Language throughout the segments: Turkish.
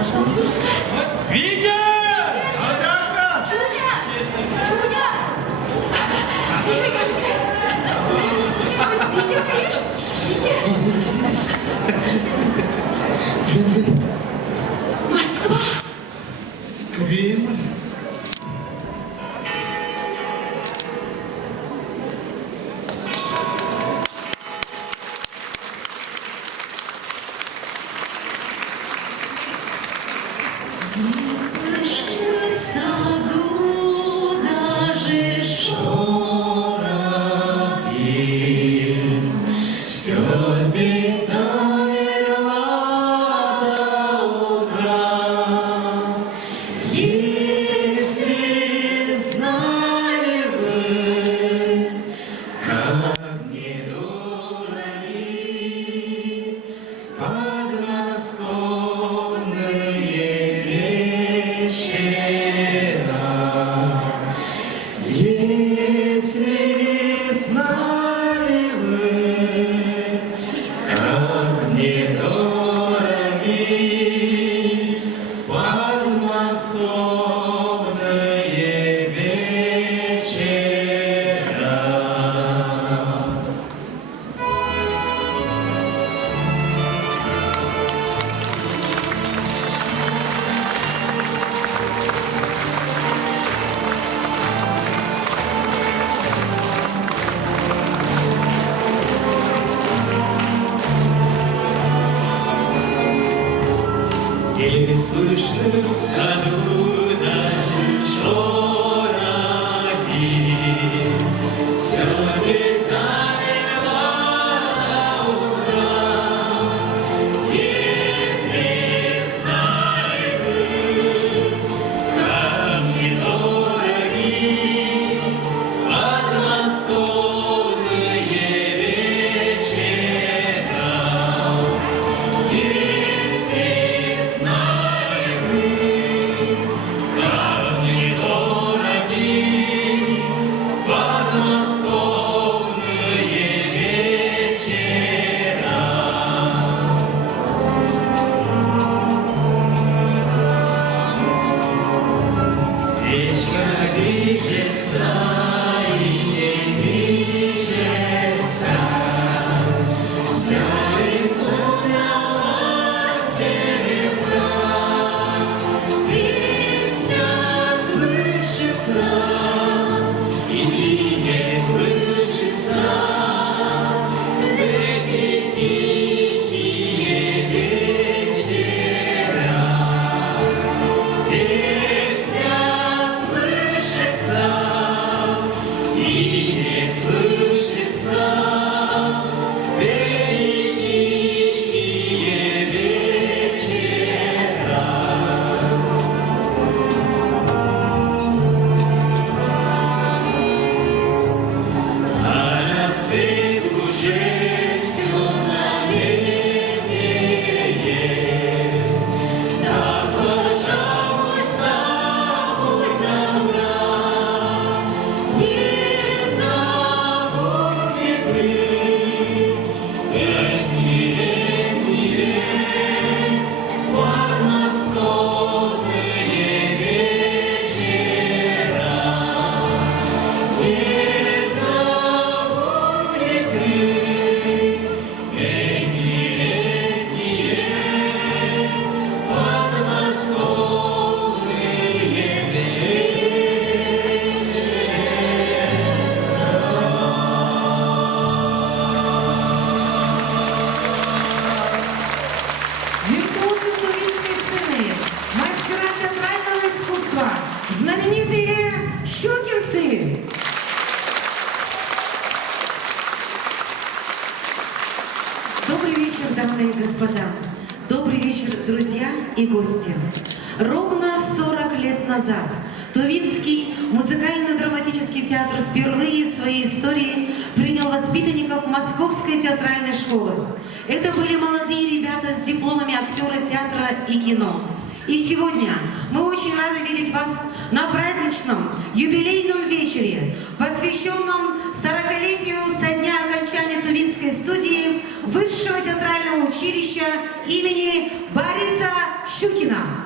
Витя! Наташка! Чуня! Чуня! Витя! Москва! Кремль! Не слышны в саду даже шорохи. Все здесь замерло до утра. Если знали вы, как мне дороги подмосковные вечера. Если знали вы, как мне дороги подмосковные вечера. Не слышны в саду даже шорохи. Все здесь замерло до утра. Если знали вы, как мне дороги подмосковные вечера. Если знали вы, как мне дороги подмосковные вечера. Вечер движется и не движется, вся изломного серебра. Песня слышится и не слышится, все эти тихие вечера. Песня слышится и не слышится, эти тихие вечера. А рассвет уже все заветнее. Да, пожалуйста, будь добра, не забудьте вы эти летние подмосковные вечера. Не забудьте вы эти летние подмосковные Виртуозы тувинской сцены, мастера театрального искусства, знаменитые щукинцы. Добрый вечер, дамы и господа. Добрый вечер, друзья и гости. Ровно 40 лет назад Тувинский музыкально-драматический театр впервые в своей истории принял воспитанников Московской театральной школы. Это были молодые ребята с дипломами актера театра и кино. И сегодня мы очень рады видеть вас на праздничном юбилейном вечере, посвященном 40-летию со дня окончания Тувинской студии Высшего театрального училища имени Бориса Щукина.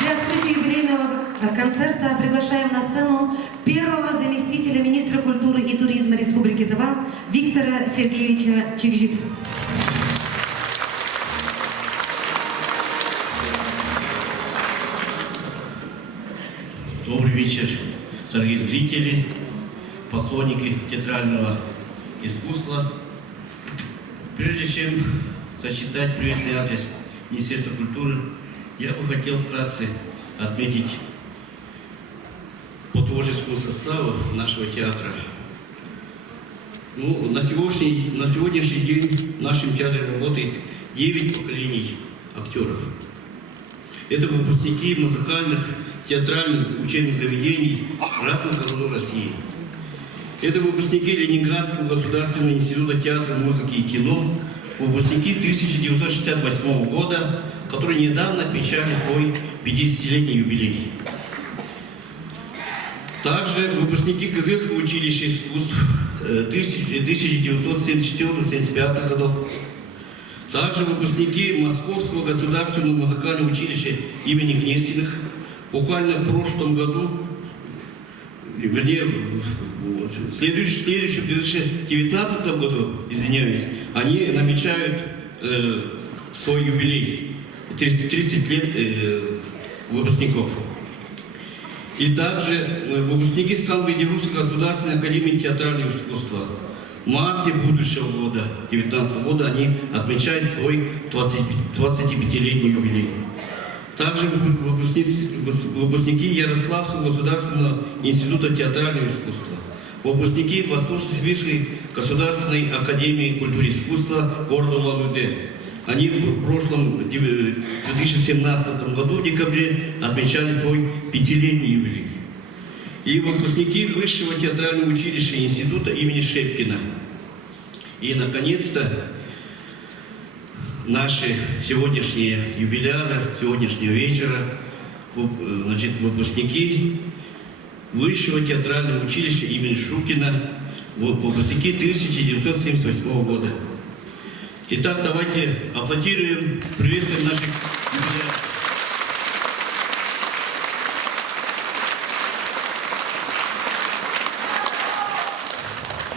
Для открытия юбилейного концерта приглашаем на сцену первого заместителя министра культуры и туризма Республики Тыва Виктора Сергеевича Чикжит. Добрый вечер, дорогие зрители, поклонники театрального искусства. Прежде чем зачитать приветственный адрес Министерства культуры, я бы хотел вкратце отметить по творческому составу нашего театра. На сегодняшний день в нашем театре работает 9 поколений актеров. Это выпускники музыкальных, театральных учебных заведений разных городов России. Это выпускники Ленинградского государственного института театра, музыки и кино, выпускники 1968 года, которые недавно отмечали свой 50-летний юбилей. Также выпускники Кызыльского училища искусств 1974-1975 годов. Также выпускники Московского государственного музыкального училища имени Гнесиных. Буквально в прошлом году, вернее, в следующем 2019 году, извиняюсь, они намечают свой юбилей, 30 лет выпускников. И также выпускники Санкт-Петербургской государственной академии театрального искусства. В марте будущего года, 2019 года, они отмечают свой 25-летний юбилей. Также выпускники Ярославского государственного института театрального искусства. Выпускники Восточно-Сибирской государственной академии культуры и искусства города Улан-Удэ. Они в прошлом 2017 году в декабре отмечали свой 5-летний юбилей. И выпускники Высшего театрального училища института имени Шепкина. И, наконец-то, наши сегодняшние юбиляры, сегодняшнего вечера, выпускники Высшего театрального училища имени Щукина, выпускники 1978 года. Итак, давайте аплодируем, приветствуем наших юбиляров.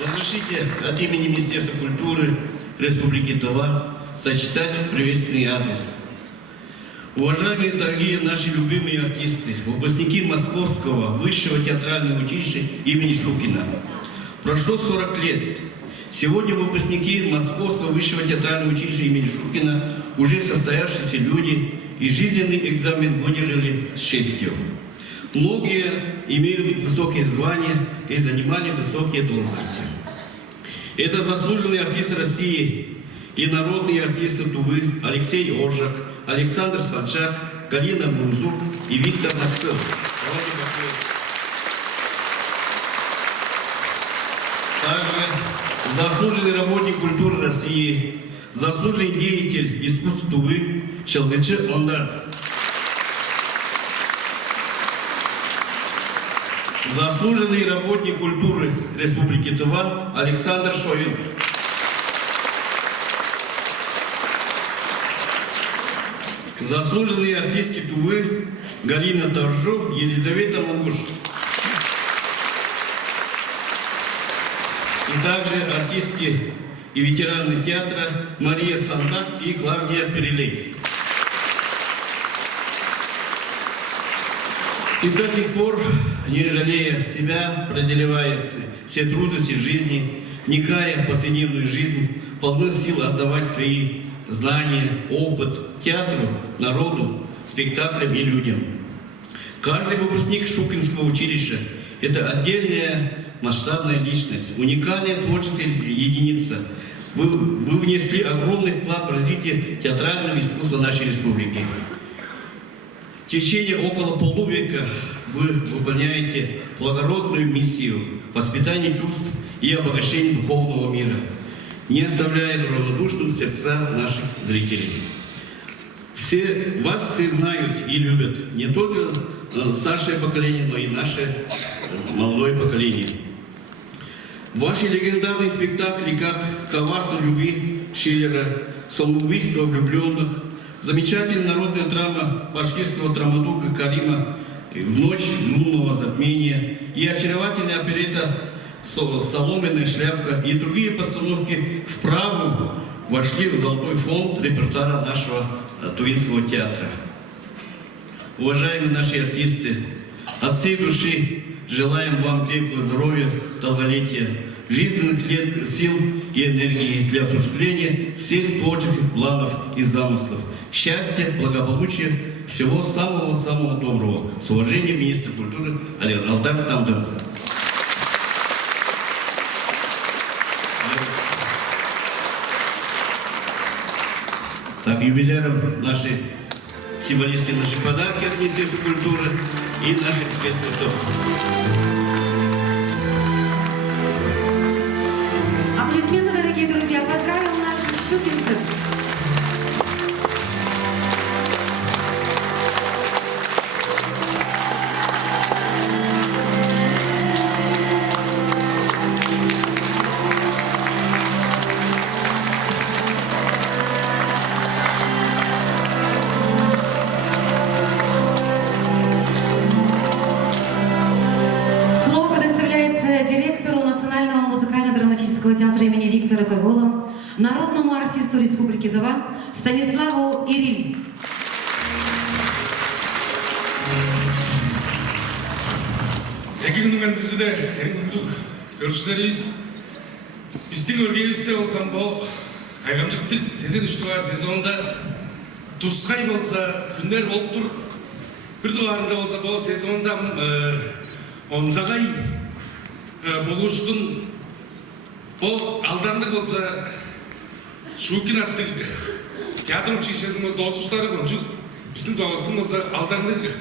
Разрешите от имени Министерства культуры Республики Тыва зачитать приветственный адрес. Уважаемые, дорогие наши любимые артисты, выпускники Московского Высшего театрального училища имени Щукина. Прошло 40 лет. Сегодня выпускники Московского Высшего театрального училища имени Щукина уже состоявшиеся люди и жизненный экзамен выдержали с честью. Многие имеют высокие звания и занимали высокие должности. Это заслуженные артисты России и народные артисты Тувы Алексей Оржак, Александр Санчак, Галина Мунзук и Виктор Наксел. Также заслуженный работник культуры России, заслуженный деятель искусств Тувы Челдычы Ондар. Заслуженный работник культуры Республики Тыва Александр Шоин. Заслуженные артистки Тувы Галина Торжу, Елизавета Мангуш. И также артистки и ветераны театра Мария Сандак и Клавдия Перелей. И до сих пор, не жалея себя, преодолевая все трудности жизни, не кая повседневную жизнь, полны сил отдавать свои знания, опыт театру, народу, спектаклям и людям. Каждый выпускник Щукинского училища – это отдельная масштабная личность, уникальная творческая единица. Вы внесли огромный вклад в развитие театрального искусства нашей республики. В течение около полувека вы выполняете благородную миссию воспитания чувств и обогащения духовного мира, не оставляя равнодушным сердца наших зрителей. Вас все знают и любят, не только старшее поколение, но и наше молодое поколение. Ваши легендарные спектакли, как «Коварство любви» Шиллера, «Самоубийство влюбленных», замечательная народная драма башкирского драматурга Карима «В ночь лунного затмения» и очаровательная оперетта «Соломенная шляпка» и другие постановки вправо вошли в золотой фонд репертуара нашего Тувинского театра. Уважаемые наши артисты, от всей души желаем вам крепкого здоровья, долголетия, жизненных лет, сил и энергии для осуществления всех творческих планов и замыслов. Счастья, благополучия, всего самого-самого доброго. С уважением, министр культуры Алдар Тамдан. Так, юбилярам наши символические наши подарки от Министерства культуры и наших спеццветов. Аплодисменты, дорогие друзья, поздравим наших щукинцев. Слово предоставляется директору Национального музыкально-драматического театра имени Виктора Гогола, народному артисту Республики Тыва Станиславу Ириль. Эки күнүмен бизде эркиндик көрүштөрүбүз биздин өргөбүздө болсом бул кайгамчыктык сезен үчтүгар сезонунда тускай болсо күндөр болуптур бир тугарында болсо бул сезонунда онзагай болушкун бул алдарлык болсо Шукин аттык театр училищесинин досуштары кончу биздин туабыздын болсо алдарлык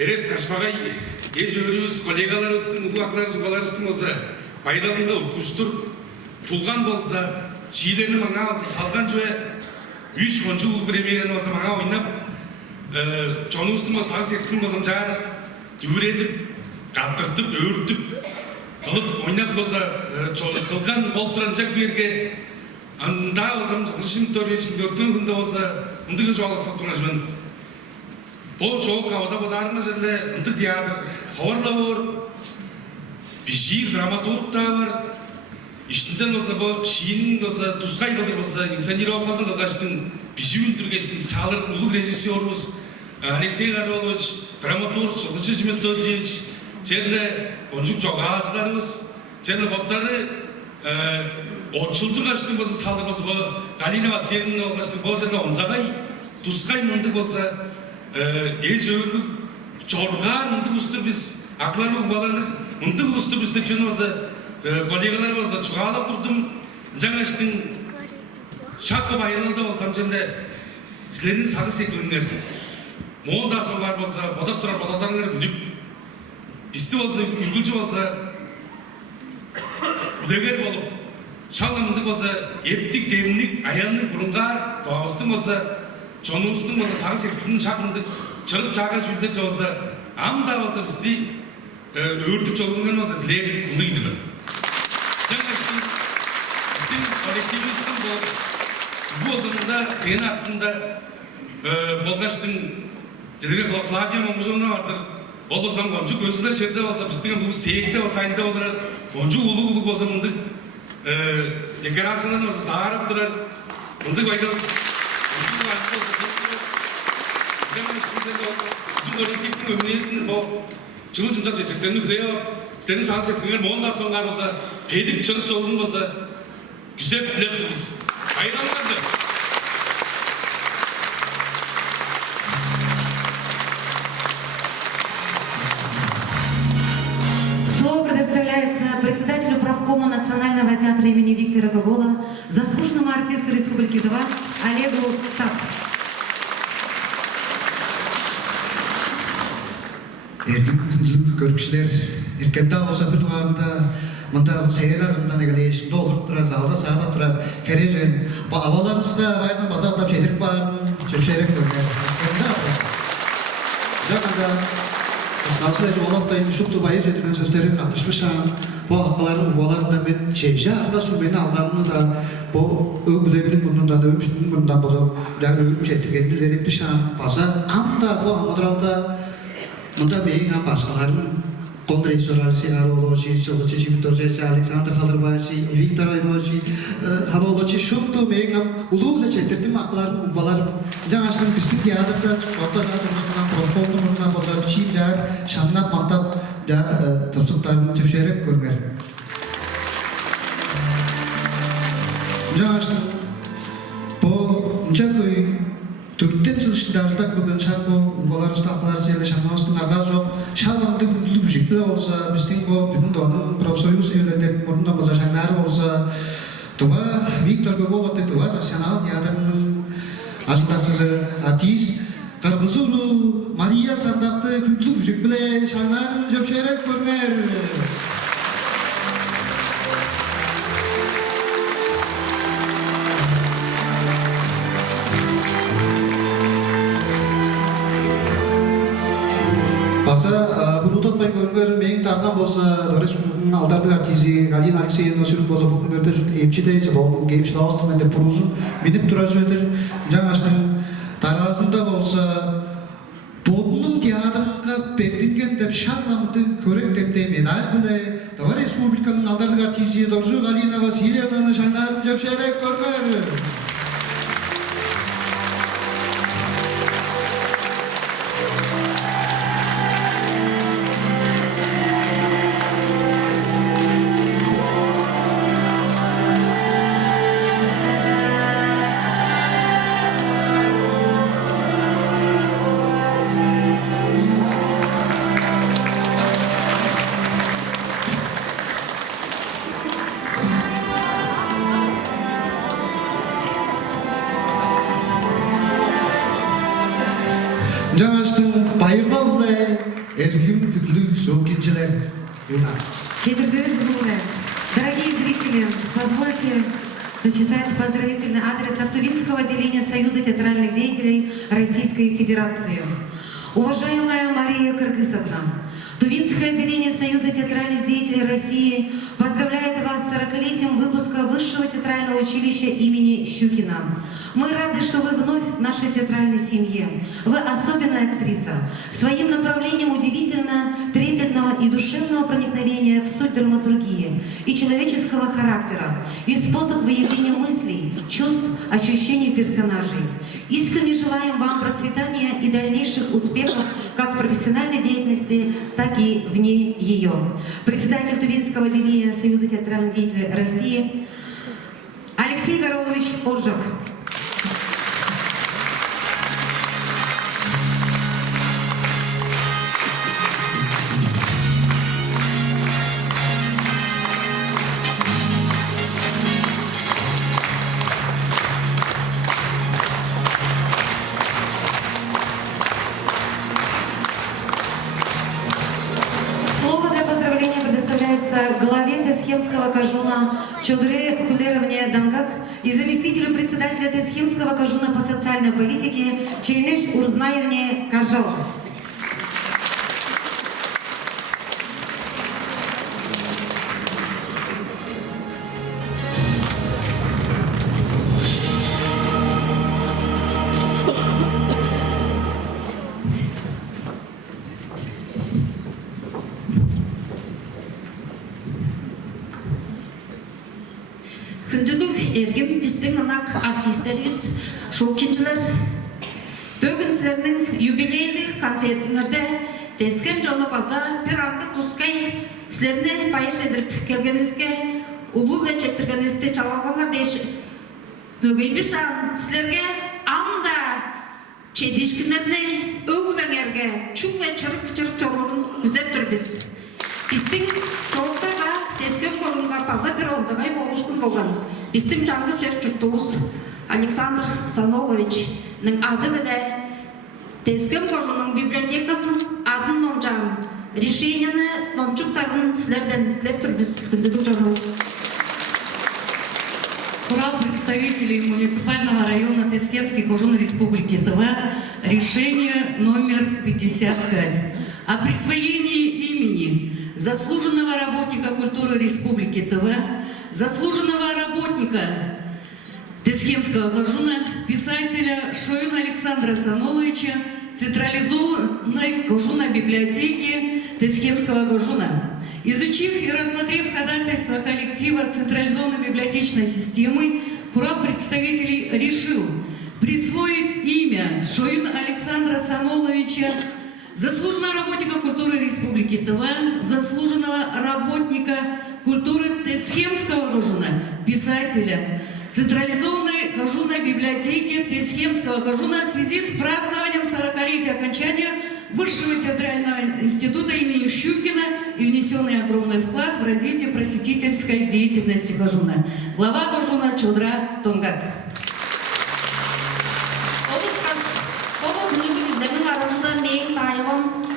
Эрес Кашпагай ежөрүбүз коллегаларыбыздын улуактар субаларыбыздын болсо пайдаланга укуштур тулган болсо чийлени мага болсо салган жөө үч кончу ул премьераны болсо мага ойнап чонубуздун болсо аң сектин болсо жаар жүгүретип каптыртып өөртүп кылып ойнап болсо кылган болуп турган жак берге анда болсо ышын төрөчүн күндө болсо ындыгы жооласып турган жөн Бұл жол қауада бұдарыңыз әлі ұнты театр қауарла бар, бежир, драматург да бар. Іштінден болса бұл шиінің болса, тұсқай қылдыр болса, инсанировал болсын қылғаштың беживін түргештің салыр ұлық режиссеріміз Алексей Горлович, драматург Жылышы Жметович, жерлі онжық жоғалшыларымыз, жерлі боптары отшылдың қаштың болса, салыр болса бұл Галина Васильевна қаштың бұл жерлі онзағай, тұсқай мұнды болса, ел жөрлік жорғар мұнды ұстыр біз ақларлық баларлық мұнды ұстыр біз деп жөні болса коллегалар болса чуғалап тұрдым жаңа іштің шақ көп айналды болсам жөнде сілерінің сағы секіліңдер молда солар болса бодап тұрар бодаларыңдар бүдіп бізді болса үргілші болса үлегер болып шалымды болса ептік демінік аянның бұрынғар туабыстың болса Чонуздың болса сағы секілдің шақындық жырық жаға жүлдер жоғыза амда болса бізді өртіп жолғынған болса тілер ұнды кедімін. Жаңа біздің коллективіміздің бұл озымында сен артында болғаштың жедірге Клавдия Момжуына бардыр. Ол болсам қонжық өзінде жерде болса біздің бұл сейікте болса айында болдырар. Қонжық ұлы-ұлы болса мұндық декорациядан болса тағарып тұрар. Мұндық байдал Bütün kolektifin ömrünüzün bu çalışımcak çeşitlerini kırıyor. Senin sanat etkinler ondan sonra olsa pedik çılık çolun olsa güzel bir dilep dururuz. Hayranlardı. Слово предоставляется председателю правкома Национального театра имени Виктора Гогола, заслуженному артисту Республики Тыва Олегу Сац. Görüşler, erkende olsa bir tuğanda, mında seyir ağından eğleyiş, doldurup durar, zalda sağda durar, kereceğin. Bu avalarınızda baydan bazalda şeydir var, çöpşerek dönüyor. Erkende olsa. Jakanda, kıskan süreci olup da şuktu bayır edilen sözleri katışmışam, bu hakların uvalarında ben şeyce arkası beni aldanını da bu ögülerin bundan ölmüştüm bundan bozum yani ölüm çektirgendiler etmiş baza anda bu Amadral'da bunda beyin başkaların Kontraysoralsi Arolochi, Cholochi, Mitorjechi, Alexander Halırbaşı, Viktor Aydochi, Halolochi, şuttu beyin uluğuyla çektirdim aklarım, uvalarım. Жаңашын біздің театрда, орта театрымыздан профкомдығынан бозар шиімдер, шамнап мақтап, тұмсықтарын тепшерек көргер. Жаңашын бұл мұншақой төрттен жыл ішінде ашылақ бүгін шақ бұл ұлбалар ұстақлар жерлі шамнауыстың арға жоқ, шалымды күнділік жүктілі болса, біздің бұл бүгін доның профсоюз евлерден бұрында бозар шаңдары болса, тұға Виктор Гоголовты тұға национал театрының Ажындақсызы артист, Қырғызуру, Мария Сандақты күнтлік жүк біле шаңнарын жөпшерек көрмер. Баса, бұл ұтатпай көргер, менің тарған болса, Дорес Күндің алдардың артисі, Галина Алексеевна сүріп болса, бұл күндерді жүр емчіде, жылауын, кейіпші дауысты, менде пұрузын, меніп тұра жөдір. Жаңаштың таразында болса, Тодының театрға бердінген деп шарламды көрек деп медаль біле, Дава Республиканың алдардың артисі, Доржу Галина Васильевнаны шаңдарын жөпшерек көргер. Жаңаштың байырлалылы әргім күтлі шоукинчілер. Дорогие зрители, позвольте зачитать поздравительный адрес от Тувинского отделения Союза театральных деятелей Российской Федерации. Уважаемая Мария Кыргызовна, Тувинское отделение Союза театральных деятелей России поздравляет вас с 40-летием выпуска Высшего театрального училища имени Щукина. Мы рады, что вы вновь в нашей театральной семье. Вы особенная актриса. Своим направлением удивительно трепетного и душевного проникновения в суть драматургии и человеческого характера, и способ выявления мыслей, чувств, ощущений персонажей. Искренне желаем вам процветания и дальнейших успехов как в профессиональной деятельности, так и вне ее. Председатель Тувинского отделения Союза театральных деятелей России Алексей Горолович Оржак. Главе Тесхемского кажуна Чодре Хулеровне Дангак и заместителю председателя Тесхемского кажуна по социальной политике Чейнеш Урзнаевне Кажал. Эргем біздің ынақ артистеріміз, шоукинчілер, бүгін сіздердің юбилейлік концертіңірде Тесхем жолы база бір арқы тұскай сіздеріне пайыз едіріп келгенімізге, ұлуға чектіргенімізде чалалғанғар дейш өгейбіз шағын сіздерге анда чедишкінеріне өңләңерге чуңлай чырық жорырын күзеп тұр біз. Біздің жолықтаға Тесхем қорынға таза бір онзағай болушқын болған. Біздің жаңғы сер жұртуыз Александр Саноловичның ады біле Тесхем қорының библиотекасының адын номжағын, решениені номчуктарын сілерден тілеп тұрбыз күнділік жору. Урал представителей муниципального района Тесхемской Кожуной Республики Тыва решение номер 55 о присвоении имени заслуженного работника культуры Республики Тыва, заслуженного работника Тесхемского Кожуна, писателя Шоюна Александра Саноловича, централизованной Кожуна библиотеки Тесхемского Кожуна. Изучив и рассмотрев ходатайство коллектива централизованной библиотечной системы, Курал представителей решил присвоить имя Шоюна Александра Саноловича, заслуженного работника культуры Республики Тыва, заслуженного работника культуры Тесхемского Кожуна, писателя централизованной Кожуна библиотеки Тесхемского Кожуна в связи с празднованием 40-летия окончания Высшего театрального института имени Щукина и внесенный огромный вклад в развитие просветительской деятельности Кожуна. Глава Кожуна Чодра Тонгак.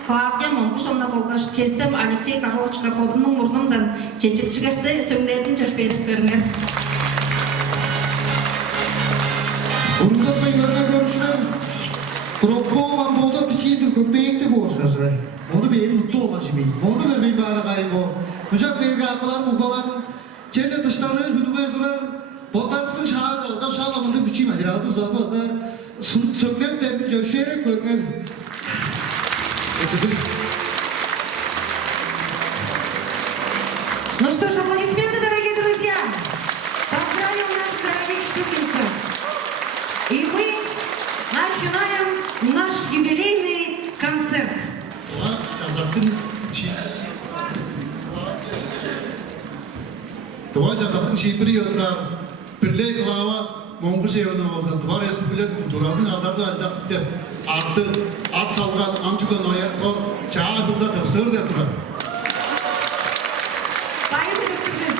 Клавдия Монкушовна болғаш, честім Алексей Карловичка подымның мұрнымдан чечіп шығашты сөңдердің жүрпедіп көріңер. Бұрынғатпай көрген көрішінен Құропқа оған болдыр пішейді көпейікті болышқасы. Оны бейін ұтты олған жемейді. Оны көрмей бары қайын бол. Мүшақ берге ақылар мұқалар, жерде тұштаны бүдігер тұрар, боттатыстың шағын олға шағамынды пішей материалды ұзады олар сөңдер дәрін жүршерек көрген. Ну что ж, аплодисменты, дорогие друзья! Поздравим наших дорогих щукинцев! И мы начинаем наш юбилейный концерт. Tuva жазатын шейпірі өзгар, бірлей қылауы Моңғы жеуіні болсын, Туva Республикат культурасының алдарды алдақ сіздер атты, ат салған, амчудан аяқты, чаға жылда тапсыр деп тұрар. Поехали, Кыргыз!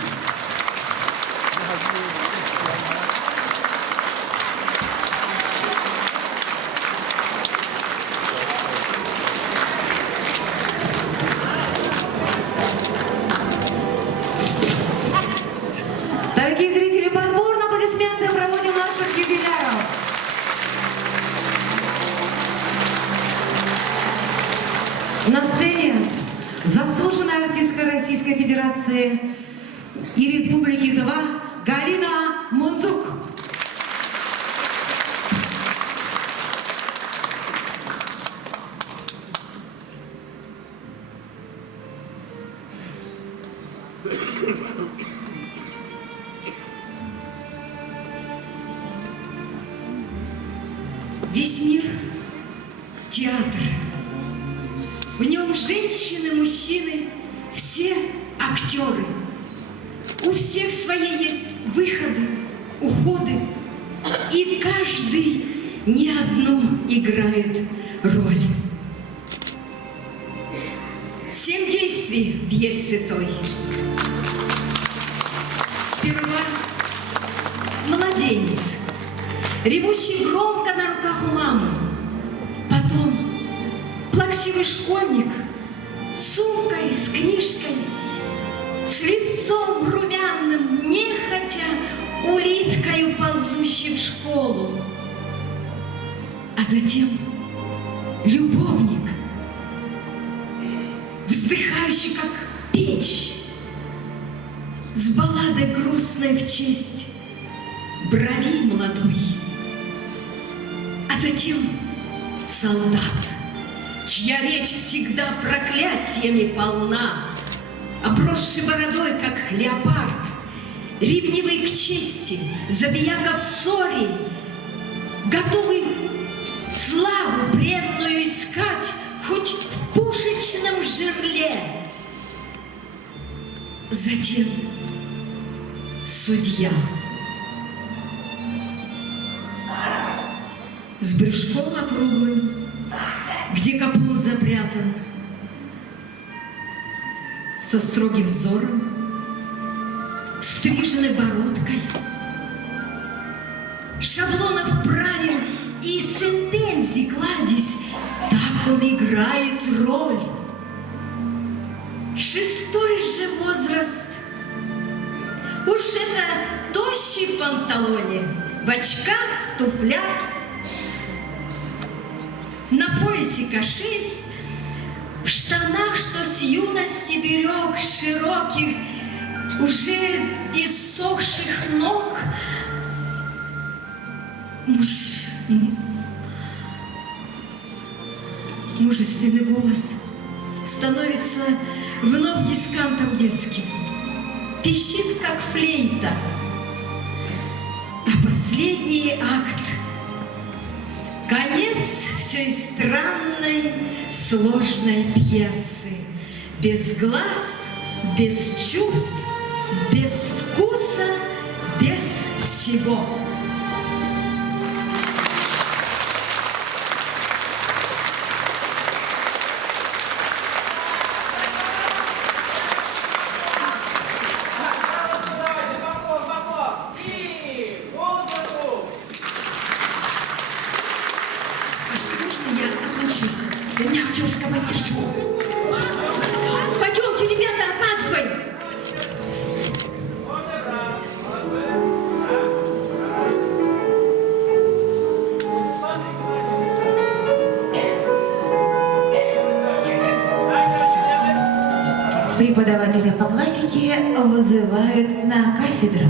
Дорогие зрители, подборные аплодисменты проводим наших юбиляров. На сцене заслуженная артистка Российской Федерации и Республики Тыва Галина Мунцук. Весь мир – театр. В нем женщины, мужчины, все актеры. У всех свои есть выходы, уходы. И каждый не одну играет роль. 7 действий пьесы той. Сперва младенец, ревущий громко на руках у мамы. Потом плаксивый школьник с сумкой, с книжкой, с лицом румяным, нехотя улиткою ползущий в школу. А затем любовник, вздыхающий, как печь, с балладой грустной в честь брови молодой. А затем солдат, чья речь всегда проклятиями полна, обросший бородой, как леопард, ревнивый к чести, забияга в ссоре, готовый славу бренную искать хоть в пушечном жерле. Затем судья с брюшком округлым, где капул запрятан, со строгим взором, стриженной бородкой, шаблонов правил и сентенций кладезь, так он играет роль. 6-й же возраст, уж это тощий панталоне, в очках, в туфлях, на поясе кошель, в штанах, что с юности берег широких, уже иссохших ног, мужественный голос становится вновь дискантом детским, пищит, как флейта. А последний акт — конец всей странной, сложной пьесы. Без глаз, без чувств, без вкуса, без всего. Можно я отлучусь? У меня актерское мастерство. Пойдемте, ребята, опаздываем. Преподавателя по классике вызывают на кафедру.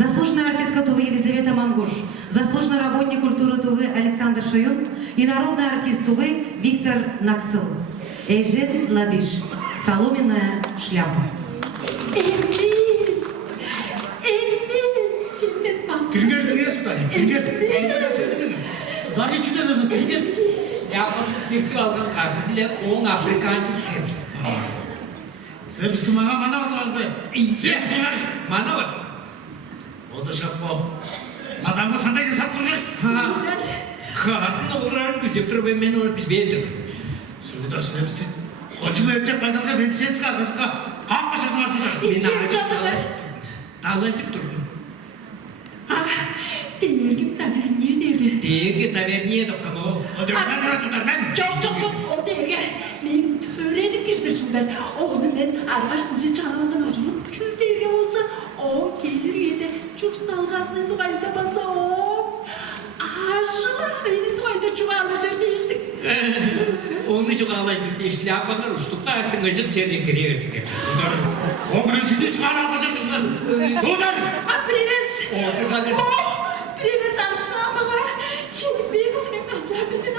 заслуженная артистка Тувы Елизавета Мангуш, заслуженный работник культуры Тувы Александр Шоюн и народный артист Тувы Виктор Наксыл. Эжен Лабиш. Соломенная шляпа. Киргер сударь, киргер. Сударь читер өзү киргер. Япон çifti algan kartı bile on Afrikancı kim? Силер биз мана атабызбы? İyi. Bana bak. O da şapma. Madamı sanda gün sat durur. Kadın oğullarını düzüp ve ben onu bilmedim. Suudar силер биз. Очула этеп пайдалга мен сенсига кызга. Как башатыңар силер? Beni ağaçta ağlaşıp durdum. Değergin taverniye derdi. Değerli taverniye de kalı. O da ben de tutar ben. Çok o değerge. Men törelik girdi sudan. Onu men arkadaşımızı çağırmadan oturup kül değerge olsa o gelir yedi. Çok dalgasını duayda basa o. Aşıla beni duayda çuvallaşır değiştik. Onu çok ağlaştık diye şlapalar uçtuk da açtın gıcık sercin kiriye verdik. O gün içinde çıkar alacak kızlar. Suudar. Привет. Olsun hadi. Привет, Саша, мама. Çelik bir kızım kaçar beni.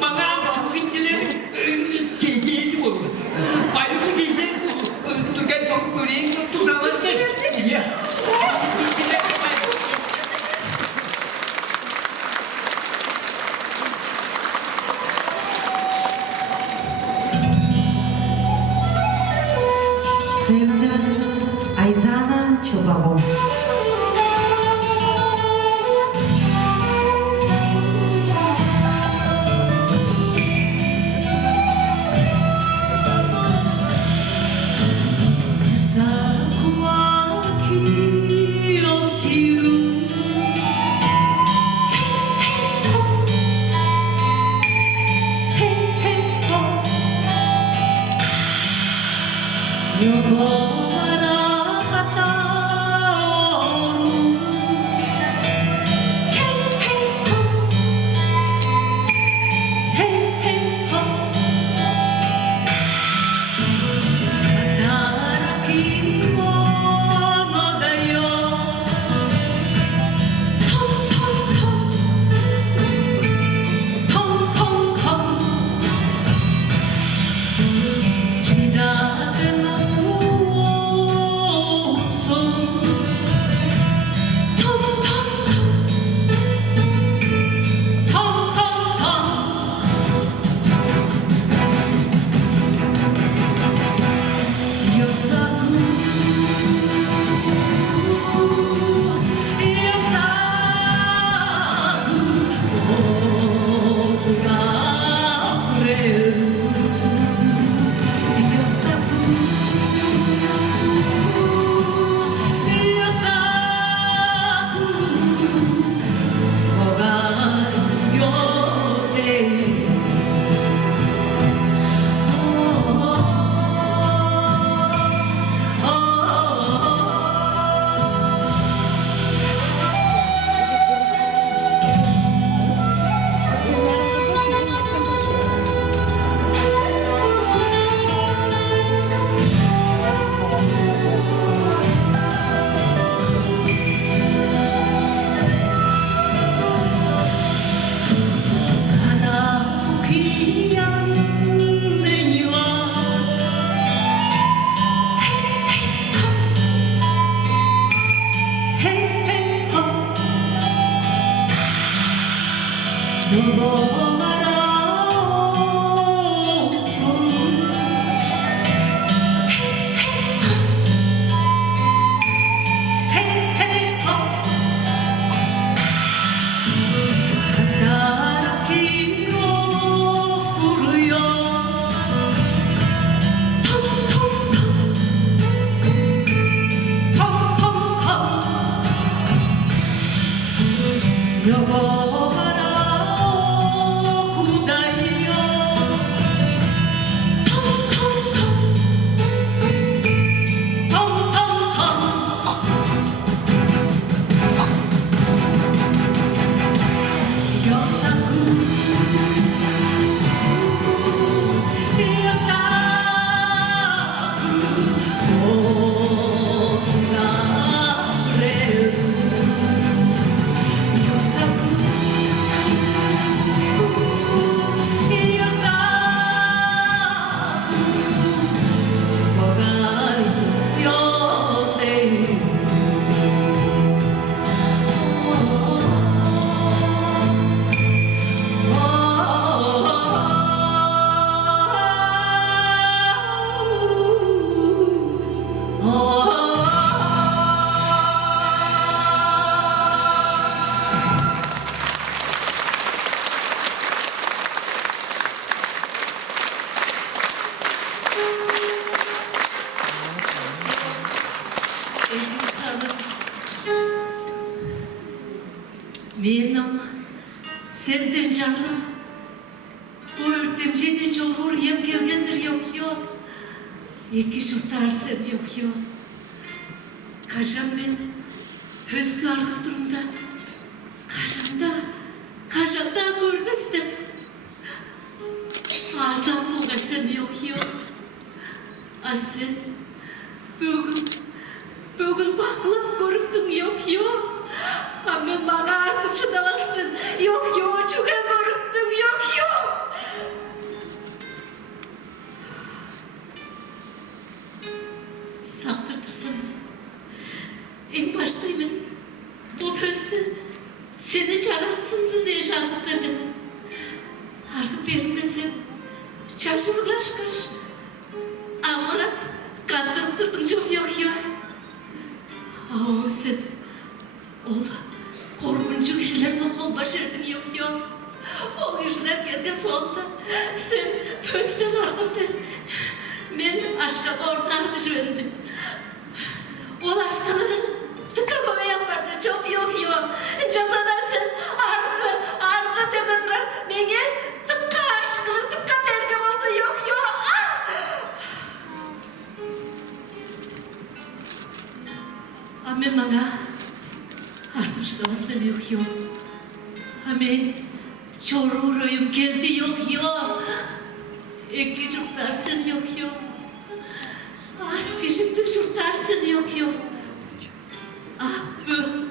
Bana şu pincilerin geziyesi olur. Bayıldı geziyesi olur. Türkan çok böreğin tuzağı çıkar. Ya. Сцена Айзана Челбагов. 여보라 갔다 Менің сенден жаным bu örtemceden çoğur yem gelgendir yok. İki şurtarsın yok. Kaşam ben hüsnarlık durumda. Kaşamda görmezdim. Azam bulgasın yok. Asen bugün bakılıp göründün yok. Amen bana artık çıdalasın. Yok, çok göründün yok. Saptırdırsın. En baştayım. O pöstü seni çağırsın diye şarkı verdim. Harbi vermesin. Çarşılıklar çıkar. Ama kandırıp durdun çok yok. Aa sen korkunç kişilerle kol başardın yok. O kişiler geldi sonunda. Sen pösten ardın ben aşka ortağını güvendim. O aşkaların tıkamaya yapardı çok yok. Cazadan sen arka demde durar. Mene tıkka aşkılır tıkka belge oldu yok. Amen bana artık çıkamaz ben yok. Amen çoruğuruyum geldi yok. İki çurtarsın yok. Askerimdir çurtarsın yok.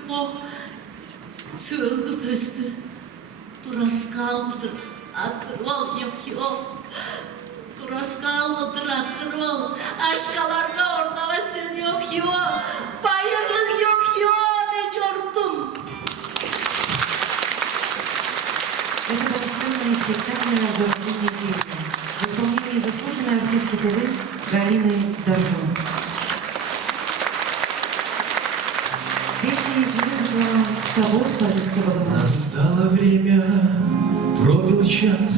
O söğüp üstü duras kaldır attır ol yok. Duras kaldır attır ol. Aşkalarla orada ve sen yok. Bayırlık yok. Ben çortum. Это был сценарий спектакля «Городские дети» в исполнении заслуженной артистки ТВ Галины Доржо. Песня из мюзикла «Собор» Парижского дома. Настало время, пробил час,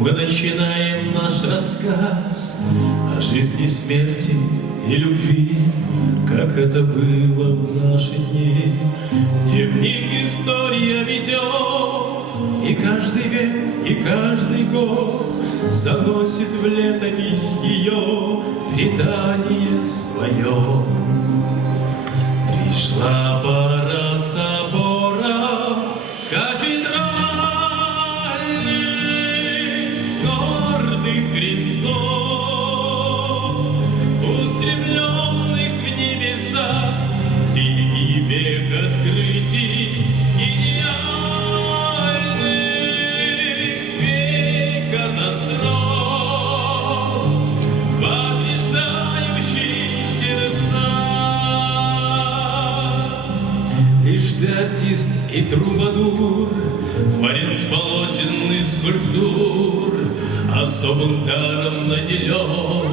мы начинаем наш рассказ о жизни, смерти и любви, как это было в наши дни. Дневник история ведет, и каждый век, и каждый год заносит в летопись ее предание свое. Пришла пора собора кафедральных гордых крестов, устремленных в небеса, великий век открытий гениальных веконостров, потрясающие сердца. Лишь ты артист и трубадур, творец полотен и скульптур, особым даром наделен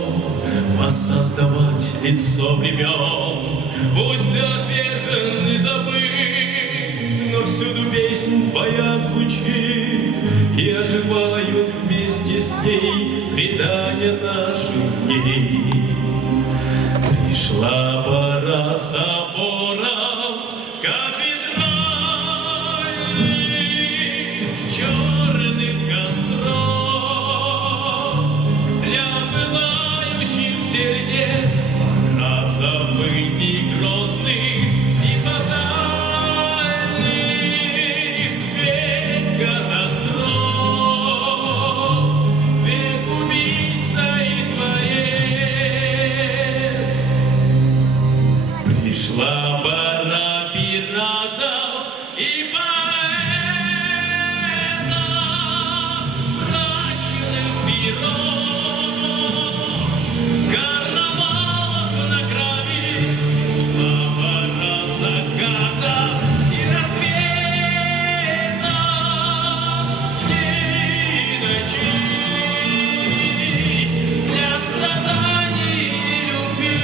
воссоздавать лицо времен. Пусть ты отвержен и забыт, но всюду песнь твоя звучит, и оживают вместе с ней предания наших дней. Пришла пора соборов кафедральных черных костров, для пылающих сердец пора событий грозных и фатальных веконостров, век убийца и творец. Пришла пора пиратов и поэтов, мрачных пиров, карнавалов на крови. Пришла пора заката и рассвета, дней и ночей для страданий и любви.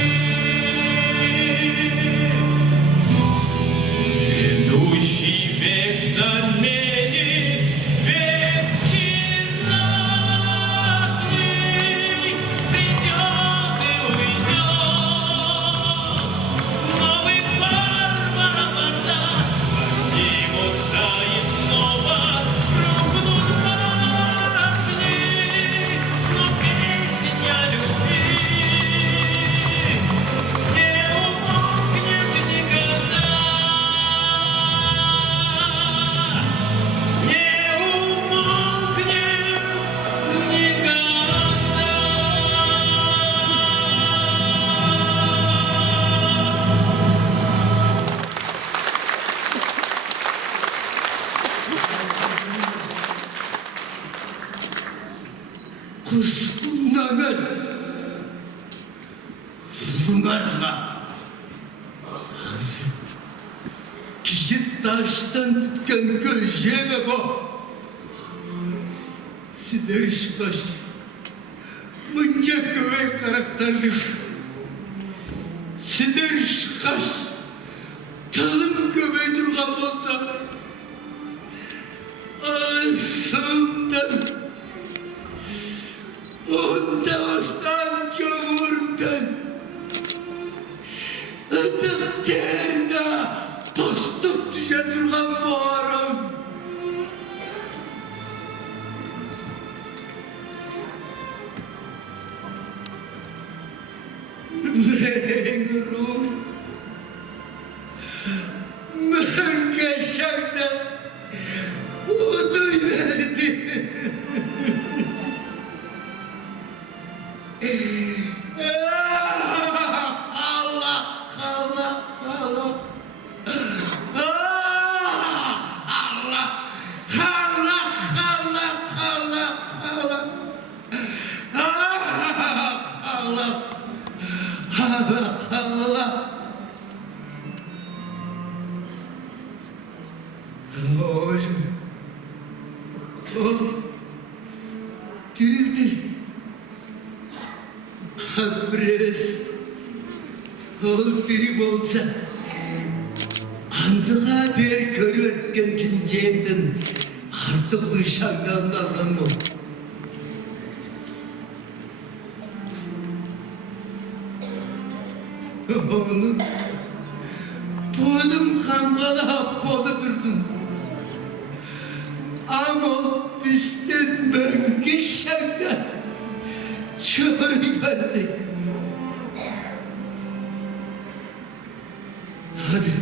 Kişi taştan tutkan köşeme bu. Sider işbaş. Mınca köy karakterlik. Sider işbaş. Talım köy durgan bolsa. Ağzımdan. Onda aslan çamurdan. Atık terde. Postum düşe durgan bağırım. Mengrum. Mengeşekte. Uduy verdi. Allah, Allah, Allah. Allah, Allah, Allah, Allah, Allah. Allah, Allah, Allah. Oğlum, dirildi. Habres, oğlum diri olsa, andığa der körü etken kileceğimden artık dışarıdan alın o. Onu, boynum kangalı happoğlu durdum. Ama bizden möngeşekten çöğü verdi. Hadi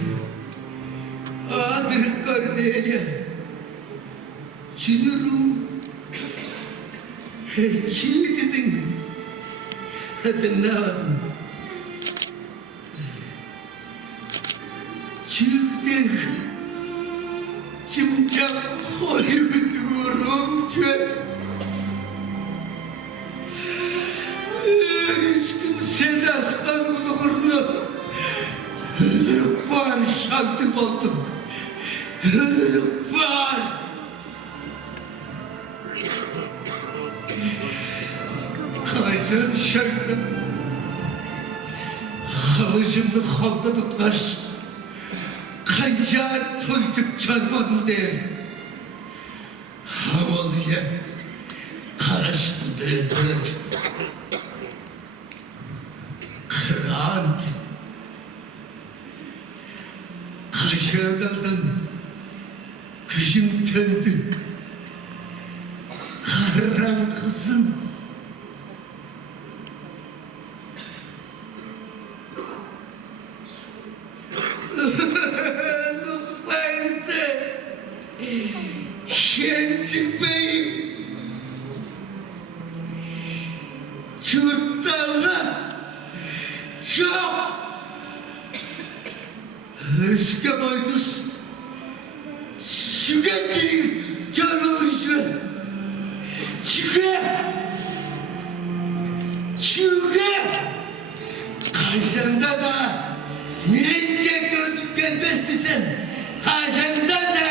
kardeşe, sinirim, çiğ dedin, hadi ne adın? Çıktık, çimçak koyuyorum ki. Erişkin sedastan uzakırdı. Özürük var, şantip oldum. Özürük var. Kaçan şarkı. Kılıcımda halda tutkaş. Kancar tultup çarpmadım der. Havalıya karışındırdır. Kıran. Kaşığından kışım döndük. Karan kızım. Şençik Bey'im, çırtlarla çok Rıskı boyduz, sürekli canımızı çıkı, karşında da nece gözük gelmezdi sen, karşında da.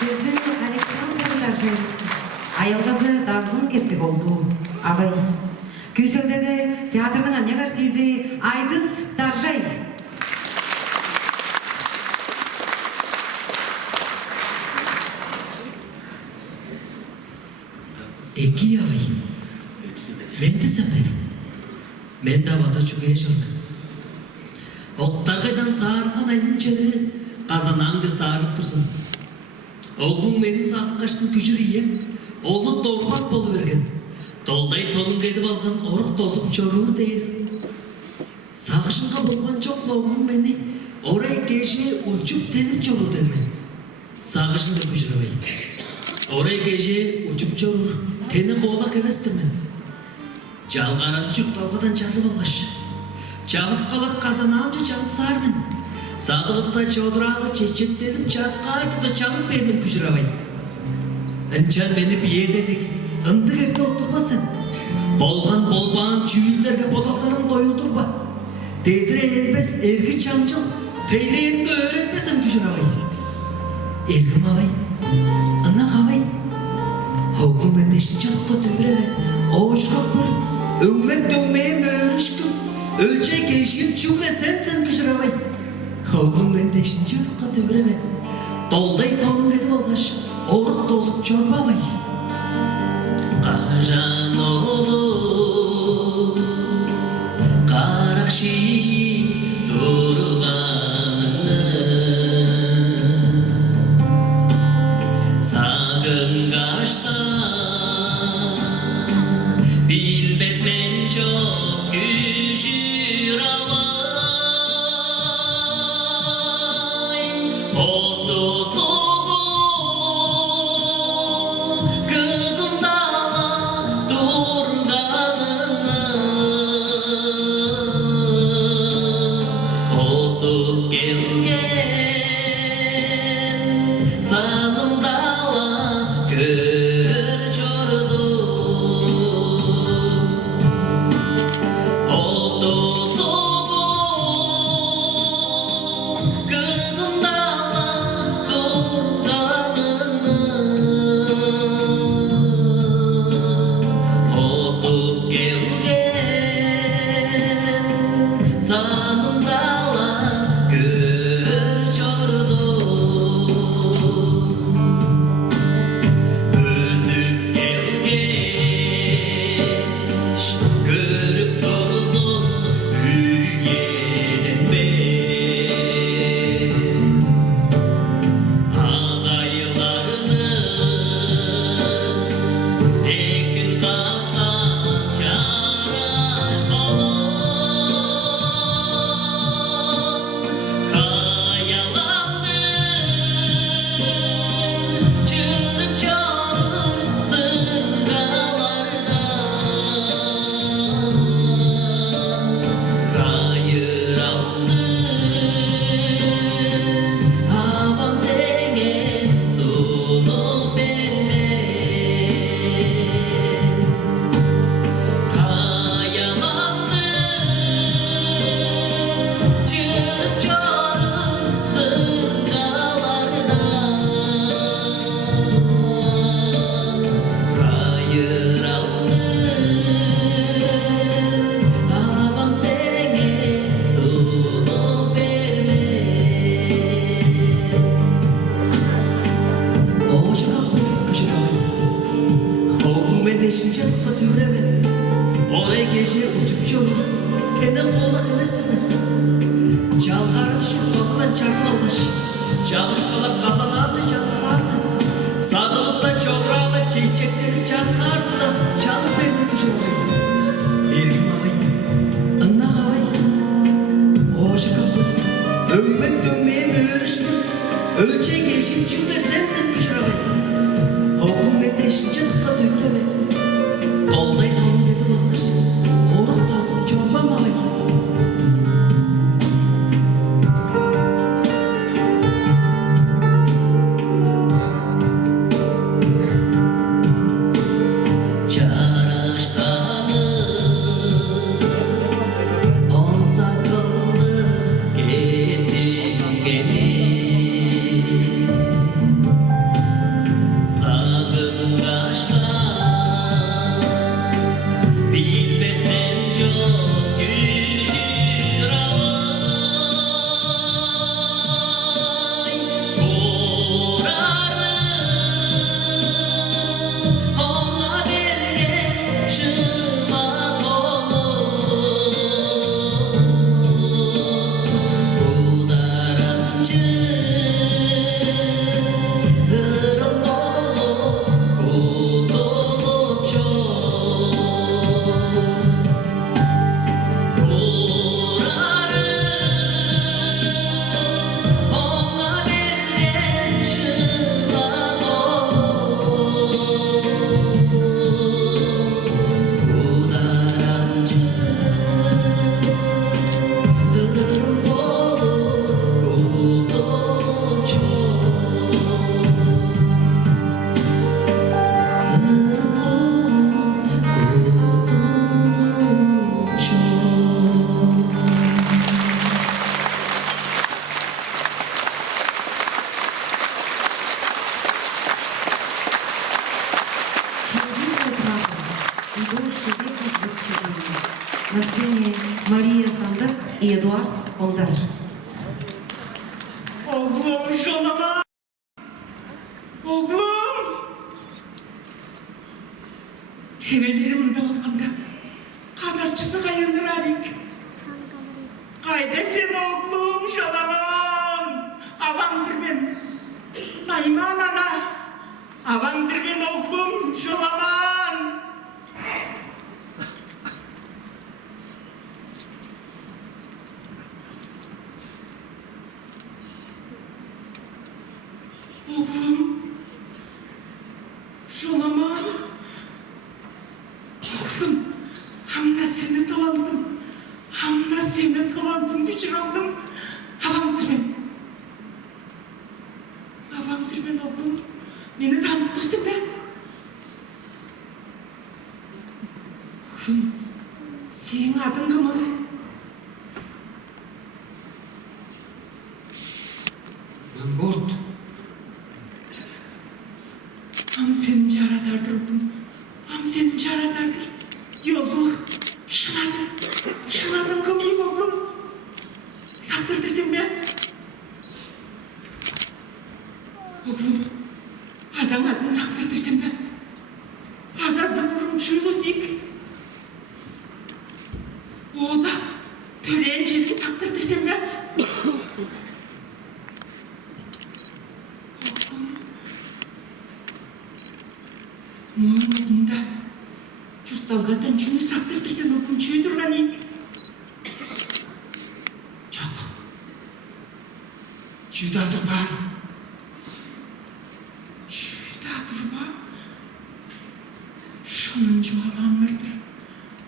Sözü Александрлардың аялғазы дансын кеттік олду. Абай. Күсілді де театрның аннеғар тезі Айдыз Даржай. Eki abay. Men de sabay. Men de vasa çukaya çaldım. Oktağaydan sağırkan ayının çeri kazananca sağırıp dursun. Oğlum meni sağıngaçtın küçürüyem. Oğlu doğurmaz bolu vergen. Dolday tonun gedip algan oruk tozup çorur değil. Sağışınga bolgan çokla oğlum meni oraya gece uçup tenip çorur dermen. Sağışınga küçürüyem. Oraya gece uçup çorur teni koğlak evestirmen. Жалғарады жүк талғадан жарып алғаш. Жабыс қалақ қазанамды жанып сармын. Садығызда жаудыралы чечеттеліп жасқа айтыды жанып бермін күжірабай. Інчан мені биедедік, ынды керте отырбасын. Болған чүйілдерге бодалдарым дойылдырба. Дейдіре елбес ергі чаңжыл, тейлерінгі өретпесін күжірабай. Ергім абай, ынақ абай. Оғыл мен дешін жарыққа түйіреді, оғышқақ бір. Ömmet dönmeye mörüşküm, ölçe geçim çukle sensin küçüremey. Oğlum ben de şimdi çocukla dövüremem. Dolday tonun edip olgaş, oğruk tozup çorbamay. Qajan oğlu, qarak şiyi durganını sagıngaçtan bilmez men çok gücür avay. Otto soğuk kıdım dala durganını otup gelgen sanım dala kör çordu. Otto soğuk kıdım dala durganını otup gelgen sanım dala kör çordu. Özüp gelgeç görüp duruzun üyeden ben ağaylarının ekin gazdan çaraş dolun hayalandır çırıp çağırır sırgalardan hayır aldır havam sene sonu vermem hayalandır çırıp çağırır sırgalardan hayır aldır havam sene sonu vermem. Oğuşak küçürabay. Oğlum ben de şimdi çarpıpa tüyüremem. Oraya gece uçup çorur, tene koğlak evestirmem. Жалғарып жүк тоғыдан жарып алғаш, жалғыз қалап қазанады жанып сармын. Садығызда жоғыралы чейчектеліп жасқа артыда жанып берді күжірабай. Ергім абай, ыннақ абай, оғышық абай, өммет дөммeye мөрішкім, өлче кешім чүле сенсін күжірабай. Оғлым мен дешін жыдыққа түйіреме, толдай тонын едіп алғаш, орық тозып жорбам абай. Çaraştamı onza kıldı getirgeni больше века быть собой. На сцене Мария Сандык и Эдуард Ондар. Oğlum şolama. Oğlum. Tebelerim de olganda. Kadarçısı kayınır alik. Kayda sen oğlum şolaman. Avandır ben. Nayman ana. Avandır ben oğlum şolaman. Oğlum, şolaman. Oğlum, hamna seni tavaldım. Hamna seni tavaldım, büçür oğlum. Havandır ben. Havandır ben oğlum. Beni tanıtırsın be. Oğlum, senin adın kımıl. Mangurt. Am senin çaradardır oğlum. Am senin çaradardır. Yozul, şınadır. Şınadın kımıyım oğlum. Saptırdırsın be. Oğlum, adam adını saptırdırsın be. Ada zıvırın çuyluzik. O da töreğin çelini saptırdırsın be. Muğlumda Cürdalgadan şunu saptırdırsın oğlum çüydürgan ilk. Çok. Cüda durban. Şuyda durma. Şunun jualanlardır.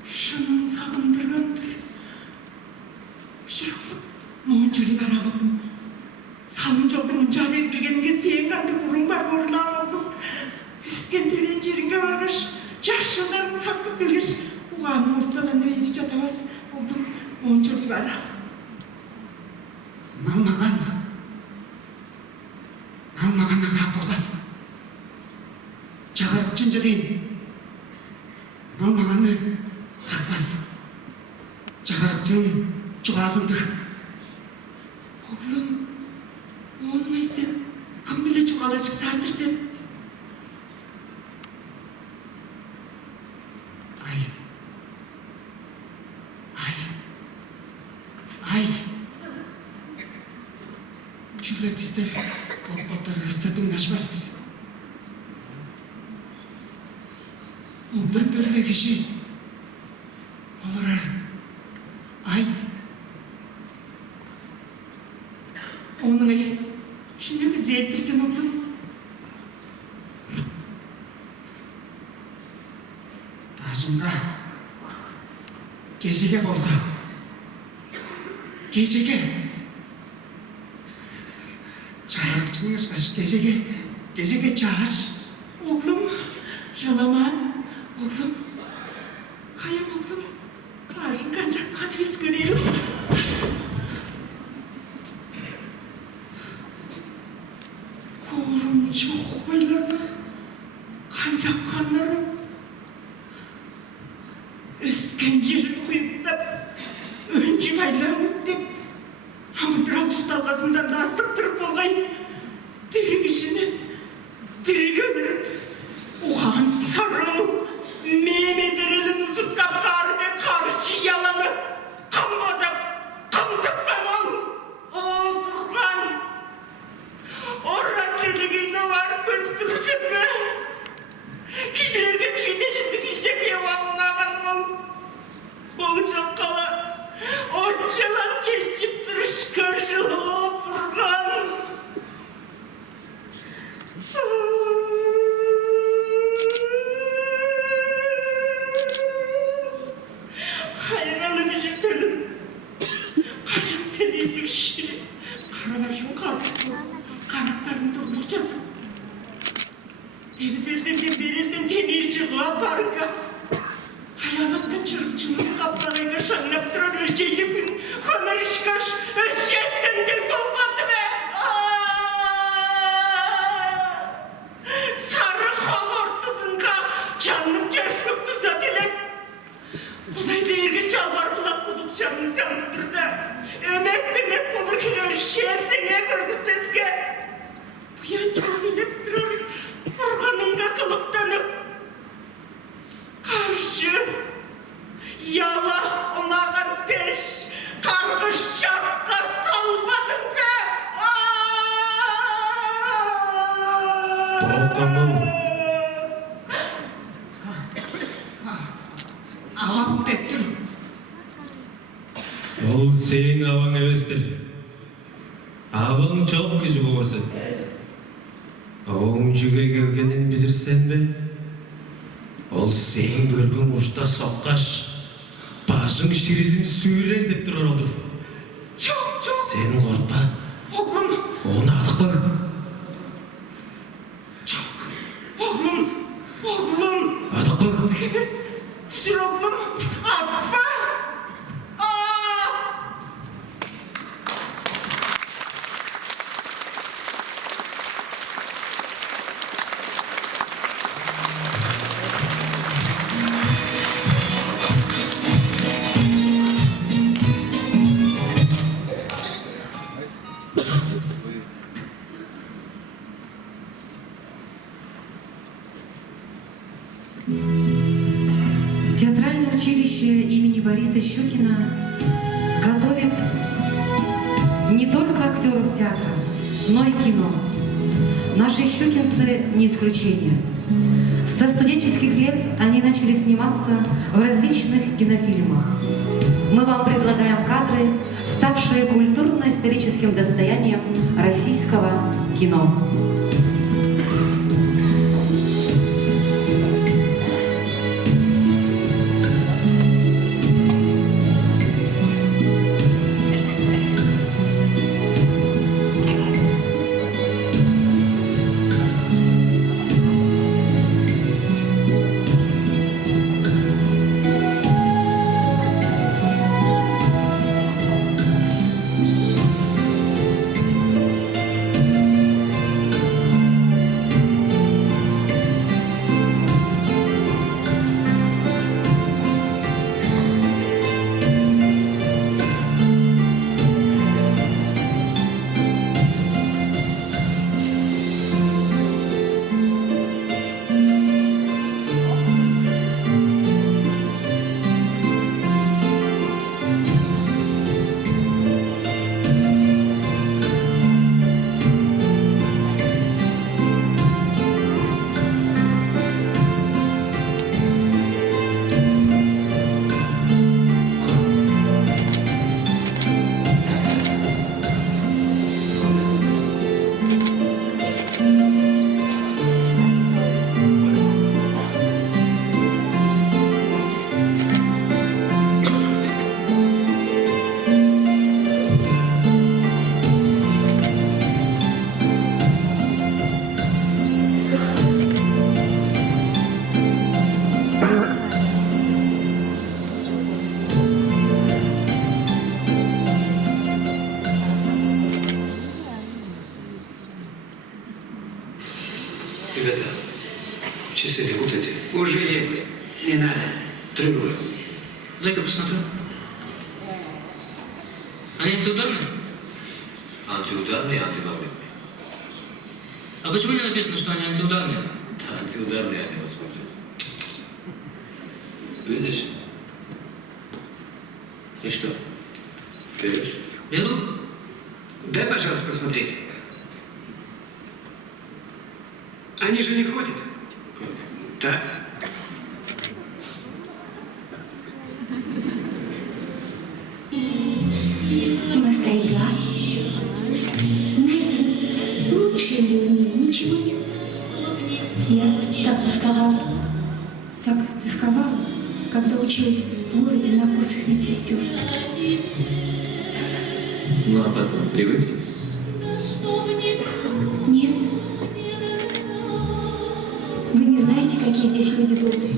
Şunun sağındırgandır. Şırıklı. Muğunculi var ağabım. Salınca oldum caner bilgenine seyengandı burun var borlan oldum. İskender'in cerine varmış. Yaşlıların saklık bilir. Uğanın ortalarını veci çatavaz oldum. Muğunculi var ağabım. Malmagan. Malmagandan hak olmaz. Çağırıp çınca değil. Malmagandı takmaz. Çağırıpçının çuğazındır. Oğlum, olmaysan, kim bile çuvalacık sardırsın. Ay. Ay. Ay. Şöyle bizde otur istedim naşmaz biz. Ondan böyle kişi olur. Ay. Onun ayı, şunu güzeldirsin oğlum. Başımda gecege bolsa. Gecege. Çağırıkçının ışkaş gecege. Gecege çağır. Oğlum, Jalaman, oğlum, kayam oğlum. Karşın kancak, hadi biz görelim. Oğlum çok oylarım, kancak kanlarım. Üskencerim koyup da, öncü baylanıp da, hamıdıran tuz dalgasından dastık durup olgayım. Diri işini, diri gönürüm. Ulan sarım, Mehmet Eril'in uzun kapkarı ve karşı yalanı. Kammadım, kamdık bana. O Burhan. Orhan dediğine var, gördürsün be. Kişilerge çiğde şimdi bilecek yavanına kanımın. Olacak kala. O çalan geçip duruş karşılığı o Burhan. Hayralı bir dönüm. Kaçın seni ezik şirin. Karabaşım kalksın. Kanatlarını durduracağız. Devidirden berilden temirciliğe parka. Hayalıktan çırpçılığını kaplarıyla şanlap duran öleceği gün. Kamer işkaş, ölçekten de olmadı be. Sarı hava ortasında canlık yaşlık tuza dilek. Тоқтамыл. Ағам тектір. Ол сен аваң еместір. Аваң жоқ кежі болырсы. Оң жүге келгенін білірсен бе? Ол сен көрген ұшта соққаш, башың ширизін сүйрер деп тұрар олdur. Сен қорта, оны адық баг. Адық баг. Театральное училище имени Бориса Щукина готовит не только актеров театра, но и кино. Наши щукинцы не исключение. Со студенческих лет они начали сниматься в различных кинофильмах. Мы вам предлагаем кадры, ставшие культурно-историческим достоянием российского кино. Ребята, часы вот эти. Уже есть. Не надо. 3 рубля. Дай-ка посмотрю. Они антиударные? Антиударные, антимагнитные. А почему не написано, что они антиударные? Да, антиударные они вот смотрят. Видишь? И что? Берешь? Беру? Дай, пожалуйста, посмотреть. Они же не ходят. Как? Так. Мастайга. Знаете, лучше ли у меня ничего нет. Я так тосковала, когда училась в городе на курсах медсестер. Ну а потом привыкли? Нет. Вы не знаете, какие здесь люди добрые.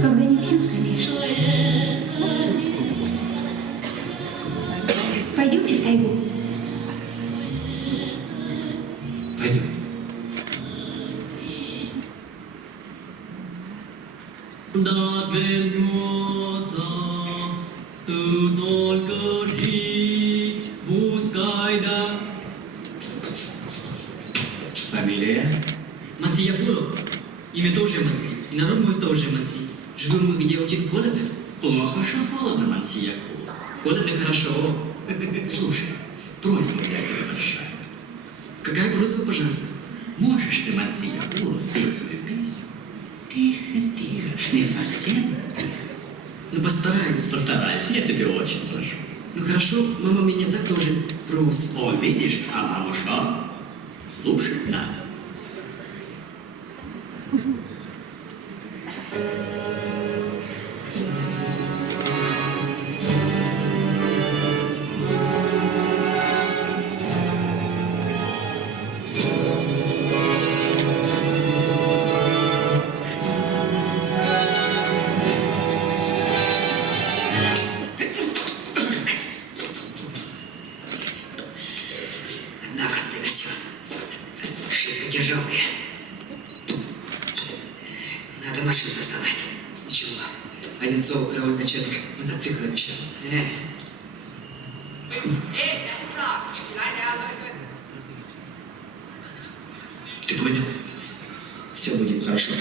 Когда не пьют, конечно. Пойдемте в тайгу. Пойдем. Да вернется, ты только жить, пускай да. Фамилия? Мансиякулов. Имя тоже Манси. И народ мой тоже Манси. Живем мы где очень холодно. Плохо, что холодно, Мансиякулов. Холодно хорошо. Слушай, просьба для тебя большая. Какая просьба, пожалуйста? Можешь ты, Мансия, Улов, петь свою песню? Тихо, тихо, не совсем. Ну, постараюсь. Постарайся, я тебя очень прошу. Ну, хорошо, мама меня так тоже просит. О, видишь, а маму что? Слушать надо. Нахрен все. Шибко тяжелые. Надо машину доставать. Ничего. Одинцова карауль начальник мотоцикл обещал. Ты понял? Все будет хорошо.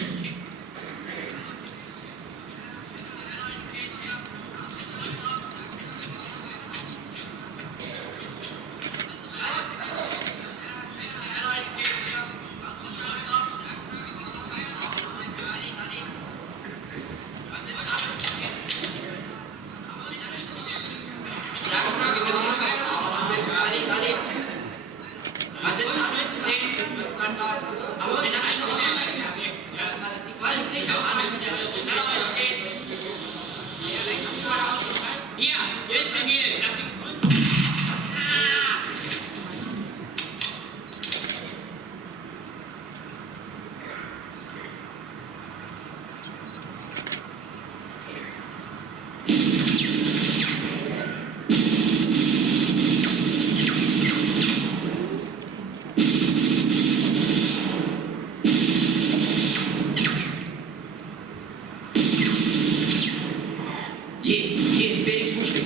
Есть, берег с пушкой.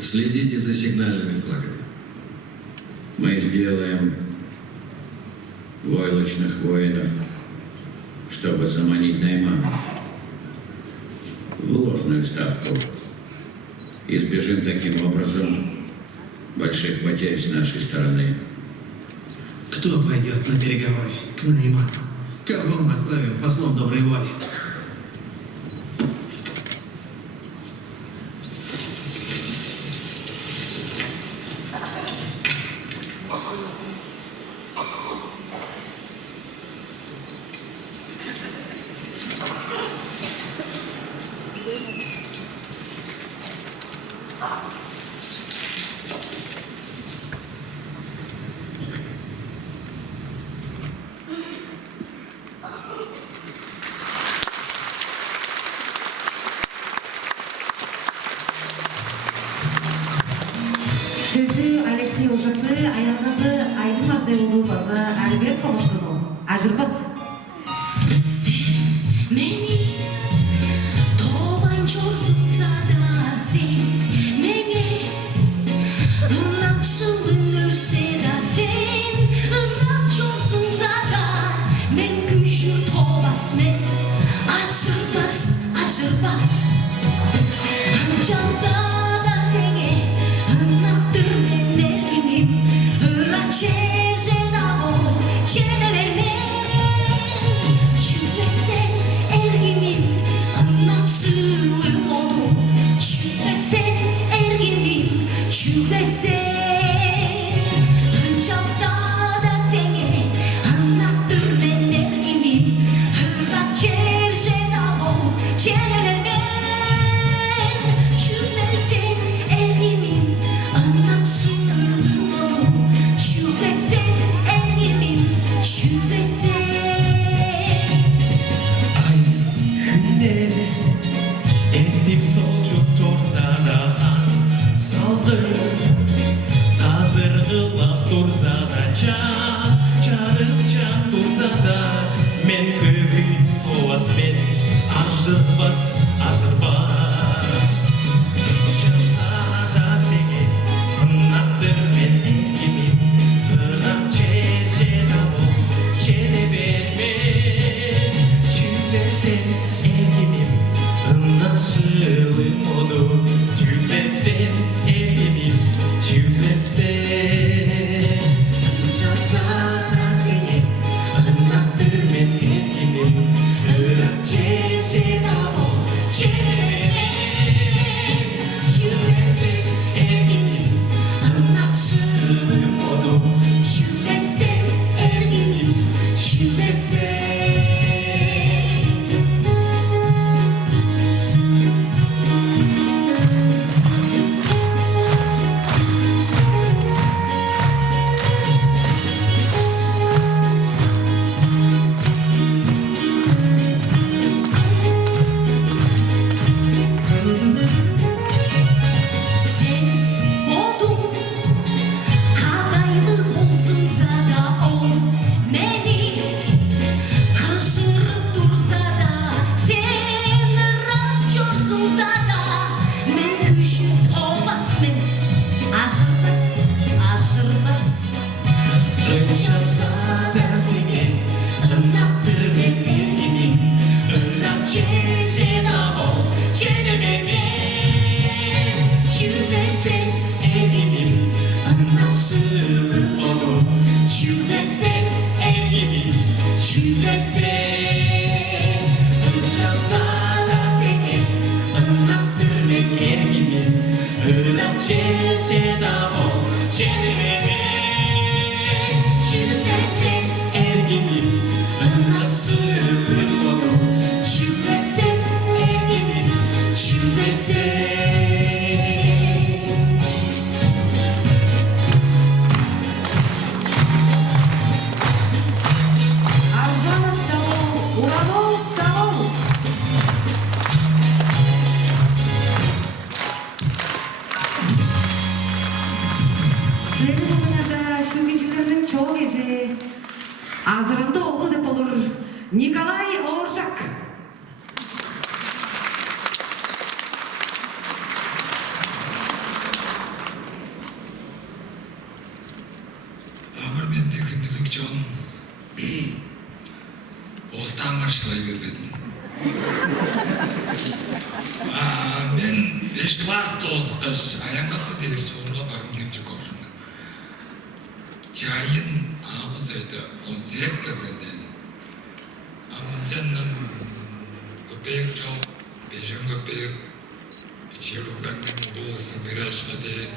Следите за сигнальными флагами. Мы сделаем войлочных воинов, чтобы заманить Наймана в ложную ставку. Избежим таким образом больших потерь с нашей стороны. Кто пойдет на переговоры к Найману? Кого мы отправим послом доброй воли? Сөзі Алексей Ужақты, аяқызы Айдын Абдайұлы базы Альберт Қамышқыны. Ажырбыз. Meni tovan çözümsa da sen meni nakşılınırsa da sen ırak çözümsa da men güçlü tovas men aşırbaz Cansa da seni ınaktır men erginim ırak çerce da bol çene vermen Çünkü ergimin anlaksılım oldu Çünkü ergimin çünkü Hınçalsa da seni anlattır ben ergimin Hırrak çerşe da bol çenelemem Çünkü ergimin anlaksılım oldu Çünkü ergimin çünkü Günleri ettim solcuk torsadahan saldır Hazırgılap dursa da çaz Çarıkcan dursa da men kökü tovas men Aşırbaz Cansa da seni anlattır men ergimin Hırak çerçe da bol çene vermen Çünkü sen ergimin ынакшылым моду Жүлбесен эргимим жүлбесен Жазада сенен ынактыр мен эргимим Өрак чече табо ченен Жүлбесен эргимим ынакшылым моду Жүлбесен эргимим жүлбесен Sen modum kadaylı olsun zada ol meni Kışırıp dursa da sen rapçorsun zada Men küçük olmasın aşırmaz aşırmaz Önçazada senen ınaktır men ergimim Irak çeçe dağ çeneneme Çüldesen ergimim ınaksılım odu Çüldesen ergimim çüldesen Önçazada senen ınaktır men ergimim Irak çeçe dağ çeneneme Çüldesen ergimim ınaksılım odu Çüldesen ergimim çüldesen Аржан столов, Уранов столов. Сіздердің ойнада шөгіншілердің чоң еже. Азырынды оғыл деп болыр Николай Оржак. Амыр менде күнділік жон Остан қаршылай бербесін. Мен 5 класс тоғызқыш аяңғатты дер соңға барын кемчі көршімін. Жайын ağız ayda konser kılgından. Amcanım köpek çok, beşen köpek. İçeri benden dostum bir aşka değil.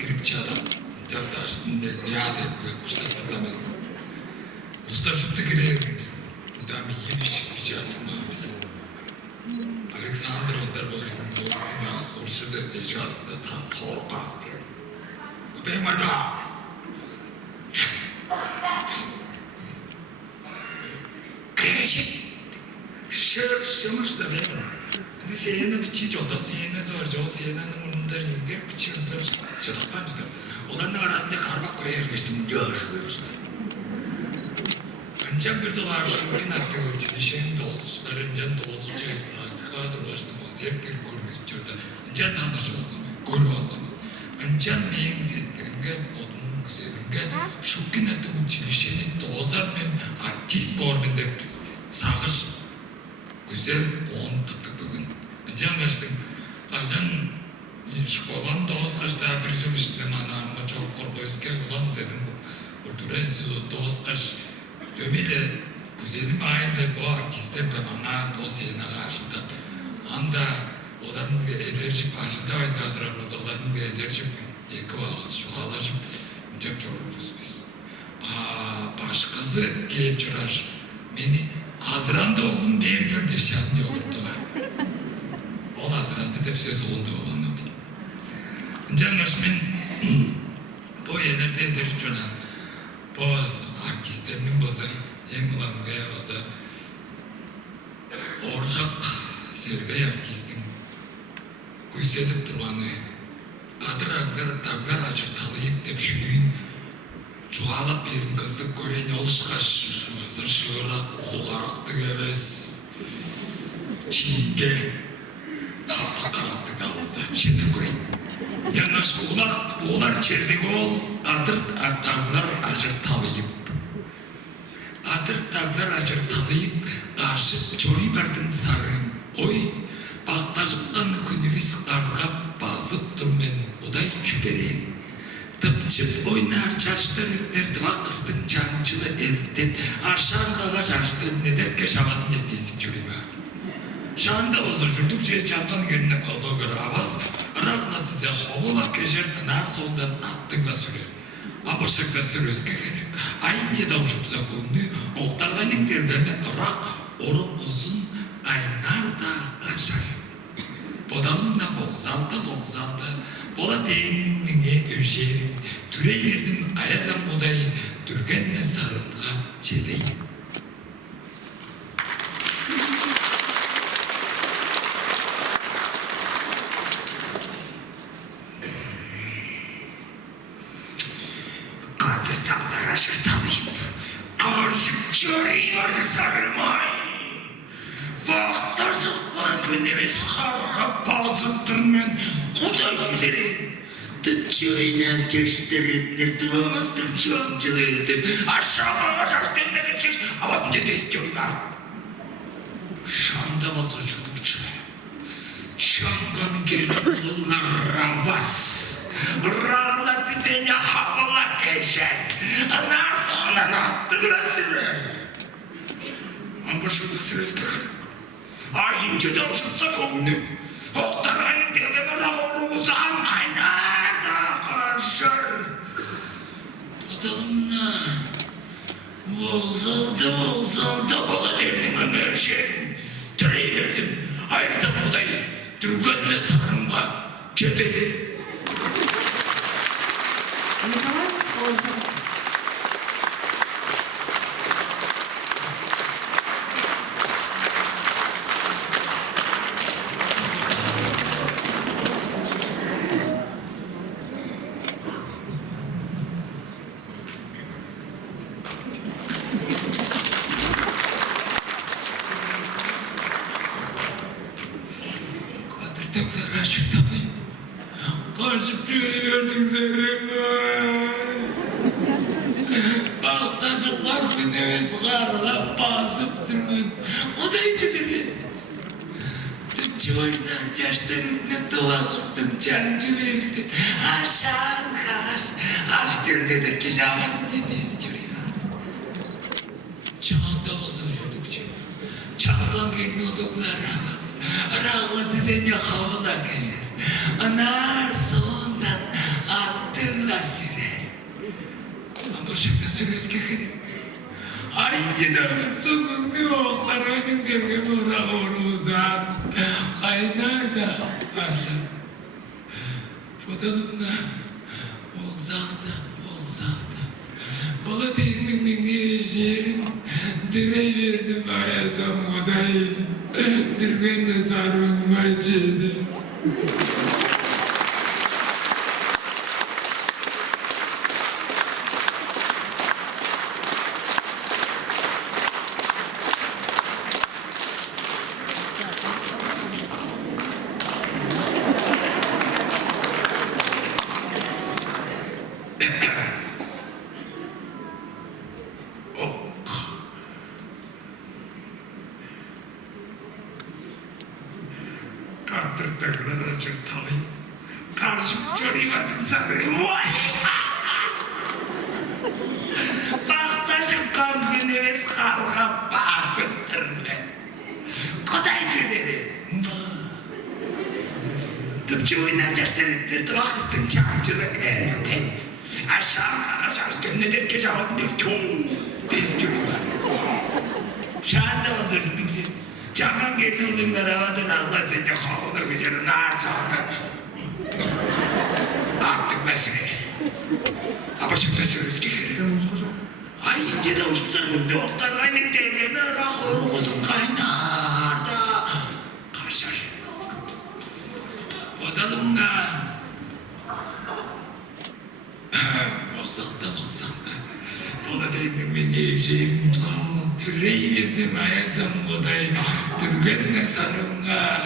Girip çadak, çataşın ne niyade kılıkmışlar patlamen. Usta şuttu girer. Dami yemiş bir şey atmamız. Alexander Onderboy'un dostum az kurşuzu ecazında tas torpas bir. Köpeğim var mı? Kreşik. Şırmış da benim. 근데 세연은 빛이 좋다. 세연은 좋아져. 세연은 오늘들 인들 빛이 오늘 저답반지다. 오늘 나가 나한테 가르마 그래 이러겠지. 문제 없어. 한장 birde karşılıklı nakde geçişen dostlar, önce dostça pratika duruştu. Zevkleri görgüzüp çördü. Önce tanışıldı. Görüldü. Önce neyin zettiringe, onun güzelinge, şu günette bu çilişeni dostlar men artist bormen de biz sağış güzel on tıktık bugün. Önce anlaştık. Kaçan şkolan dost kaçta bir yıl işlem anamla çok korkuyoruz ulan dedim. Orduran dost kaç Öyle güzelim ayında bu artistlerle bana dosyana karşıda. Anda onların da enerji başında oynadırlarımız, onların da enerji ekvağız, şu alaşım. Çok oluruz biz. Başkası gelip çırar. Beni Haziran'da oğlum bir gel derşan yolurdular. O Haziran'da da söz oldu olanıdı. Canlaş ben bu yerlerde enerji çırar. Bu artistlerinin bazı, yenilanmaya bazı Orjak Sergey artistin güysedip durmanı adıraglar açık talayıp dep şülüğün çoğalap berin kızdık gören oluşka şığırak uluğaraktık emez Çin'ge kapakaraktık alınsa şimdi gören Yanaş ular çerdik ol adıraglar açık talayıp Adırtaglar acır talayıp, karşı çoğu bardın sarım. Oy, baktaş шыққан күніміз қарға басып тұрмен ұдай күдерен. Тыпчып ойнар чаштар өттерді вақыстың чаңчылы елден ашанғаға шашты недерке шамасын жетесіп жүрі ба. Шанда болса жүрдік жер чаңған керіне ұлығыр аваз, ұрағына тізе қоғыла кежер нар солдан аттыңға сүрер. Абышыққа сүреске керек. Айынте даушыпса көңні, оқталғаның тердені ұрақ, орық ұзын, қайнар да қаршар. Бодалымда вокзалда, бола дейіннің меңе өжерін, түрей бердім аязам бодайын, дүргенне сарынған жедейін. Қазір сағлар ашықталайып, қаршып жөрей барды сарылмай. Вақта шыққан күнемес қарға басып тұрмен құдай күдерен. Түтші ойнан тештеретінер тұмамастым шоңчылы өтіп, ашамаға жақтен мәдеткеш аватын жетес жөй бар. Шамда болса жүрдікші. Шамған келіп ұлғар равас. Рағла тізене хавала кешек. Нар соңынан аттығыла сүрер. Амбашылды сүреске қырып. Айынче даушытса көңні, оқтарғанын дедімі рағырузан айнарда қаршыр. Бұдалымна, олзалды бола дерінің өңер жерін түрей бердім. Айырда бұдай түргенне сарынға жеді. Николай Ольжик. Kadırdıkları aşırtamayın. Karşıp verdik Baktaşıp kalkın nefes karla basıp durmun. O da hiç ödedi. Tıpçı oynar yaşlarında tuvakıstım çancı verdi. Aşağın kalar. Aş türledir ki şamasın ciddiyiz çürüyor. Çağında bozulurdukça. Çağdan kendi olduklar ağız. Rağla düzence havula geçer. Anar sonundan attığıyla sürer. Başakta sürüzge gidip. Ayınca da sonunu oğlarının dergemi uğrağır kaynar da karşın. Fodanımda olsakta. Bala teknik yerin direy verdim ayasam odayı. Dirgende sarılma çedi. Kaptırdıkları açırtalayım. Karşım çöreyim artık sarayım. Vay! Baktaşım kan güneves karga basıptır ben. Koday günleri. Tıpçı oynar yaşlarındır tıvakıstın çağcılık erken. Aşağı nedir ki cevabın diyor. Tüm tez çürüyor. Şahanda hazırsın tıpçı. Çağdan geldi olduklar havadın Allah sence havada geçerin ağır sağlık. Baktık mesele. Ama şimdi sürüz gelirim. Ayınca da uçuksa günde otlarlayın devlerine rahor olsun kaynar da kaşar. Badalımda. Baksanda. Bola değindim ben yiyeceğim. Türey verdim ayasam koday. Türgenne sarınga.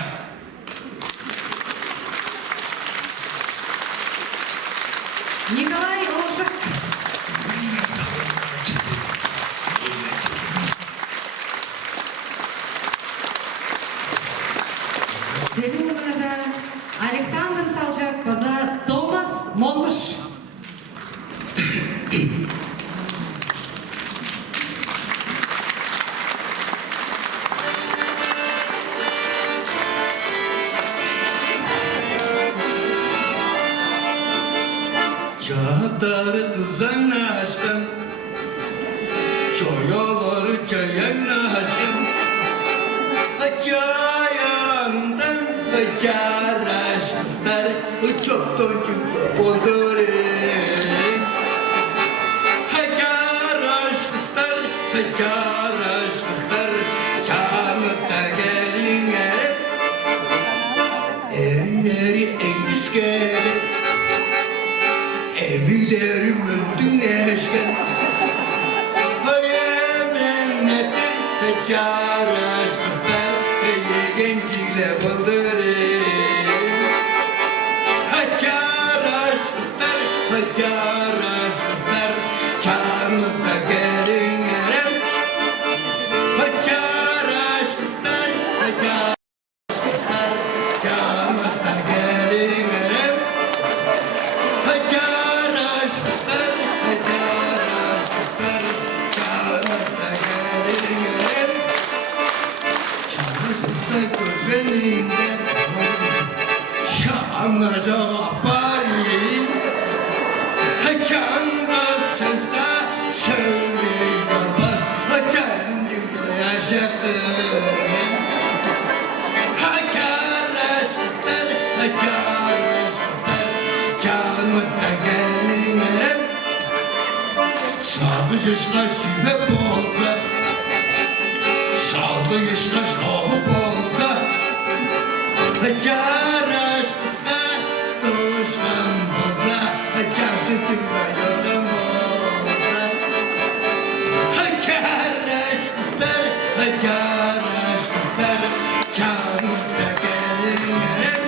Николай Ольжик. Senin Çağatları tızan aşkım, çoyaları çayan aşkım, çayandan kaçar aşklar, çok toşun olur. Kaçar aşklar, çağımızda gelin eri engis gelin. Emilerim öldün eşken, hayal nedir kaçar aşklar, genciyle bıldırır. Kaçar aşklar, çağımızda gelin erem. Kaçar aşklar, çağımızda gelin erem. Kaçar aşklar, çağımızda gelin erem. Çağımızda gözlerinde şanlıca bari. Çağımda sesle söylüyor bas, çağımda yaşattım. Kaçar aşklar, çağımızda gelin erem. Sağlı yaşlar sübep olsa, sağlı yaşlar soğuk olsa, kaçar aşklar, düşman olsa, çarşı çıksa yolum olsa. Kaçar aşklar, çağımızda gelin erem.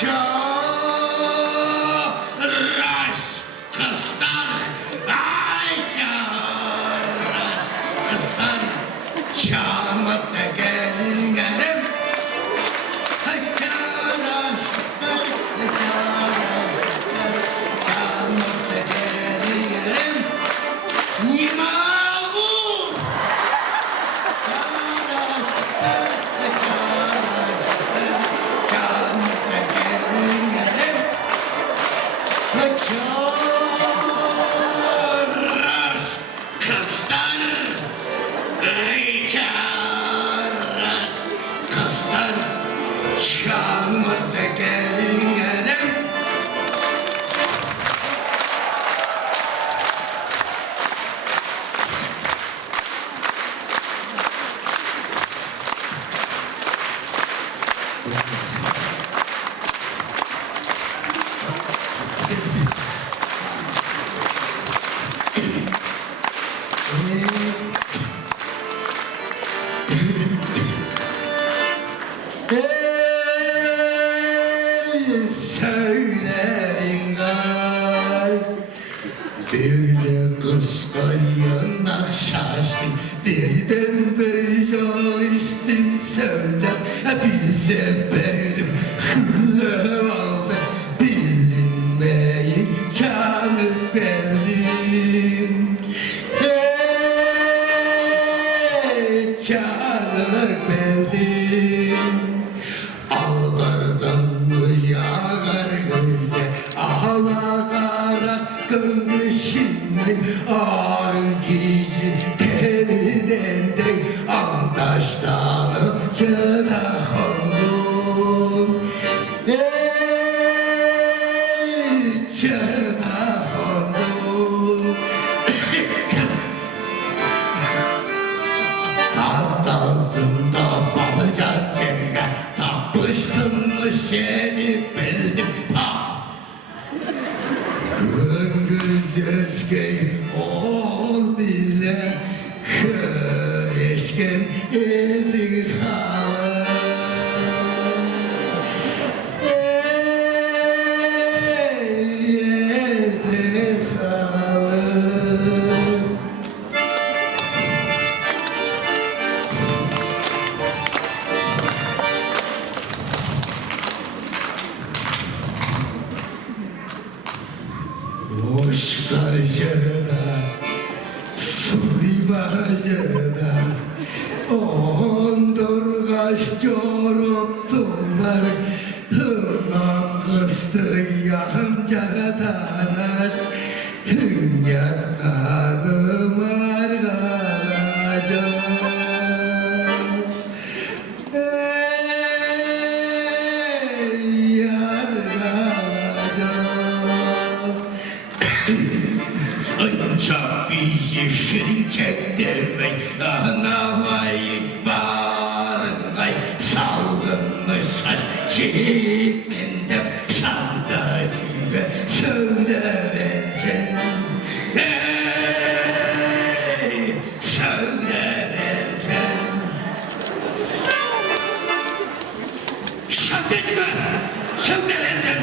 Çağımızda gelin erem. Çağımızda gelin erem. Söylerin gay, böyle kıskanyan şaştım, birden bir yol içtim söyler, bilsem verdim, hülle aldım, bilinmeyin canı verdim. Canı verdim. Aldardan mı yağar göze, ağlakarak gönlüşümün ağrı gizi teriden de andaştanı cana kondum. Cana kondum. Hatasında bağcan cennet tapıştım mı seni bildim ha. Gündüz eski ol bile köreşken ezi halı. Ezi halı. Taş yoruptular Hırman kıstı yanca taş Yaktanım argalacak Ey argalacak Ancak bizi şirin çektirmek Anavayı barıngay Salgınlı saç çekmendem Şamda şüve söyle bensen Ey söyle bensen Şamda etme söyle bensen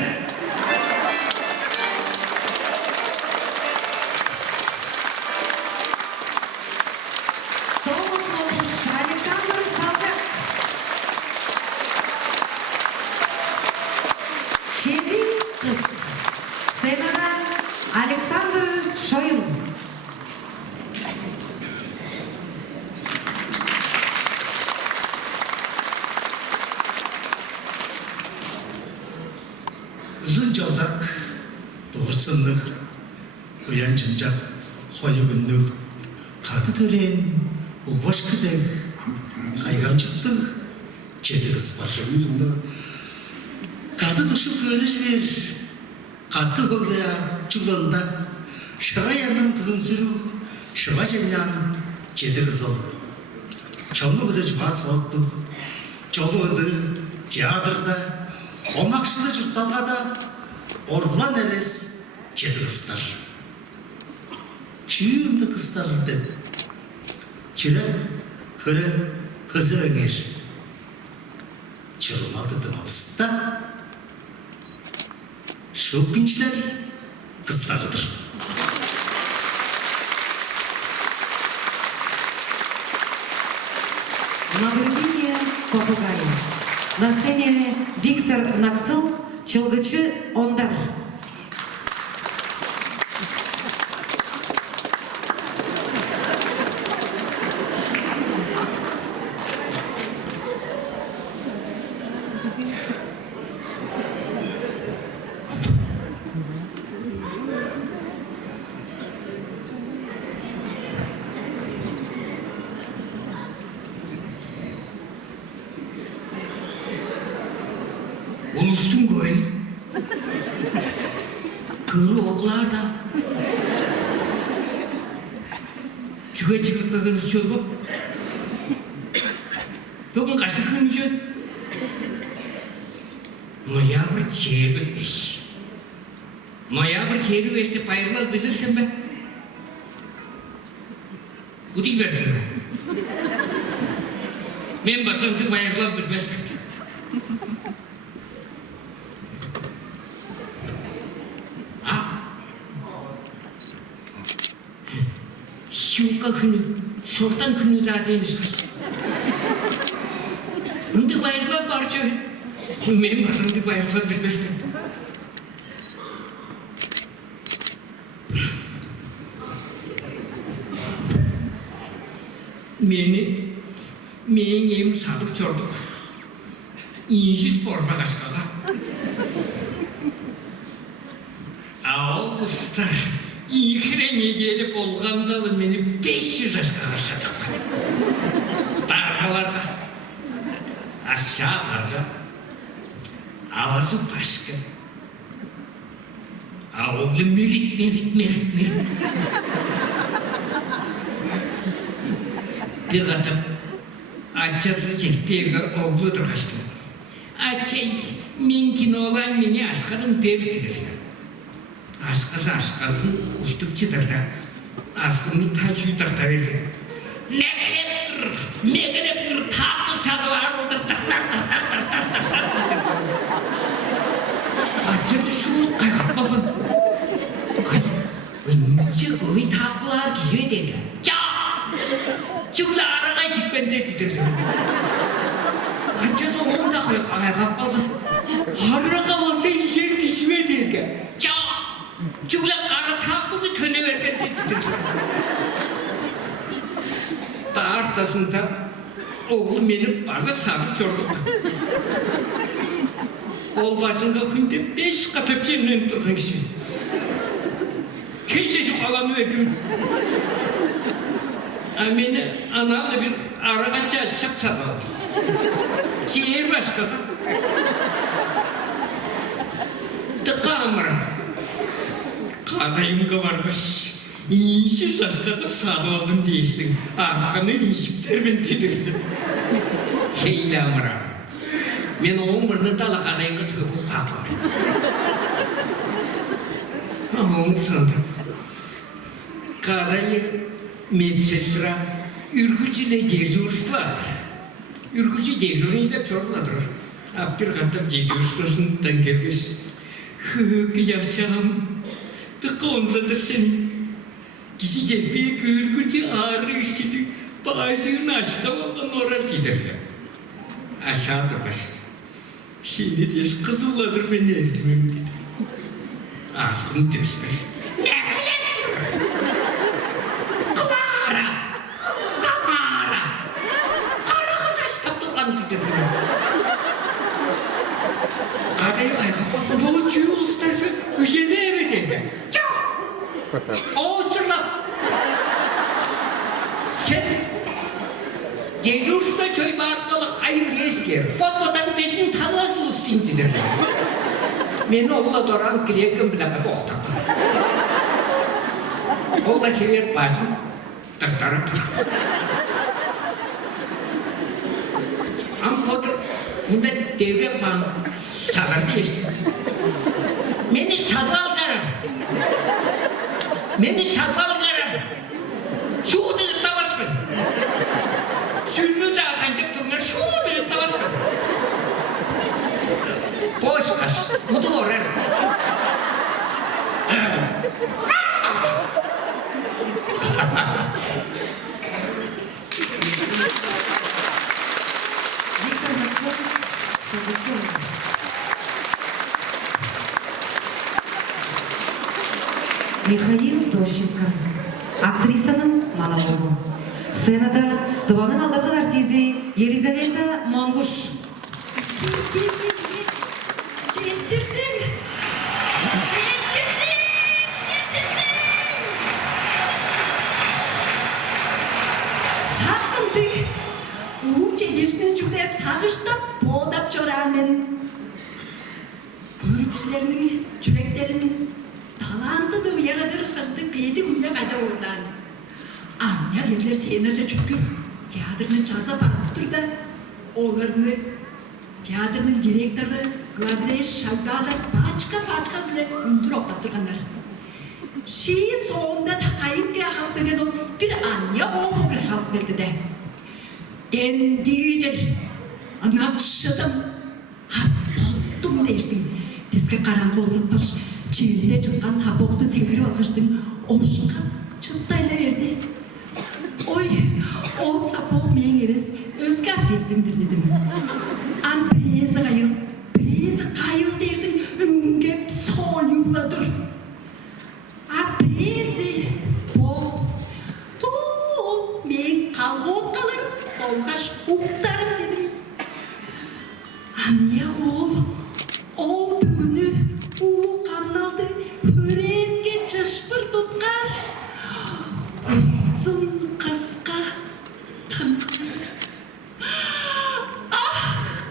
Тоғыз оқушы Александр Салчак. Шеди қыз. Сценада Александр Шойын. Uzun çaldak, doğrusunluk, uyancıncak, koyugunluk, kadı tören, uğbaşkıdek, kaygamcıktık, çedi kız var. Kadı dışı görüş bir, kadı hırlaya çulanda, şıra yandan gülümsürü, şıra cenyan, çedi kız ol. Çamlı bulucu bas oldu, çolu ödü, teatrda, Omakşılı Cırttalga'da ordulan eres çedi kızlar. Çığındı kızlar dedi. Çire, höre, hızı önger. Çırılmadı dımabızda. Şu pinçler kızlarıdır. Наблюдение попугая. На сцене Виктор Наксыл, Челгачы Ондар. Unustun koy. Kırı oğlar da. Çüge çıkıp bakın uçuyor bak. Bugün kaçtı kırmızı. Noyabr çeyri beş. Noyabr çeyri beşte payırlar bilirsin ben. Udik verdim ben. Men basın ki payırlar bilmez. Şuka günü, şortan günü daha değiliz. Ünde bayırlar parça. Men basın bayırlar bilmez. Meni yem sadık çorduk. İnci sporma kaşkaga. Al usta. İkirenge gelip olgandalı meni 500 aşka yaşadık. Dargalarga, aşağı darga, avazı başka. Oğlu merit. Bir kadın açası çektiği oğlu duruştu. Açay, minkin olan meni aşkadın berkidir. Aşkazın uçtuk çıtırda. Aşkını taş yutakta verir. Ne gelip dur, tatlı sadı var oldu, tak. Açası şunu kaykak bakın. Önce koyu tatlılar giyiyor dedi. Çıkla araya çıkben dedi. Açası onu da kaykak bakın. Haraka olsa işer kişime dedi. Çıkla kara tatlısı töne verken dedi. Da artasında Oğlu beni bana sarı çordu. Ol başında günde 5 katı cemlen durun kişi. Keyleci kalanı vekim. Beni analı bir araga çalışacak sabah. Ciğer başkası. Tıkamıra. Kadayımga varmış. İyisi saçkağı sadı oldum değiştin. Arkanı işipler ben tidirdim. Heylamıra. Men oğun mırını dala kadayımga tökül kapı. Oğun sandım. Kadayı medsestra ürgücüyle dejurst var. Ürgücü dejuruyla çorladır. Apir katıp dejurstosundan gelmiş. Hık yaşam. Tıkı onzadır seni. Kişi cepheyi ürgücü ağrı isini bağışığını açtı ama orar giderler. Aşağı durmasın. Şimdi diye kızılladır beni erkimim dedi. Askım düşmez. Kıvara! Kıvara! Kara kız açtım durgan dedi. Karayı ayakta doğucuyu uluslararası üşene eve dedi. Çok! O çırlap! Sen Ceylusta köy bağırmalı hayır yesker. Botbotan besini tanılasın ustayım dedi. Meni oğla doran kilekim bile doktor. Oğla kever başım. Tırtarıp. Am podur. Bunda devge bağım. Sağır değişti. Meni sadval karım. Meni sadval karım. Şu dığı tavasın. Şunu da akancak durma. Şu dığı tavasın. Boş kas. Mudu orar. Михаил Зощенко, актрисаның монологы. Сценада Туаның алдырдық артизи Елизавета Монгуш. Шақынды ұлы жедешінен жүгіне сағыштап бодап жорамен. Көрікшілерінің жүректерін таланты да уярадырыш қашты бейді ұйна қайда ойлан. Аңя келер сенерше жүккіп театрны жаза басып тұрда, оларыны театрның директоры Главрей Шалбада пачка сіле үндір оқтап тұрғандар. Шейі соңында тақайып кіре қалып беген ол бір аңя оғы кіре қалып берді де. Дендейдір, аңақшыдым, болдым дейсің. Теске қараңғы олырпыш, челінде жылған сапоқты секіріп алғыштың оршыға чыттайлы берді. Ой, ол сапоқ мен емес, өзге артистіңдір дедім. Ан бірезі қайыл дердің, үңгеп сойыла тұр. Бірезі бол, тұл мен қалғы отқаларым, олғаш ұқтарым дедім. Ания ол бүгіні ұлы қанналды өренге жашпыр тұтқаш. Ұзын қасқа таңқылы.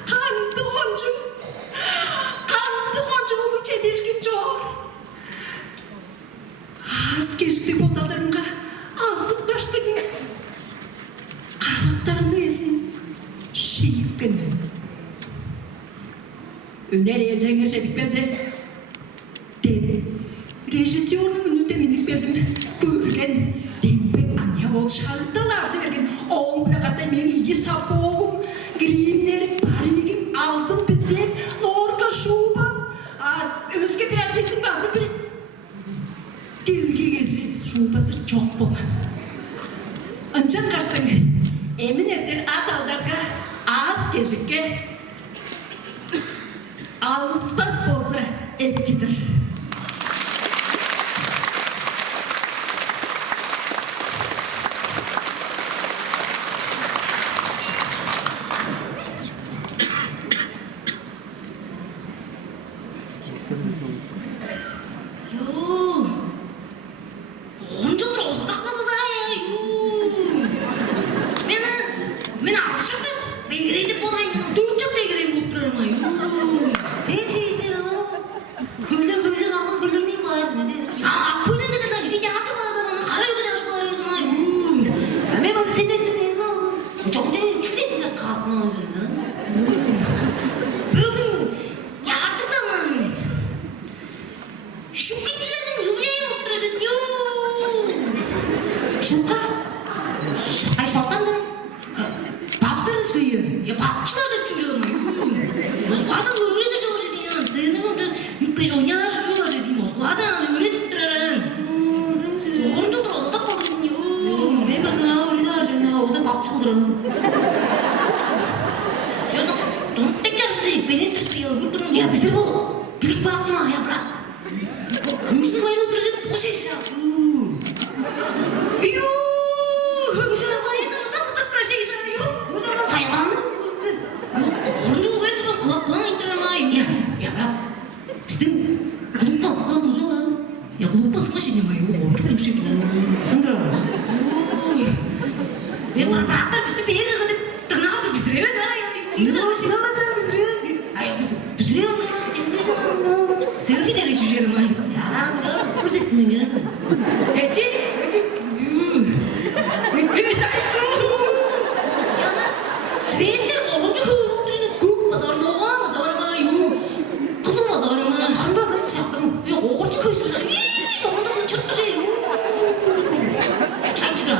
Қанды қонжу ұлы чедешкен жор. Аз кешті боталарымға алсып қаштың. Қарақтарымды есін шейіп кенмен. Өнер елжеңер жедік берді. Режиссерінің үнінде менік бердім. Көрген дембек ания ол шағытталарды берген. Оң бірақаттай мен ие сапоғым, гримнерім, паригім, алтын бітсем, норка шубам. Өзге бір артистің басы бір келге кезі шубасы жоқ болған. Анчан қаштың, емін ертер адалдарға аз кежікке алыспас болса әттедір. Ya bakçılar da çürüyorum. Moskva'dan öğrenir çalışıyordun ya. Senin de peşonya sürüyor dedim. Moskva'dan öğretip durarım. Zorunca durursa da kalırsın ya. Ben mesela öyle de orada bakçıldırım. Ya tek çalışsın değil. Beni istiyor. Ya bize bu. Bilip bıraktın ha ya bırak. Köyüsünü bayına oturacak bu şey ya. Svendir olunca köyün oturuyor. Grup pazarına oğa pazarına yok. Kızıl pazarına. Anda sen çaktın. Yok orta köşede. Onda sen çıktı şey. Çayçıra.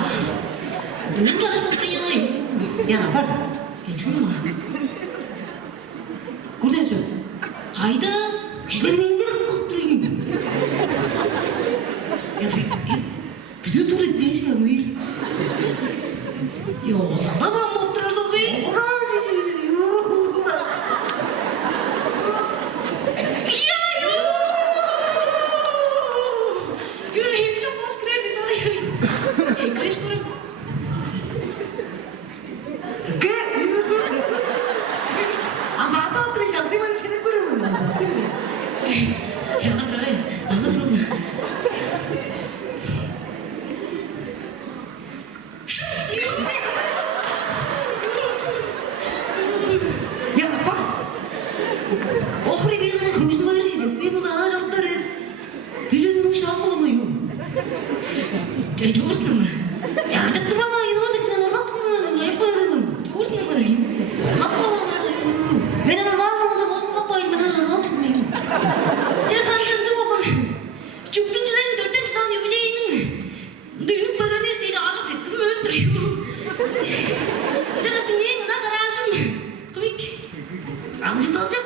Bunun çalışma oturuyor. Ya ne yapar? Geçiyor mu? Kurdan söyle. Hayda. Yüzlerini indirip oturuyor. Ya bir de dur etmeyin şu an. Yok sana mı oturursun be? Ya yok. Yüreğim çok boş kredi sana. Ekleş kurun. Azarda oturacağım. Değil mi? Seni kururum. Anlatırım be. Anlatırım. Ya bak. Oxri bir yere köyüsünü böyle diyecek. Bir uzağına jartlarız. Güzel bu şan bulamayım. Çaycıyorsun mu? Ya artık duramayın. Artık ne anlatmadın? Ne yaparım? Çaycıyorsun mu? Anlatmadın. Ben anlatmadım. Anlatmayın. Ben anlatmayın. Cekancında bakın. Çöpküncülerin 4. sınav yubileyinin düğün pazarını isteyece aşık settim öldürüyor. Canısın yiyin ne karasın. Komik. Amca salacak.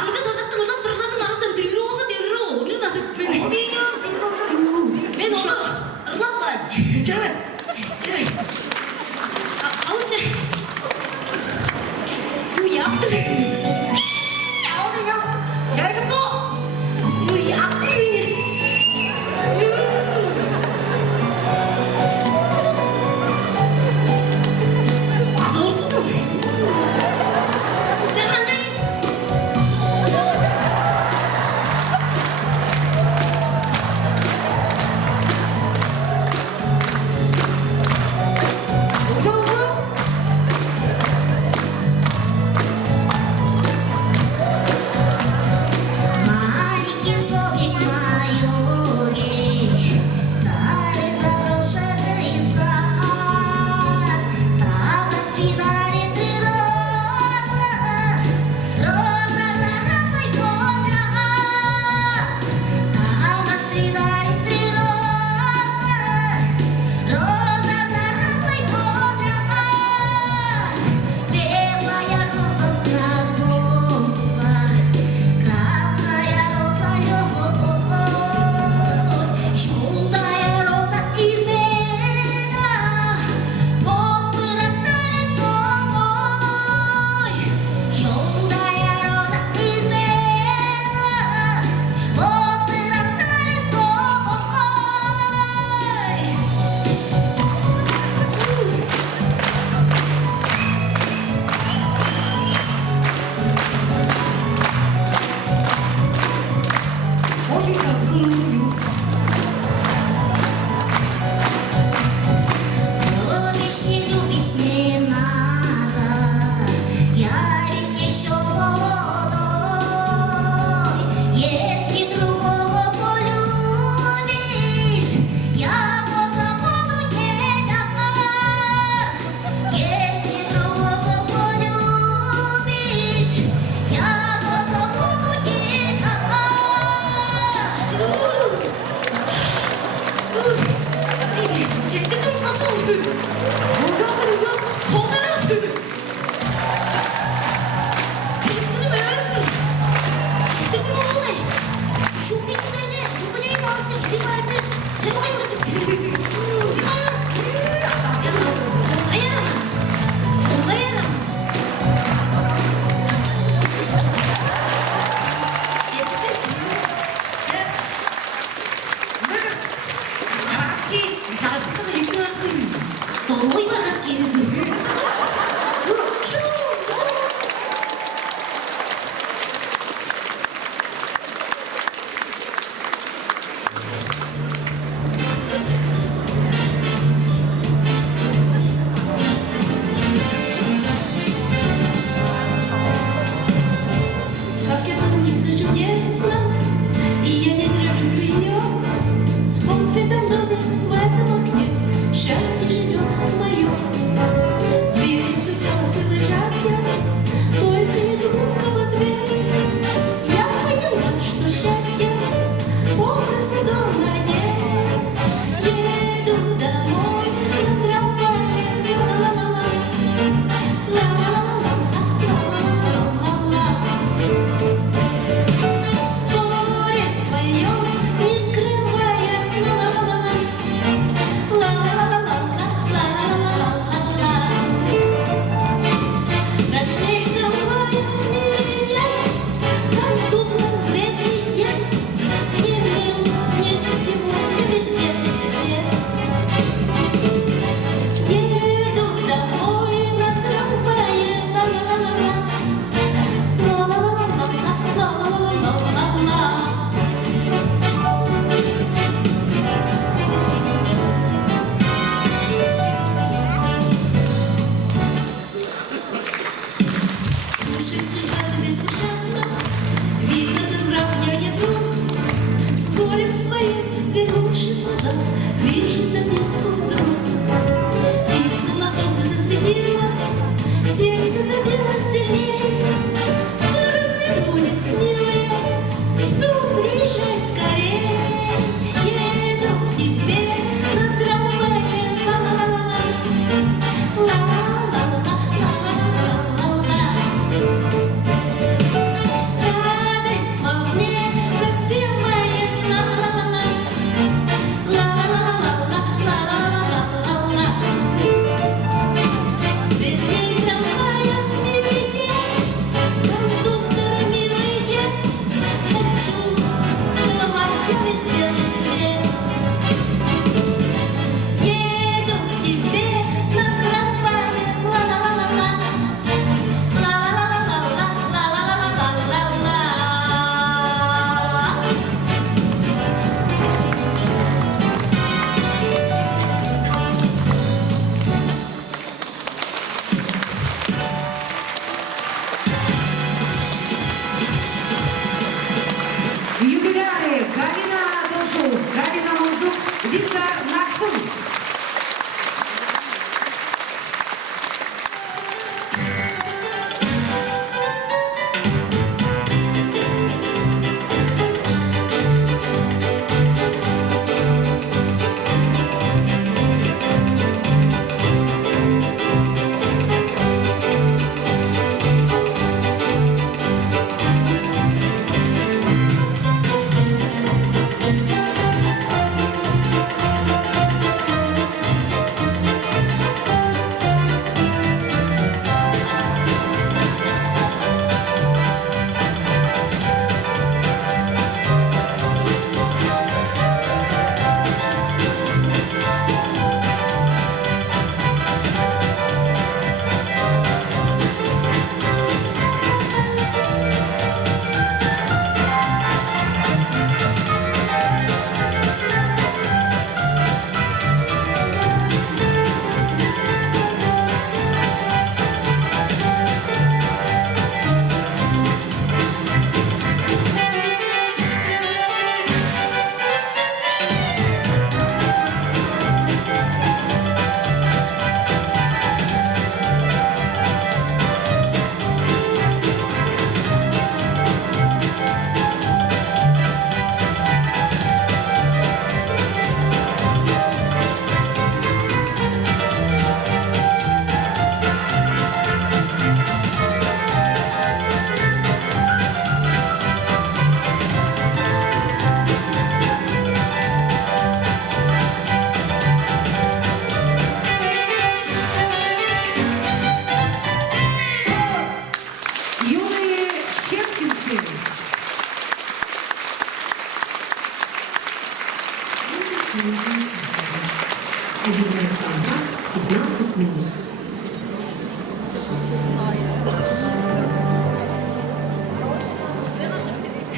Amca salacak oradan pırlarının arasından diri olsa deri o. Onu da settim. O değil ya. Ben onu ırlaklar. Çevir. Çevir. Salınca. Bu yaptı. Ya o ne ya? Ya şimdi o. Bu yaptı beni. Az olsun mu?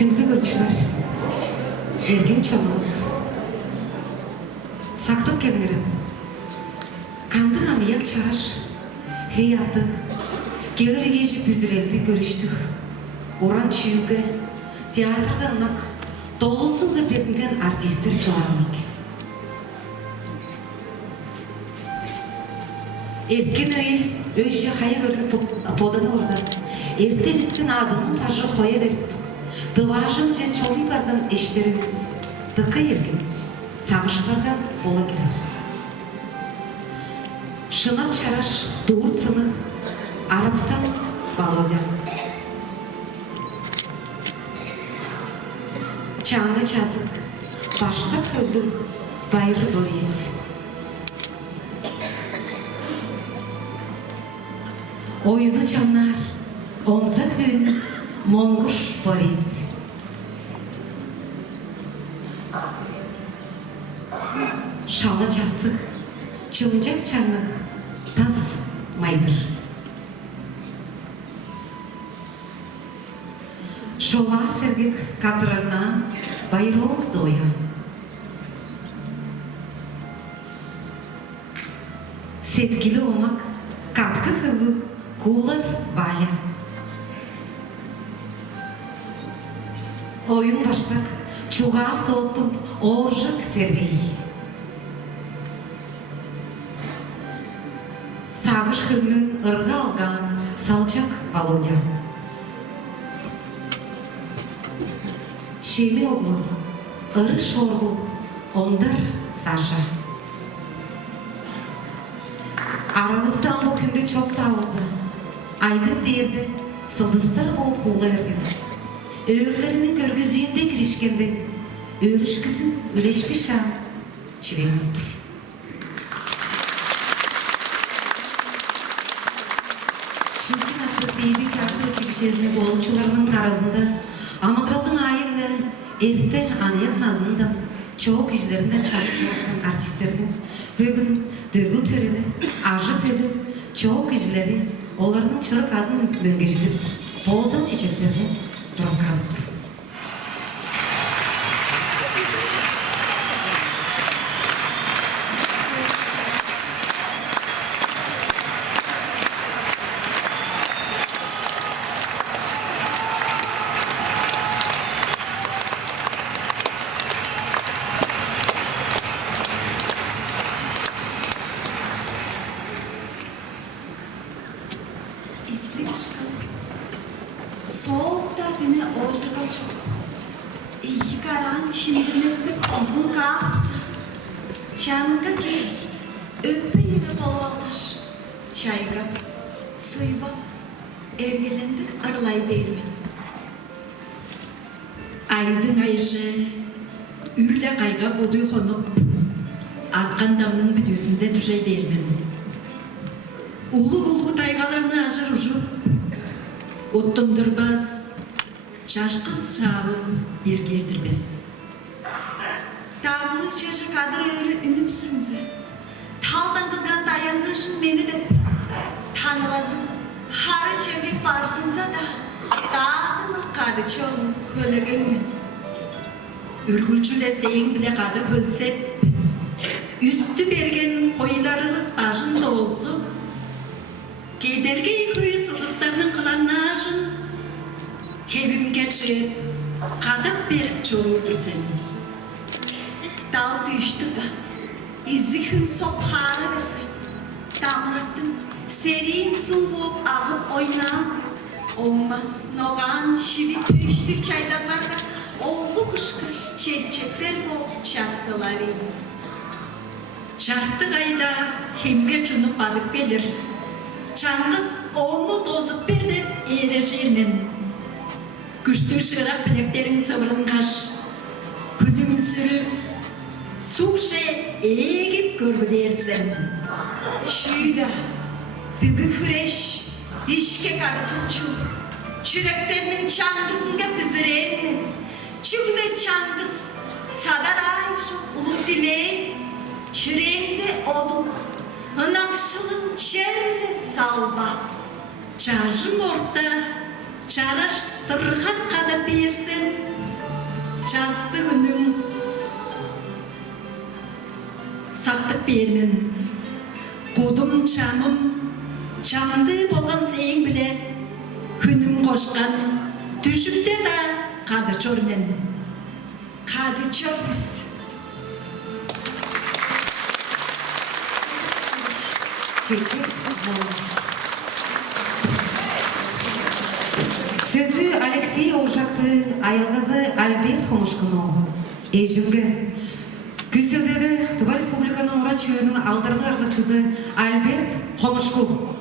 Hündü görüşler. Ergen çoğunuz. Saktıp gelirim. Kandı anıyak çaraş. Heyatı. Gelir gecip büzüreldi görüştük. Oran çүйüge. Teatrga anak. Dolusun gıdırıngan artistler çoğanlık. Erken öye, öyle hayı görünüp podana orada. Erte bizden adının taşı koya verip, dıvaşınca çoğu bardan eşlerimiz, dıkı erken, sağışlarga bola gelir. Şınap çaraş, doğurt sınık, Arap'tan Balodya. Çağına çazık, başta kıldım, bayrı Boris. Oyuzu çanlar, onsa gün, monguş Boris. Şalı çasık, çılacak çanlık, tas maydır. Şova sergik katırına, bayrol zoya. Setkili olmak, katkı hıvı, Kular Vanya. Oyun baştak, çuğa soğuttum, orjak Sergey. Sağış hırnın ırgı algan, salçak Volodya. Şemi oğlu, ırı şorlu, ondar Sasha. Aramızdan bu günde çok tavızı. Aydın derdi, sıldızlar bol kuğla ergin. Öğürlerinin görgüzüğünde girişkende, öğürüş güzün üleş bir şan, çiven otur. Çünkü nakır deydi tiyatro çekişesine bolunçularının arasında, Amadral'ın ayırından, ertte anayak nazından, çoğu kişilerinden çalıp çoğukan artistlerinin, bugün dörgül töreli, arjı töreli, çoğu kişileri, onların çırık adını bölgeçilip, boldan çiçeklerini rastladık. Soğukta güne oğuzluğa çok. İyi karan şimdimizde oğun kapsa. Çanıga gel, öppe yere bolvallar. Çayga, suyba, ergelendi arılay verme. Aydın ayışı, ürle kayga boduyu konup, atkan damının büdüsünde düşey vermen. Ulu taygalarını aşır uçup, Ottundurmaz, çaşkız şağız bir girdirmez. Dağlı çeşe kadar öyle ünüpsünze. Taldan kılgan dayangışın beni de tanıvazın. Harı çevik barsınza da dağdın o kadı çoğun kölegenmin. Ürgülçüle seyin bile kadı hölsep, üstü bergen koyularımız başında olsun, Kederge yıkıyı sıldızlarının kılanların, kevim geçip, kadıp berip çoğurdu seni. Dağ düştü da, izzihin sophara verse. Damlattım, serin su boğup ağıp oynan. Olmaz, noğan, şivi tüyüştük çaydanlarda, oğlu kışkış, çelçekler boğup çarptılar beni. Çarptı ayda hemge çunup alıp gelir. Çangız onu dozup berdi eğreşirmen. Güçtür şırak bileklerin sıvırın kaş. Külüm sürüp, suşe eğip görgülersen. Şuyda, bügü hüreş, işke kadı tulçu. Çüreklerinin çangızında büzürenmin. Çünkü çangız, sadar ayşı ulu dileğin. Çüreğinde odun, Nakşılın çevre salba. Çarjım orta, Çaraştırgan kada bersen, Çası günüm saktık bermen. Kodum çamım, çamdı bolgan seyin bile, Hünüm koşkan, düşümde de kadı çörmen. Kadı çör biz. Çeçil Болуш. Sözü Алексей Олжактын айылгызы Альберт Хомушкуну. Эжимге. Күселдеди Тува Республиканын Уран чөйүнүн алдыргы ыргычысы Альберт Хомушку.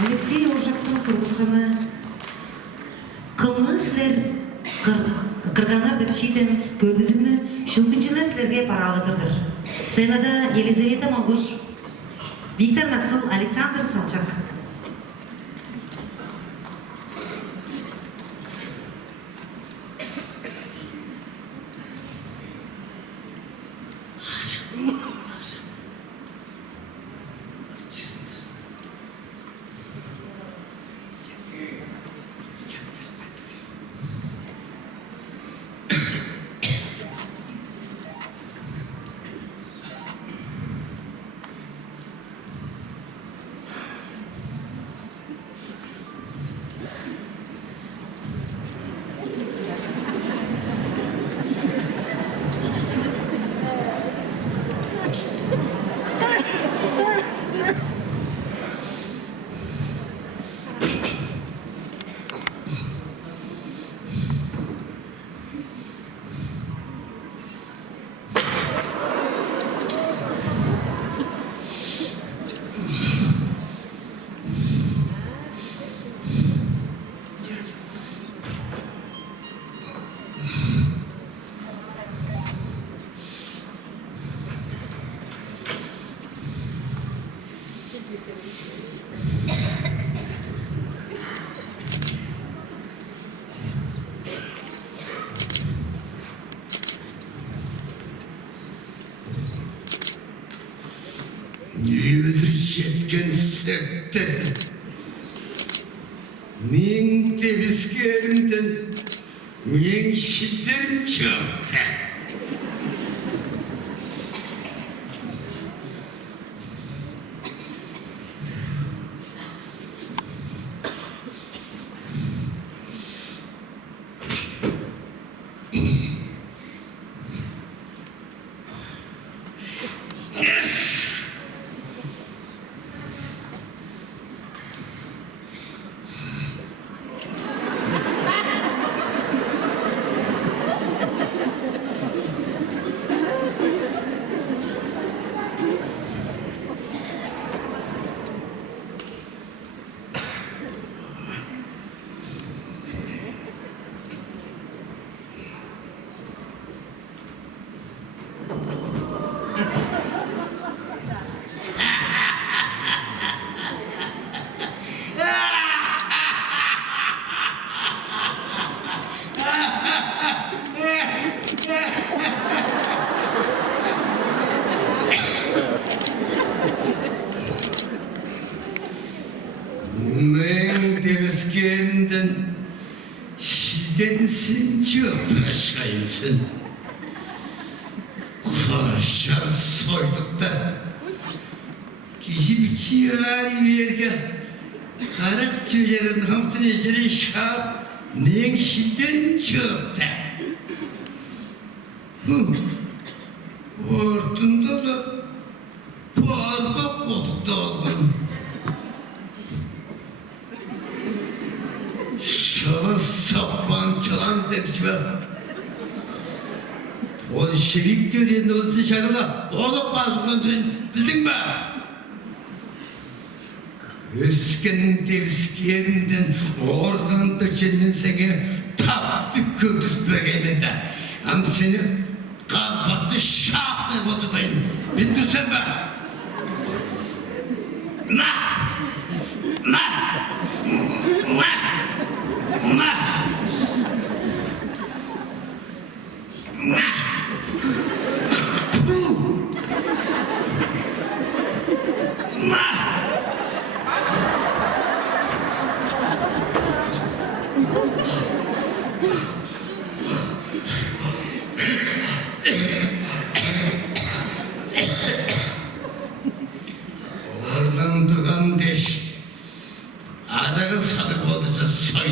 Алексей Олжактың тұрғысқаны қылны сілер қырғанар деп шейден көбізімні шүлгіншілер сілерге паралыдырдыр. Сценада Елизавета Малгуш, Виктор Наксыл, Александр Салчак. келген сәтте мен тебіскерімден мен шілдерім шығыпты. Ben deveskerinden şiddetin çok aşağısın. Karşar soyduk da kişi biçi ağrı verge karak tüylerin hamtını ecele şap neyin şiddetin çok da. Ortunda da parmak koltukta oldum. Şalı saplan çalan demiş be. Bolşevik görüyordu o dışarıda. Olup bazılarını bildin mi? Ösken devskiyerinden oradan döçenin seni taptı Kıbrıs bölgelerinde. Ama seni kalbattı şap ne bozmayın. Bildin sen be. Na! Na! Na! Oradan duran deş adağı sadık oldu soy.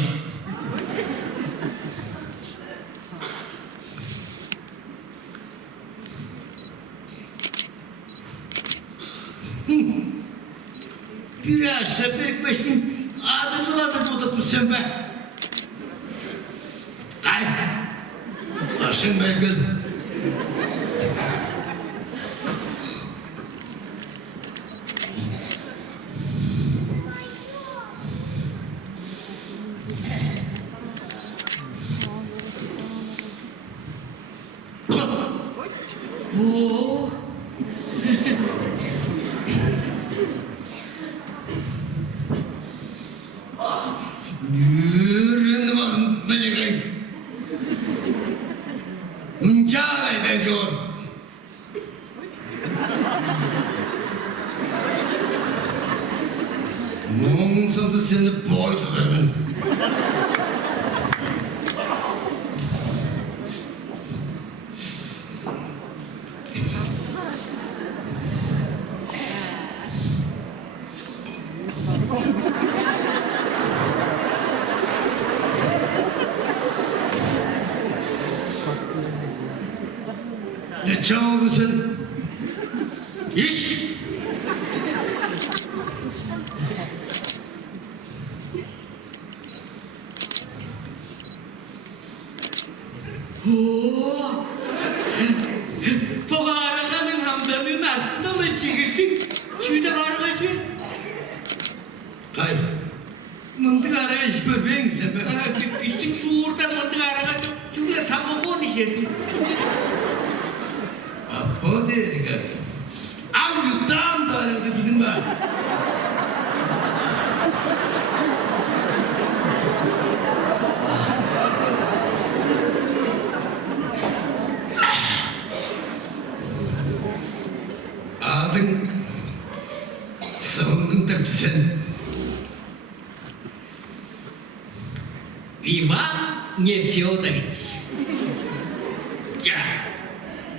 Bir aşağı birikmiştin adını vardı burada bu sen be. Kay. Başın vergin. Oo. Yürün var beni kay. Uncağla edeceğim. Monsası seni boy tutarım. Ne çağırırsın? İş! Oo. Bu araganın hamdanın altında mı çıkırsın? Şurada var başı. Kay. Mıntık araya iş görmeyin sen be. Üstün suğurda mıntık aragan. Şurada sabah işersin. O değil ki. Av yuttan da aradı bizim be. Adın savundu Иван Нефедович. Ya,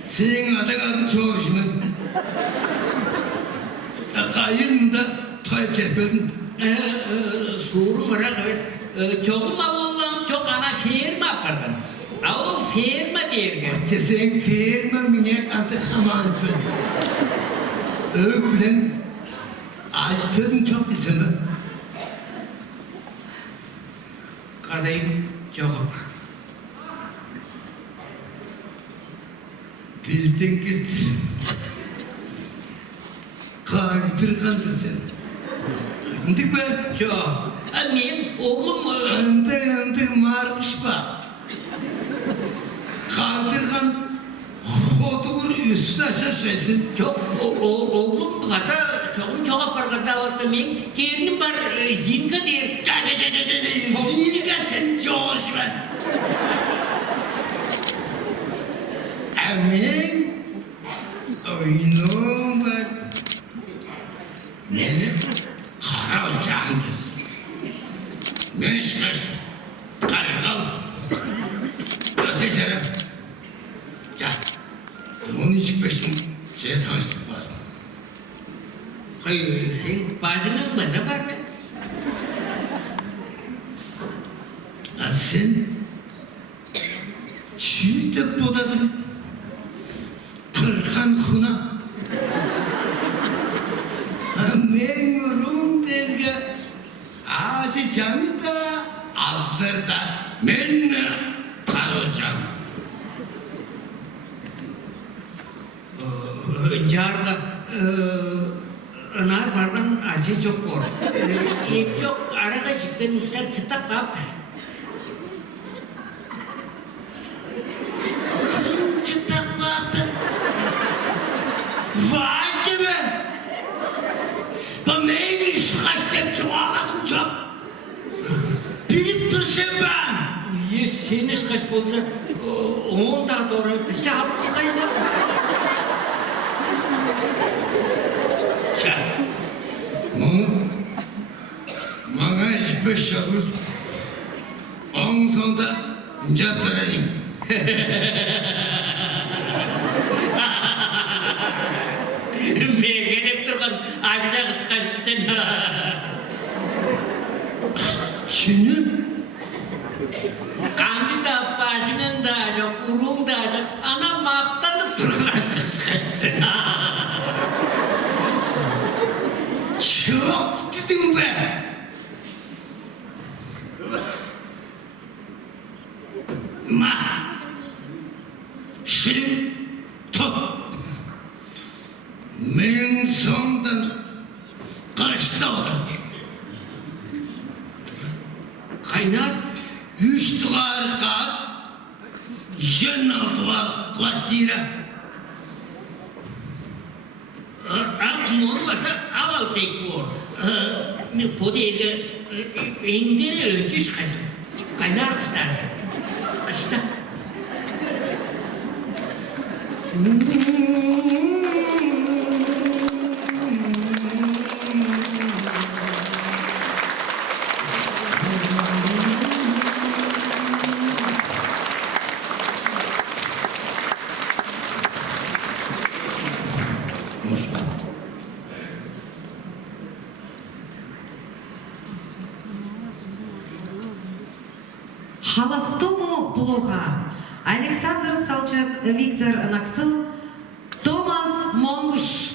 senin adın çoğuşmun. Kayın da toyup çekmedin. Sorum var arkadaş. Çoğum avullam çok ana firma yapardım. Avul firma derken. Sen firma mine antı aman tün. Öğlen acıtın çok isimli. Kadayım çoğum. Bizden git. Kayıtır kaldırsın. Dik be? Çok. Benim oğlum... Ante markış bak. Kaldırgan xotuğur üstü aşağı şeysin. Çok oğlum masa çoğum çok yaparganda olsa men kernim var zinga der. Zinga sen George ben. Amin. Oyunum var. Ne? Kara ocağındız. Meşkaş. Kargal. Ötecere. Gel. Onun için beşim şeye tanıştık var. Hayır, sen bacının baza var mı? Sen çiğde bodadın. Kırkan huna. Memurum delge. Ağzı canı da altlarda. Men karolacağım. Jarda ınar bardan acı çok var. Ev çok ara kaşıktan üstler çıtak kap. Çıtak kaptı. Vay gibi. Bu neymiş kaçtım çoğaladım çok. Bilip dursun ben. Sen iş kaç bolsa on daha doğru üstte alıp çıkayım. Bana hiçbir şarkı on sonunda cadırayım. Gelip durgan aşağı kıskaçtı sen. Şimdi Kandi da başının da çok, urun da çok, ana maktanıp durgan aşağı kıskaçtı. çok dedim be. Ma. Şimdi tut. Men sondan kaçta oldum. Kaynar, Üç duvar kat, jen duvar kvartira. altın olmasa aval sek bu. Bu değil, endere öncüş kaçın. Kaynar kışlar. Kışta. Холостому плохо. Александр Салчак, Виктор Наксыл, Томас Монгуш.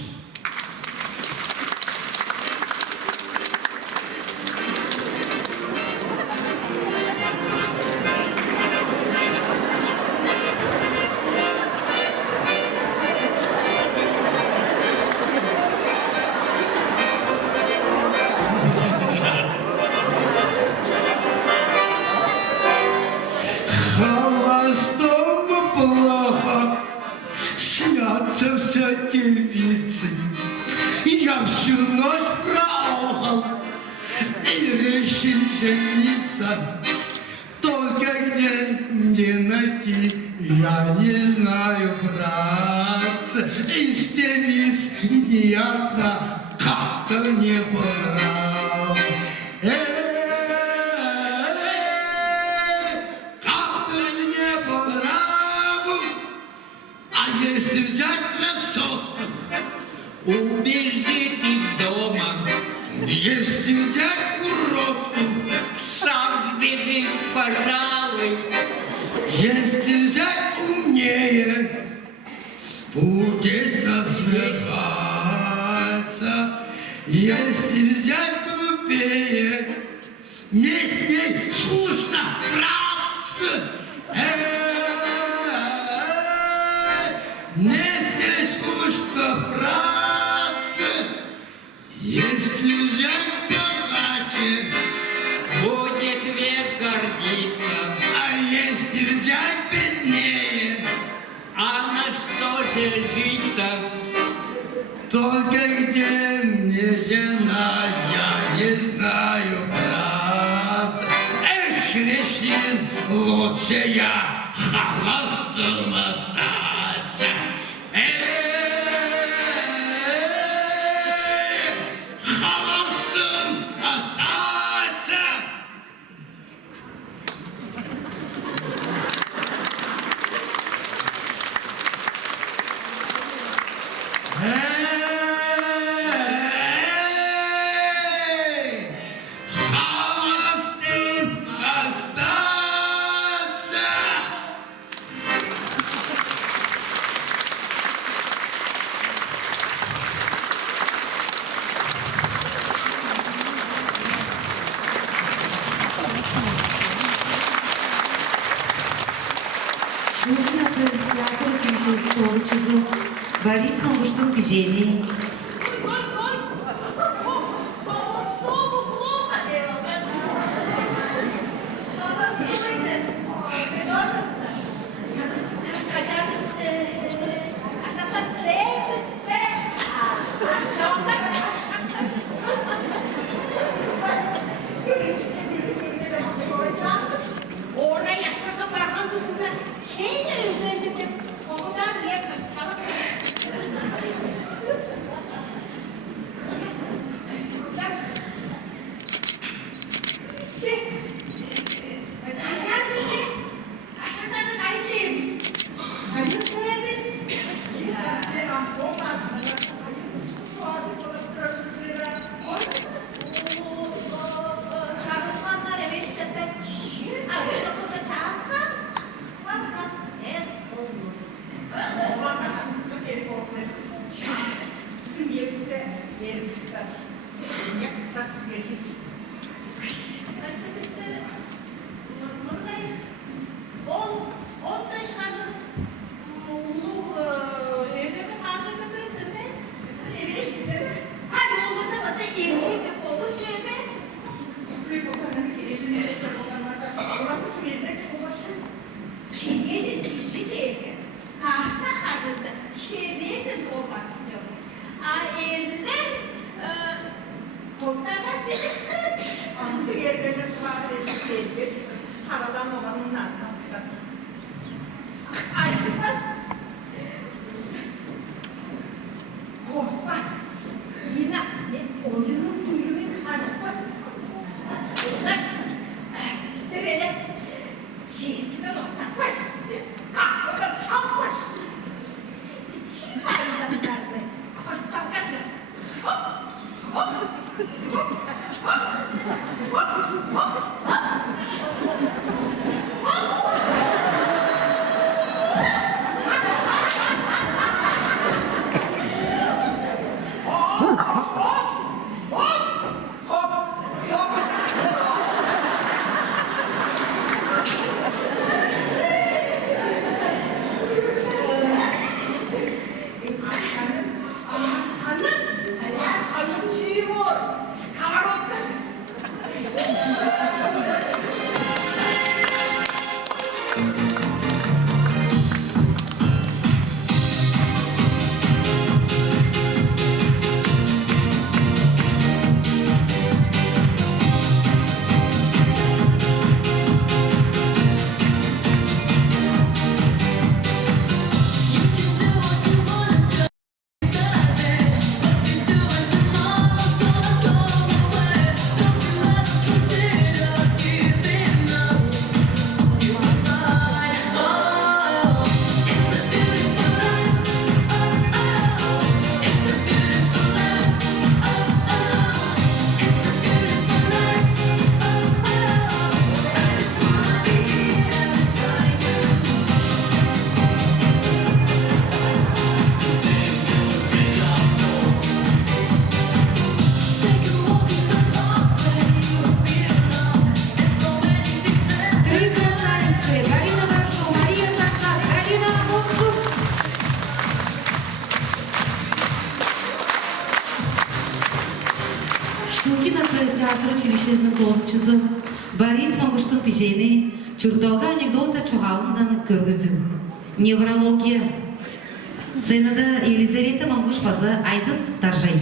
Холостому плохо, снятся все девицы. Я всю ночь проохал и решил жениться. Только где найти, я не знаю, братцы. Из девиц ни одна как-то не брал. пожалуй. Если взять умнее, будет насмехаться. Если взять глупее, мне с ней скучно, братцы. Мне с ней скучно, братцы. Если взять богаче, Будет век гордиться. а если взять беднее, А на что же жить-то? только где мне жена, я не знаю, братцы. Эх, Лещин, лучше я холостым остаться. Холостым остаться. Холостым остаться. Шурин аты театр училищесі толық жүзу Борис Мангуштың пижени. Orada yaşaka parmağın tuttuğunda kendi üzerinde konudan diye kıskalıp Paradan olanın nasıl? Ayşıkmaz. Korkma. Yine oyunun duyumu karışmaz mısın? Onlar isterele şehirden ortakmış. Kahveden salmış. Çiğ ayrılanlar be. Kostan kasın. Hop! Hop! Hop! Hop! Hop! Наши красавицы Галина Варшова, Мария Захар, Галина Монцук. Щукин театр училищесінің тозықшысы Борис Мангуштың пижені чурталға анекдота чуғалындан көргізу. Неврология. Сценада Елизавета Мангуш пазы Айдыз Таржай.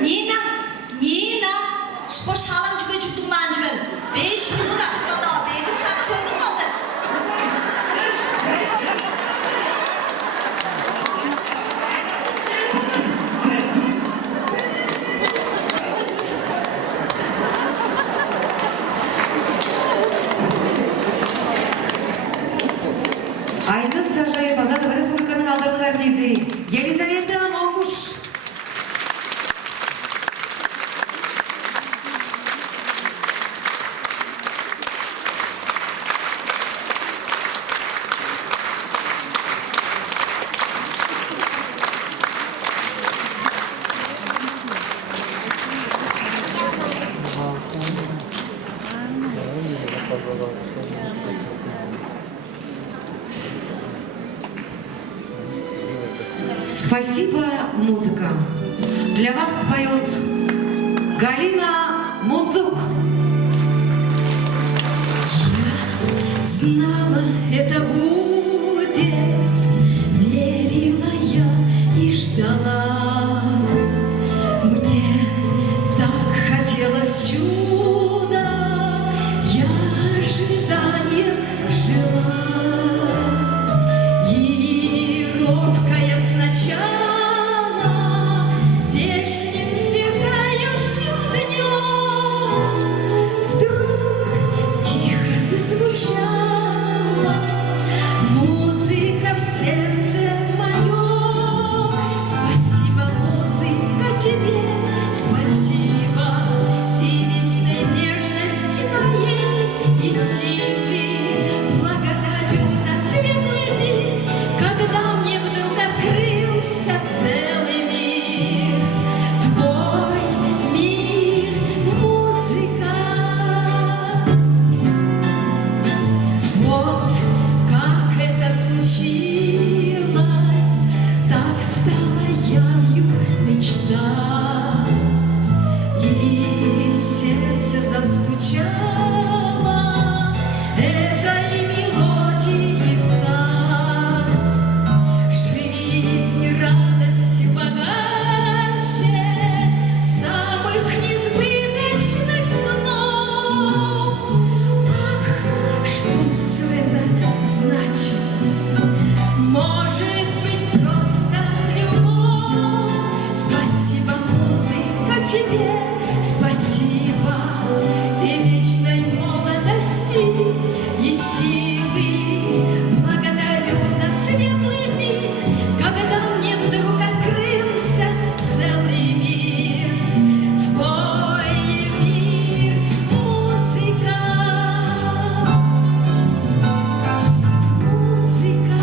Nina, Nina, spor şalan cüge cüktük mancıvel. 5 minut atıp kaldı, benim sana toydum kaldı. Айдыз Саржаев Азаттық Республиканың алдырдық артисі Елизавета Монгуш. Спасибо, музыка. Для вас споет Галина Мунцук. Знала, это будет, верила я и ждала. Мне так хотелось чуда, я ожиданием жила. И робкая сначала, вечным сверкающим днем, вдруг тихо зазвучала музыка в сердце моем. Спасибо, музыка, тебе, спасибо, ты вечной нежности твоей и силы. Благодарю за светлый миг, когда мне вдруг открылся целый мир. Твой мир, музыка. Вот как это случилось, так стала явью мечта, и сердце застучало этой мелодии в такт. Жизнь радостью богаче самых несбыточных снов. Ах, что все это значит? Может быть, просто любовь. Спасибо, музыка, тебе, спасибо, ты вечной молодости и силы. Благодарю за светлый миг, когда мне вдруг открылся целый мир. Твой мир, музыка. Музыка.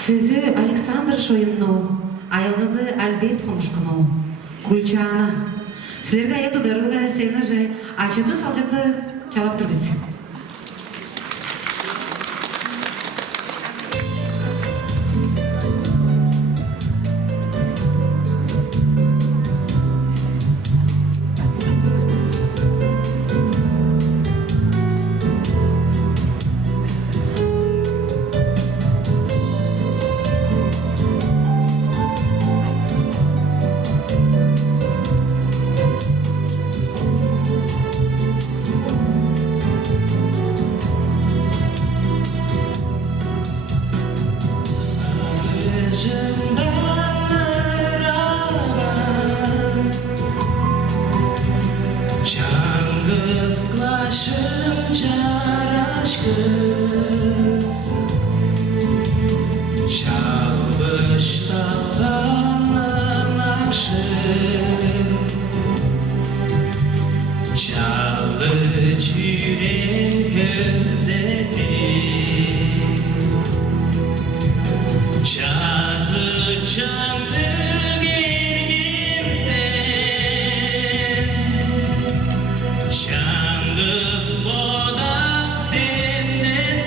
Сөзі Александр Шойынно, айылғызы Альберт Хомшқыно, Гүлчана. Сілерге аяқты дұрғыда сені жай ачыты салжықты чалап тұрбыз.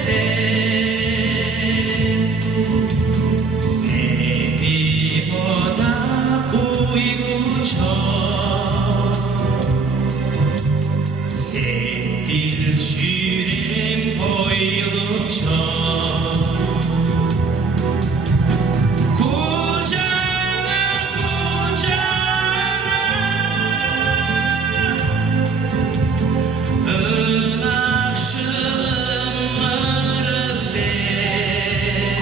Sen Şirin koyulunca Kucağına kucağına Önaşılır sen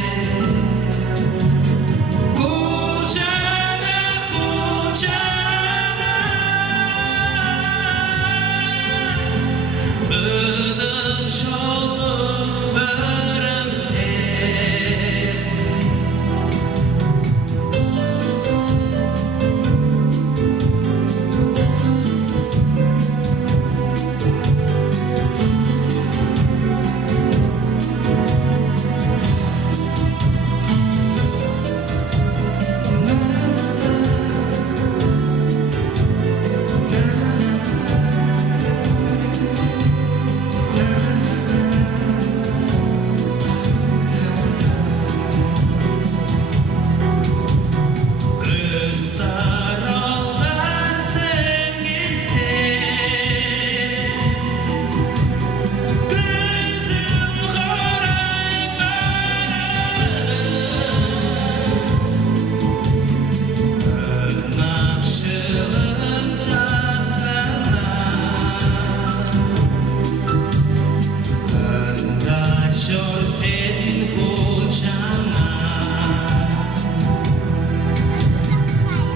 Kucağına kucağına Ödün şoldu börüm sen Kızlar aldan sen gizle Kızım koray Nakşılınca sana Öndaşor sen kucağına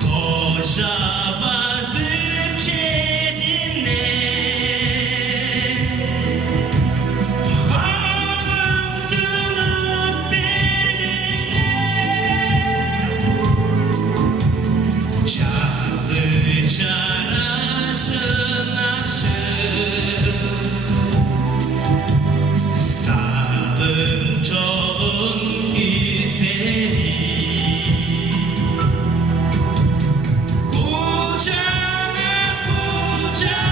Koşa basıp çetinle Halım sunup benimle Çaldı çaraşın aşın Sağın çolun güzeli Kucağına kucağına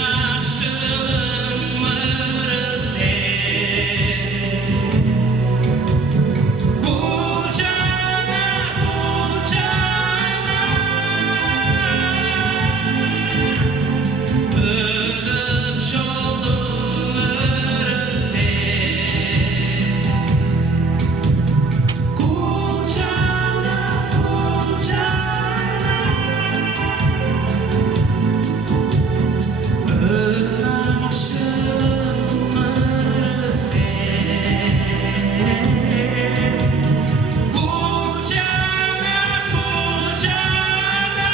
Önaşılır sen Kucağına kucağına Ödün şoldur sen Kucağına kucağına Önaşılır sen Kucağına kucağına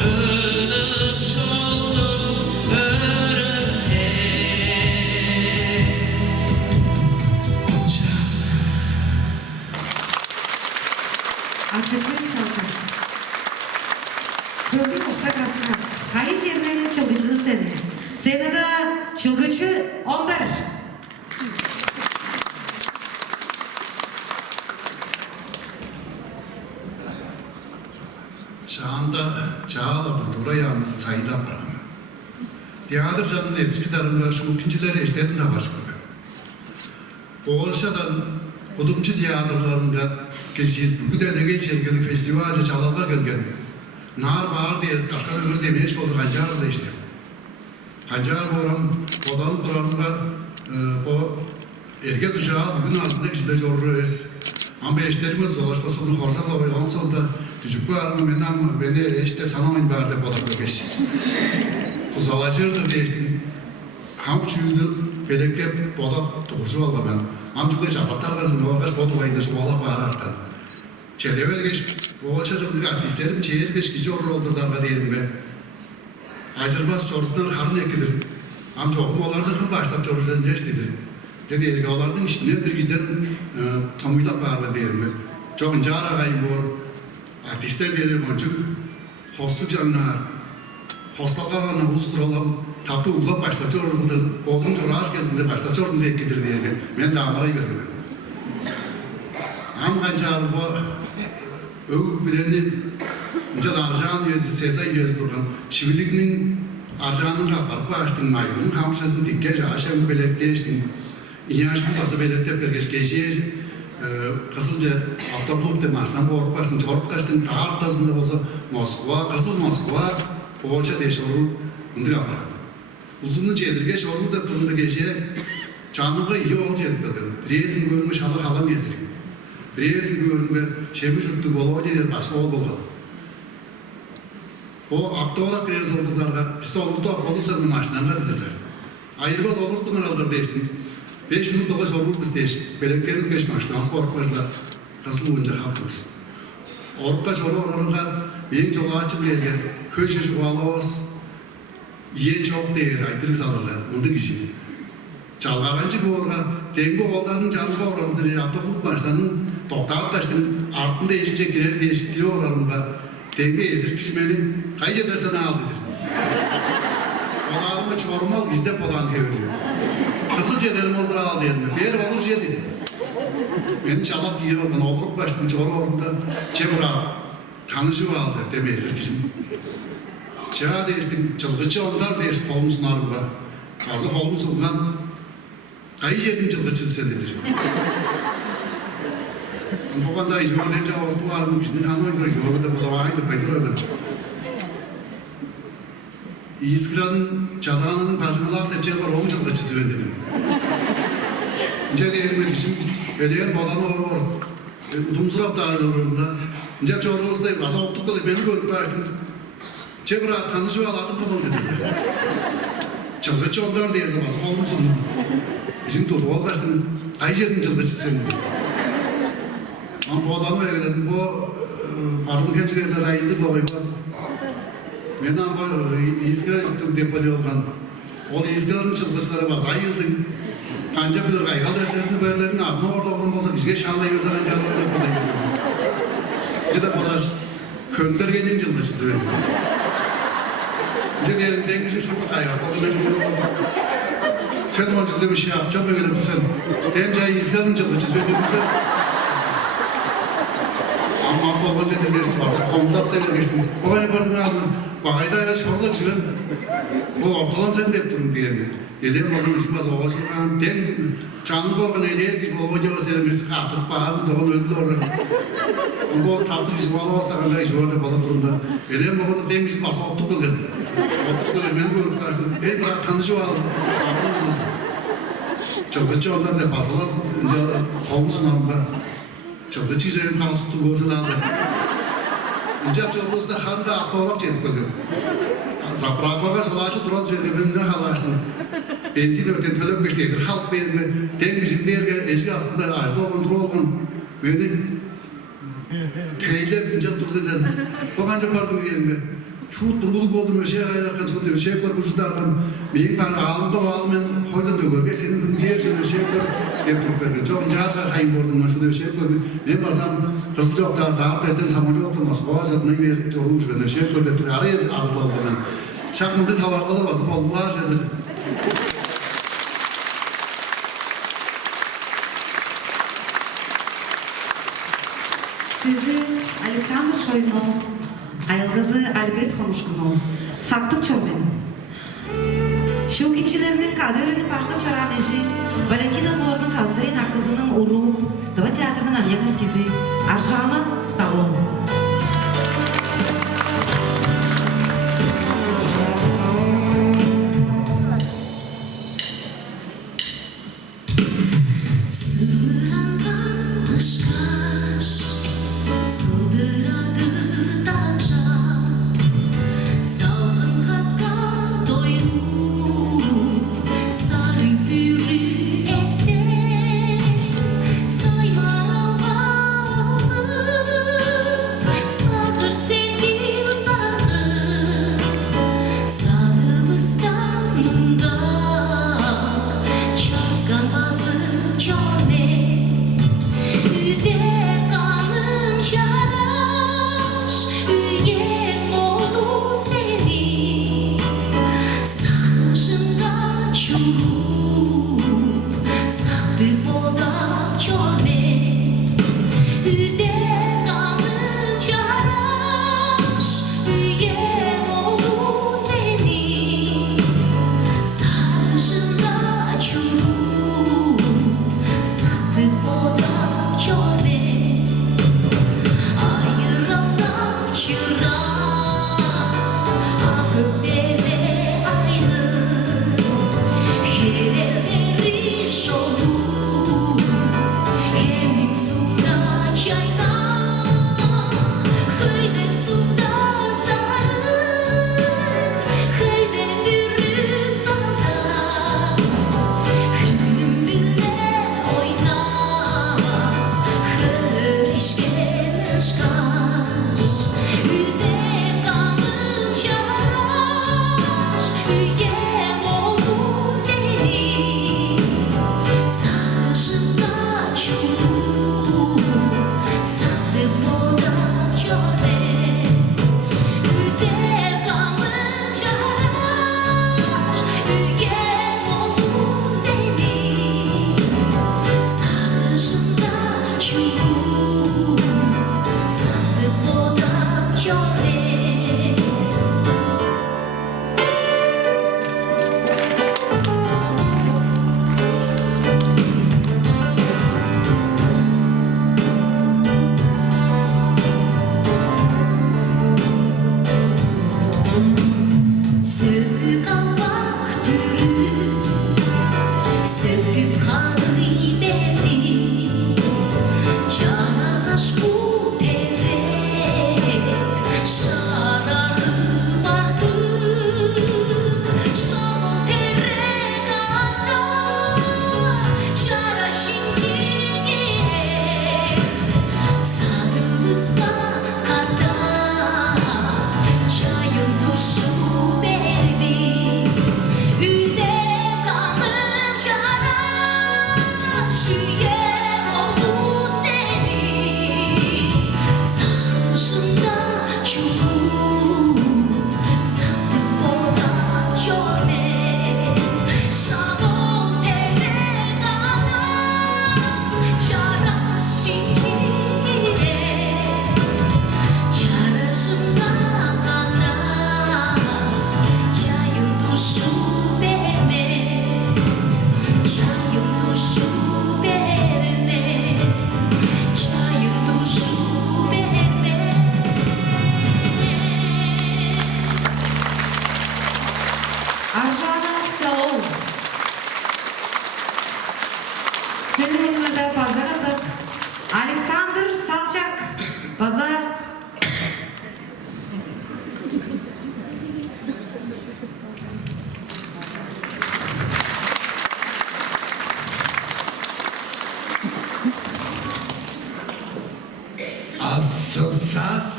Ödün şoldur sen Açıklayın salçak. Gördün usta krasınaz. Kayı жермен çılgıçını seni. Seni de çılgıçı onlar. Şahanda çağla bulduğura yalnız sayıda bırakın. Diyadır canın hepsi kitabında şu ikincileri eşlerin de başka. Polşa'dan Kudumcu tiyatırlarında geçir, bu da geçirgelik festivalce çalalga gelgen. Nar bağır diyez, kaşka ömür zemeyeş boldu Hancar da işte. Hancar boram, odan durarında o erge ducağı bugün altında kişide jorru es. Ama eşlerimiz zolaşta sonu horzala ve on sonunda düşük bağırma beni eşler sanamayın bağırda bodak beş. Tuzalacırdır değiştim. Ham çüydü, belekte bodak doğuşu valla ben. Amcukla şafatlar kazın, orgaş bodu ayında şu Allah bağır artan. Çedever geç, bu açacımlık artistlerim çeyir beş gece olur oldurdarga diyelim be. Ayrılmaz soruslar harın ekidir. Amca okumalardan hım başlap çoruzdan geçtidir. Dedi ergalardan işine bir giden tamıyla bağırma diyelim be. Çok ince aragayım bu artistler diyelim oncuk. Hostuk canlar, hostlaklarına ulusturalım. Taptı uğulap başlatıyor orada. Oğlum çoraş gezinde başlatıyorsun zevkidir diye. Ben de amarayı vermem. Am kançar bu öv bileni önce arjağın yüzü, sesay yüzü durgan. Şivilikinin arjağının kapar, baştın maygının hamşasını dikke, aşağı belet geçtin. İyaşın bası belette pergeç geçiye, Kızılca Abdullah Demarş'tan boruk başın çoruk kaçtın tartasında olsa Moskva, Kızıl Moskva, Polça deş olur, ındı yaparken. Uzunlu çedirge şorlu da turunda geçe, canlığa iyi ol çedik dedim. Bireysin görmüş alır halam yezirik. Bireysin görmüş şemiş yurttu bolu der başka ol bolu. O aktora krez olduklarga, biz de olurdu olursa maçtan dediler. Ayrılmaz olurdu aldır değiştim. 5 minut doğa sorulur biz değiştik. Beleklerin 5 maçtan spor başla kızıl oyunca hapız. Orta çoru oranıga beyin çoğu açıp yerge köşe şu ağlavaz iye çok değer aytırık salırlar. Bunun kişi. Çalgarançı bu orga denge oğullarının canlığı oranıdır. Yaptıklık başlarının toktağıp taştın artında değişecek ileri değişikliği oranıga denge ezir kişimenin kayıc edersen aldıdır. Olarımı çormal izde podan keviriyor. Kısılca ederim olur al diyelim. Bir yer olur şey dedi. Beni çalap giyir bakın, oğluk başladım, çoğru oğlumda Cemra, tanıcı aldı demeyizir kişim. Çağa değiştim, çılgıçı onlar değişti, kolum sunarım var. Fazla kolum sunan, kayıc edin çılgıçı sendedir. Bu kadar icma deyince ordu var mı, bizim tanımayındır, yorulda bu da var, aynı paydır öyle. İskila'nın çatağının taşımalar tepçeye var, onun çılgıçısı ben dedim. İnce değerime kişim, Beliyen balanı or. Udumsurap dağılırında. İnce çoğurluğuzdayım. Asa ottuk da beni görüp açtım. Çebra tanışı ve aladım falan dediler. Çılgıçı onlar derdim. Asa olmuşsun. Bizim tutu ol kaçtım. Kayıç edin çılgıçı senin. Ama bu adamı öyle dedim. Bu parfum kemçilerler ayıldı da var. Ben bu İskila'ya gittik depoli olgan. O İskila'nın çılgıçları var. Ayıldım. Kanca bilir kaygal derlerini böylelerinin adına orada olan olsa bizge şanla yürüse kanca alanda kolay geliyor. Bir de bolaş könder gelin cılgıçısı verdi. Bir de diyelim dengişin şurada kaygal. O da mecbur oldu. Sen de onca bir şey yap. Çok böyle sen. Demcayı İslam'ın cılgıçısı verdi. Ama abla onca da geçtim. Basa komutan sever geçtim. O kadar yapardın abi. Bakayda ya şurada çıkın. O ortadan sen de yaptın diyelim. Geliyorum onun için bazı oğaçlıkan, dem canlı olgan eğer ki bu oğaca vaserimiz atıp bağırın doğan öldü olur. Bu taptık işi bağlı vasıtakında işi orada balıp durumda. Geliyorum onun dem işi basa ottuk kılgın. Ottuk kılgın beni görüp karşıladım. Hey bırak tanışı var. Çılgıçı onlar da basalar kovun sınavında. Çılgıçı işlerin kalsı tuttu gözü aldı. İnce çolğuzda handa aktorlak çedip kılgın. Zaprabaga salaçı duran söylemem ne halaştım. Benzin öten tölöp geçteydir. Halk benim dengişim derge eşi aslında ağaçta olgun olgun. Beni teyle ince dur deden. Bakanca pardon diyelim de. Şu duruluk oldum öşeğe ayarlarken şu öşeğe var uçlardan. Benim tane ağlımda o ağlım ben koydan da görge. Senin diğer şey öşeğe var deyip durup vergen. Çok ince hatta hayım oldum ben şu öşeğe var. Ben bazen Kızılcaklar dağıp eden samolyotla Moskova zatmayı bir çorulmuş ben öşeğe var deyip araya arıkla oldu ben. Şakmında tavardalar basıp Allah aşağıdır. Sizi Alexander Shoynov, ayılgızı Albert Homuşkunov, saktıp çömen. Şu kinçilerinin kaderini baştan çoran eşi, Valentina Kolor'un kaltırın akızının uru, Dava Teatrının anya kartizi, Arjana Stalon. Sayma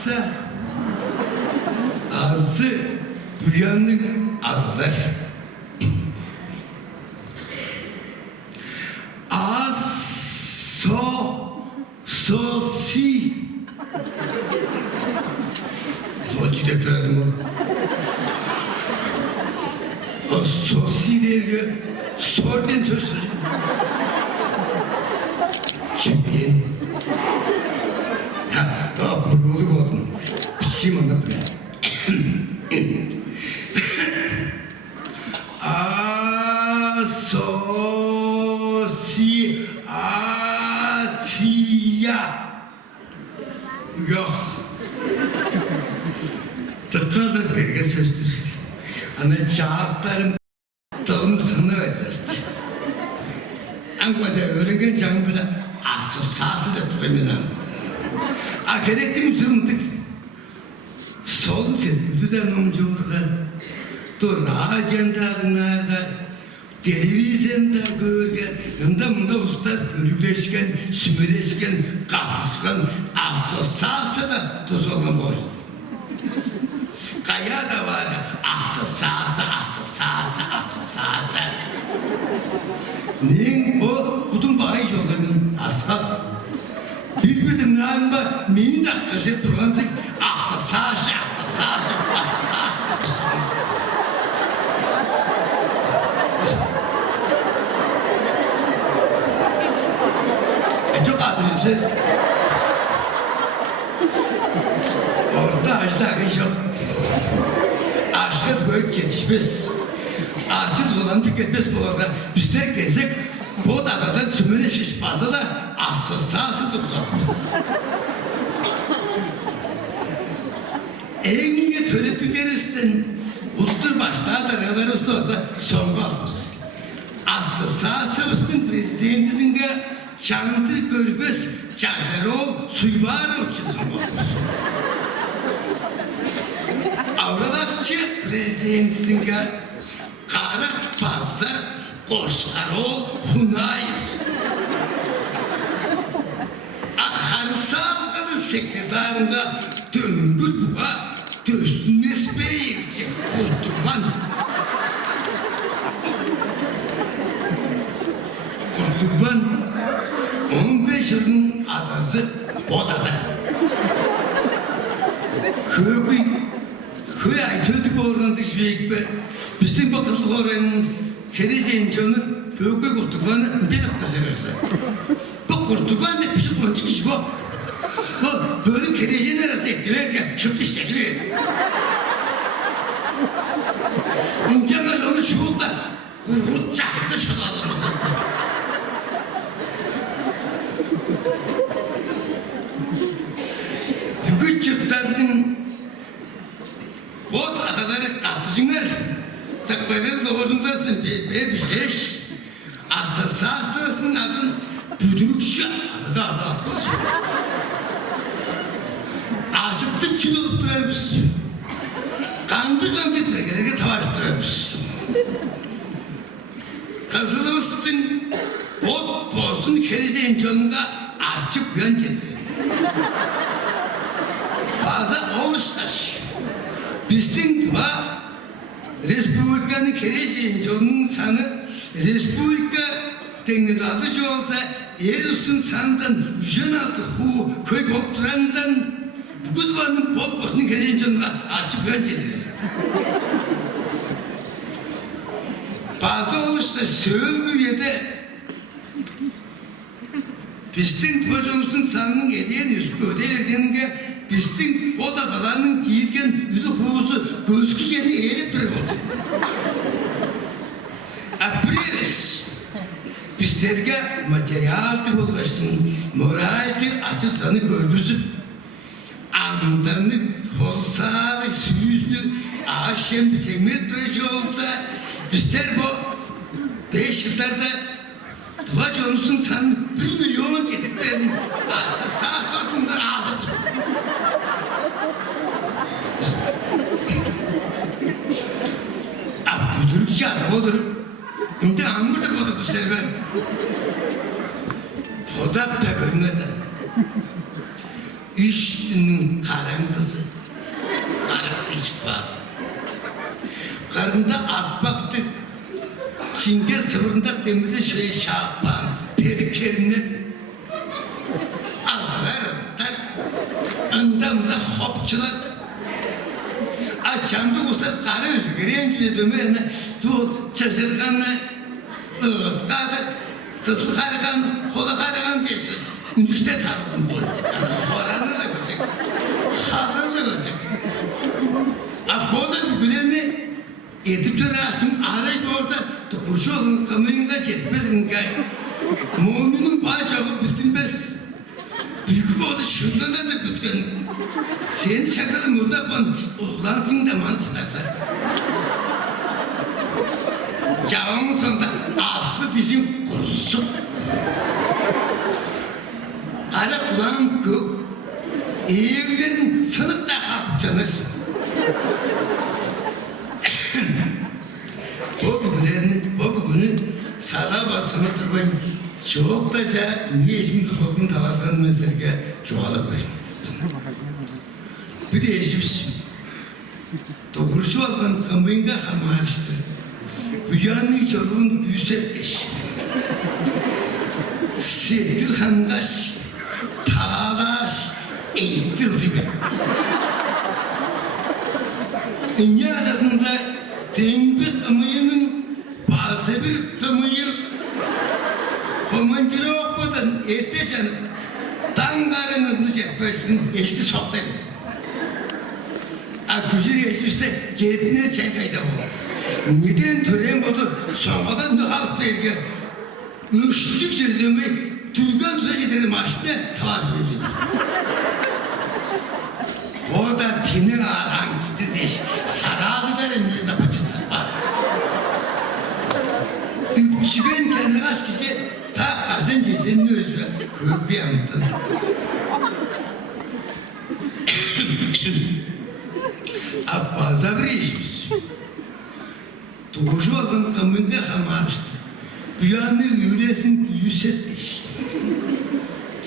atsa azı Bülyan'ın adılar. Sosi. Solcu deklarım onu. O sosi diye sordun sözü. Çünkü daha bululuk oldum. Bir şey mi anlattım? Asosiyatiya. Yok. Tıkkadır belge sözdür. Ana çağaklarım dağım sana vezesti. Anka'da öğrengen canım bile asosası da bulamıyorum. Ahiretli müslümandık. Sol sezgüden omcuğurga, torna ajandalarga, televizyonda görgen, ında ustalar bölükleşken, sümeleşken, kapışkan, asosası da tuzolgan boştur. Kaya da var, asosası. Neyin o, budun bağı yollarının asap. Bilmedim narında meni de kaşet durgansın, asosası. Çok adınızı. Orada açtığın çok. Açlık böyle yetişmez. Açız olan tüketmez bu arada. Bizler gezek, bu adadan sümüne şiş bazı da asosası tutulmuş. En töretükleristin ultur başta da kadar usta olsa son kalmış. Asosasımızın prezidentimizin çantı görmez, çağırol, suyvarol çizim olmuş. Avramakçı prezidentimizin kara pazar, koşkarol, hunayır. Akarsalgalı sekretarında döngül buğa, döstünmez beyirci, kurtulman. Kurtulman, 15 yılın adası odada. Köy aytıldık oradan düşmeyik be. Bizim bakışlık oranın kereceğin canı köy kurtulmanı bir dakika severse. Bu kurtulman da bir şey konuşuk iş bu. Bu böyle kereceğin arasında ettiler ki şu pisleri verir. İncanlar onu şuurda kurut çakırdı şalalım. Bugün çıktandın bot adaları katısınlar. Takmaları doğrundasın. Bir şey. Asasasının adın Budurukça. Adı adı atmış. Aşıktık çılılıktırarmış. Kandı gereke tavaştırarmış. Kazılımızın bot bozun kerizeyin canında açıp yöncedir. Bazı oluşlar. Bizim tıva Respublikanın kereceğin canının sanı Respublika denilazıcı olsa yer üstün sandan jön altı hu köy bopturandan bu kutbanın bot botunu kereceğin canına açıp yöncedir. Bazı oluşlar söğürmüyede pistin tıvaconuzun sanının ediyen üstü ödeverdiğinde pistin o dadalarının giyirken yüzü huvusu gözükeceğini eğilip bir oldu. Apriyeris pislerge materyaldi bulgaşsın, moraldi açılsanı görgüsü anlarını kolsalı, süyüzlü, aşemdi semir preşi olsa pisler bu 5 yıllarda tıvaconuzun sanının 1 milyon tetiklerini sağ sosmundan ağzı Budurukça adam olur. Şimdi hamur da boda düşler ben. Boda da görünmeden. 3 günün karanlısı. Karakta çıkmadı. Karında at baktık. Çinge sıvırında demirde şöyle şahban. Pedikerinden azlar atlar. Andamda hopçular. Açamda usta karı özü. Gereğince dömeyene tu çaşırganla ığıttadı. Kızıl karıgan, kola karıgan değilsiz. Ündüste tarıkın bu. Horanı da görecek. Harını da görecek. Bu da bir gülenli edip törasın arayıp orada dokuşu olun kamayında çetmedin gay. Mu'minin paşağı bildiğimiz. Büyük oldu şırlığında da bütken. Sen şakarım orada ban ulansın da mantıklar. Cavamın sonunda aslı dizim kurusu. Hala ulanım gök. İyi gülerin sınıfta kalkacaksınız. Bu günü sağlığa basını durmayın. Çok da niye şimdi hukukun tavasının meseleye çoğalıp koyun. Bir de eşimiz. Doğrusu olan kampanya hamarıştı. Büyüyanın çoluğun büyüsetmiş. Settil hangaş, tağlaş, eğittirdi. Dünya arasında tembir kımıyının bazı bir kımıyı komancıra okumadan erteşen tangarınızını çekmesin, eşti soktu. Güzel eşmişte kendine çekeydi bu. Neden tören budu, sonradan da halk belge. Ürüştük söylediğimi Türkan Tüze Cederim açtı, tarif edeceğiz. O da tinin ağran gitti deş, sarağlıların nezde başıdır var. Üpçügen kendi kaç kişi ta kazın cesenin özü, köp bir anıttın. Abbaza bir işmiş. Doğuşu olan kamında hamarıştı. Büyanı yüresin yüsetmiş.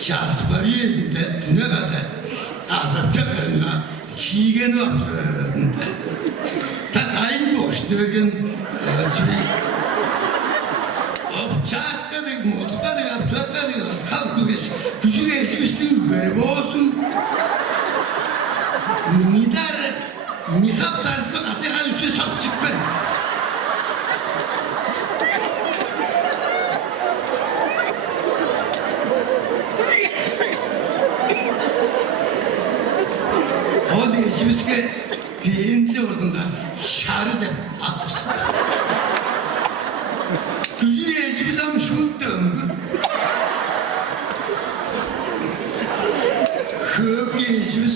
Çaspar yüzünde tüne kadar azapça karına çiğgen vakti arasında. Takayın boştu bir gün çiğ. Çarkadık, motokadık, apçakadık, kalktık. Gücü geçmiştin, garip olsun. Nidar, nihab tarzı ateha üstüne sap çıkmadı. O değişmiş ki birinci ordunda şarı da atmış. Gücü değişmiş ama şut döndü. Köp değişmiş.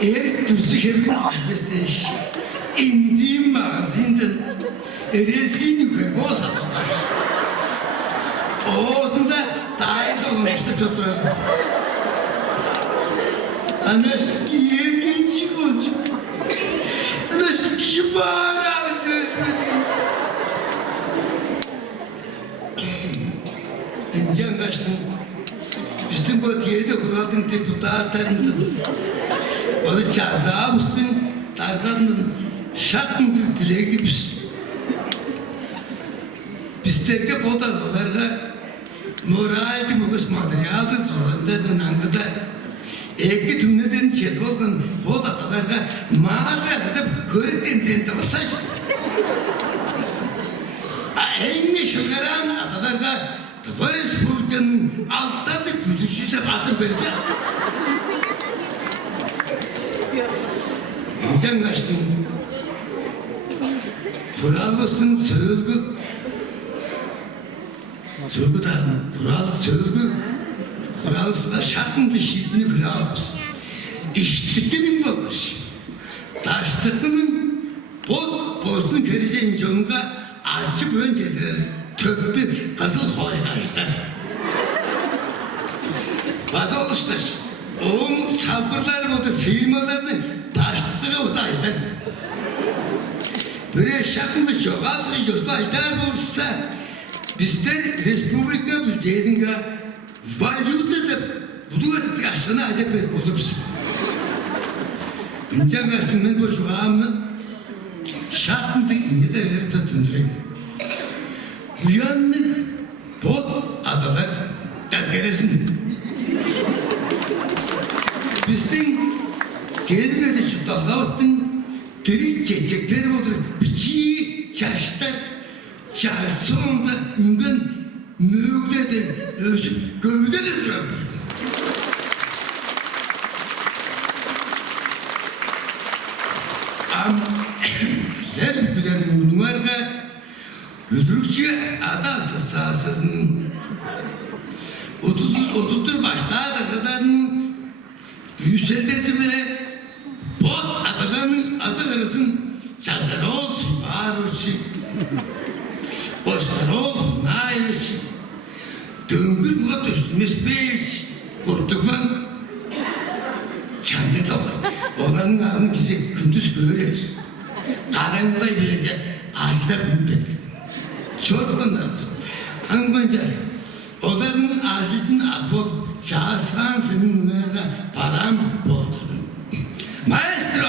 Eğer Türkçe hepimiz mesleş. İndiğim magazinden eresini yukarı bozarlar. Oğuzunda dair de olmuştu tuttuğunuz. Anlaştık ilginç oldu. Anlaştık kişi bağıra sözmedi. Can kaçtım. Bizim bu diyede kuralın deputatlarından. Bana cazamızın tarkanın şartın dileği gibiyiz. Bizlerge potalarga moraldi bu kız materyaldı durumda nangıda. Eki tümleden çet olgan potalarga mağara edip körükten tente basaj. Enge şukaran adalarga Tıfar Respublika'nın alttan da güdüsüzle atıp verse. Can kaçtın. Kuralmışsın sözgü. Sözgü dağın. Kural sözgü. Kuralsına şartın dışıydığını kuralmışsın. İştikinin bakış. Taştıklının bozduğun göreceğin canına açıp öncedir. Töptü kızıl koygaçlar. Bazı oluşlar. Oğun salpırlar oldu firmalarını taştıklığa uzaylar. Böyle şaklını çok atı gözbaylar olursa bizler Respublika müjdeydinga valyuta da Budu etti aşkına acep et bozulmuş. Bincan karşısından bu şu ağamını şartında İngilizce verip de tındırayım. Uyanlık bot adalar tezkeresin. Bizden gelmedi şu dalgavastın deri çiçekleri olur. Biçi çaşlar çarşında üngen müğleden özü gövde de durar. Am sizler bilenin bunu var ki ödürükçe adası sağsızın 30 başlarda kadar yükseltesi bile bot atasanın atasarısın çazları olsun var olsun koçları olsun naymışsın dıngır bulat üstümüz beş kurtukman kendi toplar olanın ağını bize gündüz görürüz karanlığa bir yerde ağzına büyüdük çok bunlar hanımınca olanın ağzının atbol şahsan senin nerede param bozdun maestro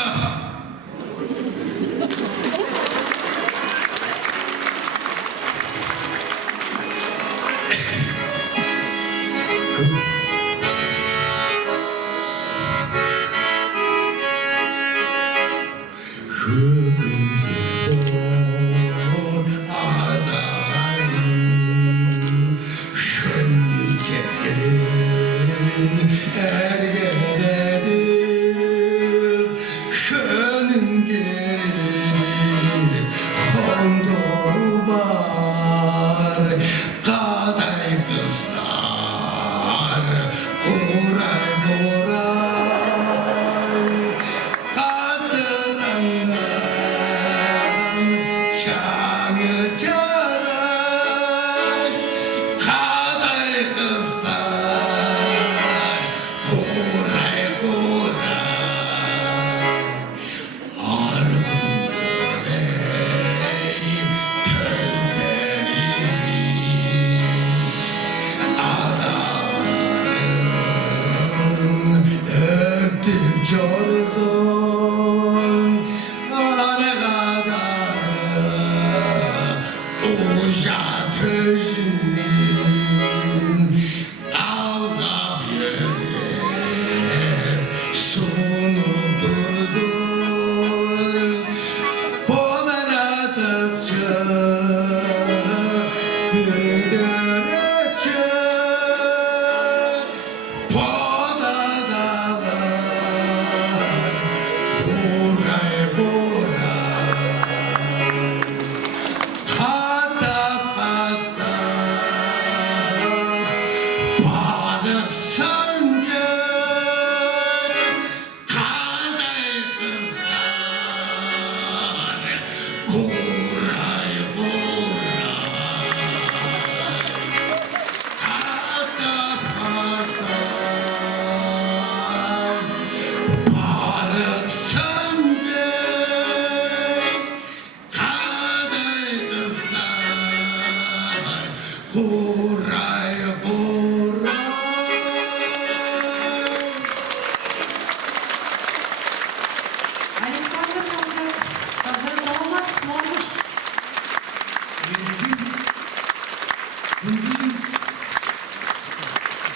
Александр Санжак, Казарбалмас, Смолгуш.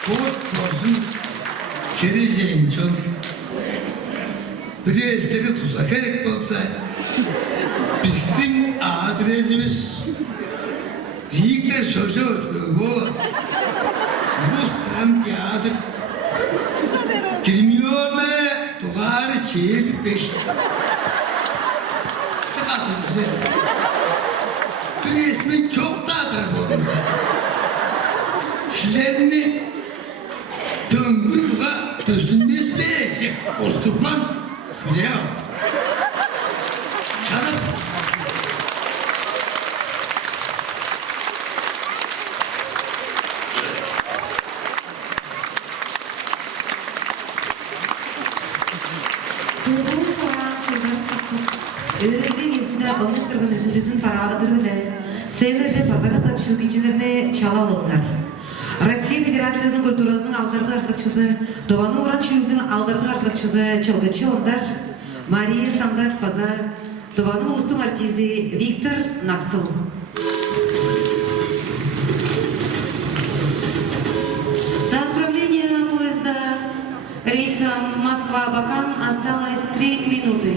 Korkmasın, geleceğin çok. Bir esteri tuzak gerek olsa, bizim adresimiz Yiğitler Sözü bu. Muhterem kağıdır. Girmiyor mu? Duvarı çevir 5. Çıkartın size. Bir resmin çok dağıtır buldum zaten. Sizlerini tıngırlığa dösünmez birisi. Korktuklan şuraya al. Çalıp. Soğuğun çoğan çılgın sakın. Öğrendiği gezinde balık tırgın üzüntüsün parağıdır bile. Seyirci pazağa tapşu dincilerine çala alınlar. Россия Федерациясының культурасының алдырғы артықшысы, Тованың Уран чүйірдің алдырғы артықшысы Чылгычы ондар, Мария Сандак Паза, Тованың ұлыстың артизи Виктор Нақсыл. До отправления поезда рейсом Москва-Абакан осталось 3 минуты.